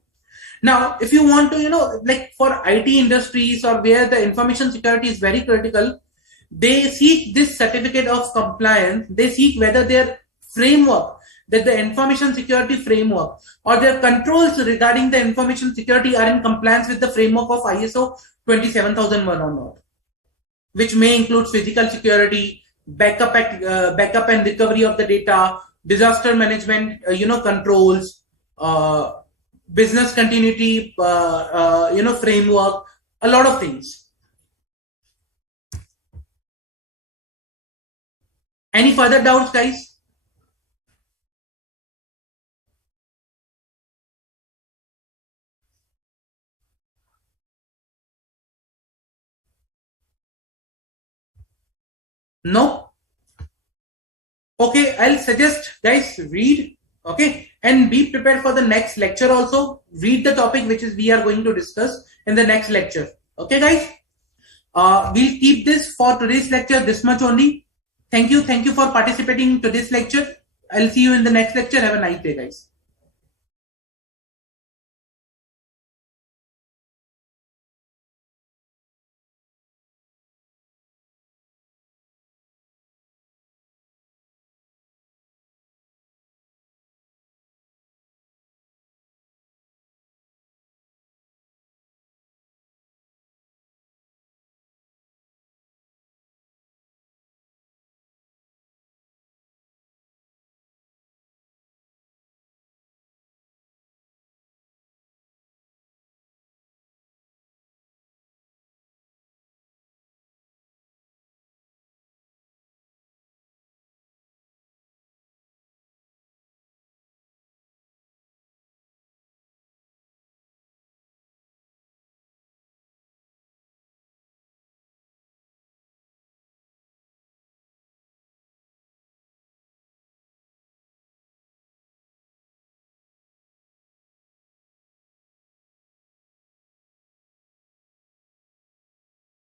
Now, if you want to like for IT industries or where the information security is very critical, they seek this certificate of compliance. They seek whether their framework, that the information security framework or their controls regarding the information security are in compliance with the framework of ISO 27001 or not, which may include physical security, backup and recovery of the data, disaster management, controls, business continuity, framework, a lot of things. Any further doubts, guys? No? Okay, I'll suggest, guys, read, okay, and be prepared for the next lecture also. Read the topic which is we are going to discuss in the next lecture. Okay, guys? We'll keep this for today's lecture, this much only. Thank you for participating in today's lecture. I'll see you in the next lecture. Have a nice day, guys.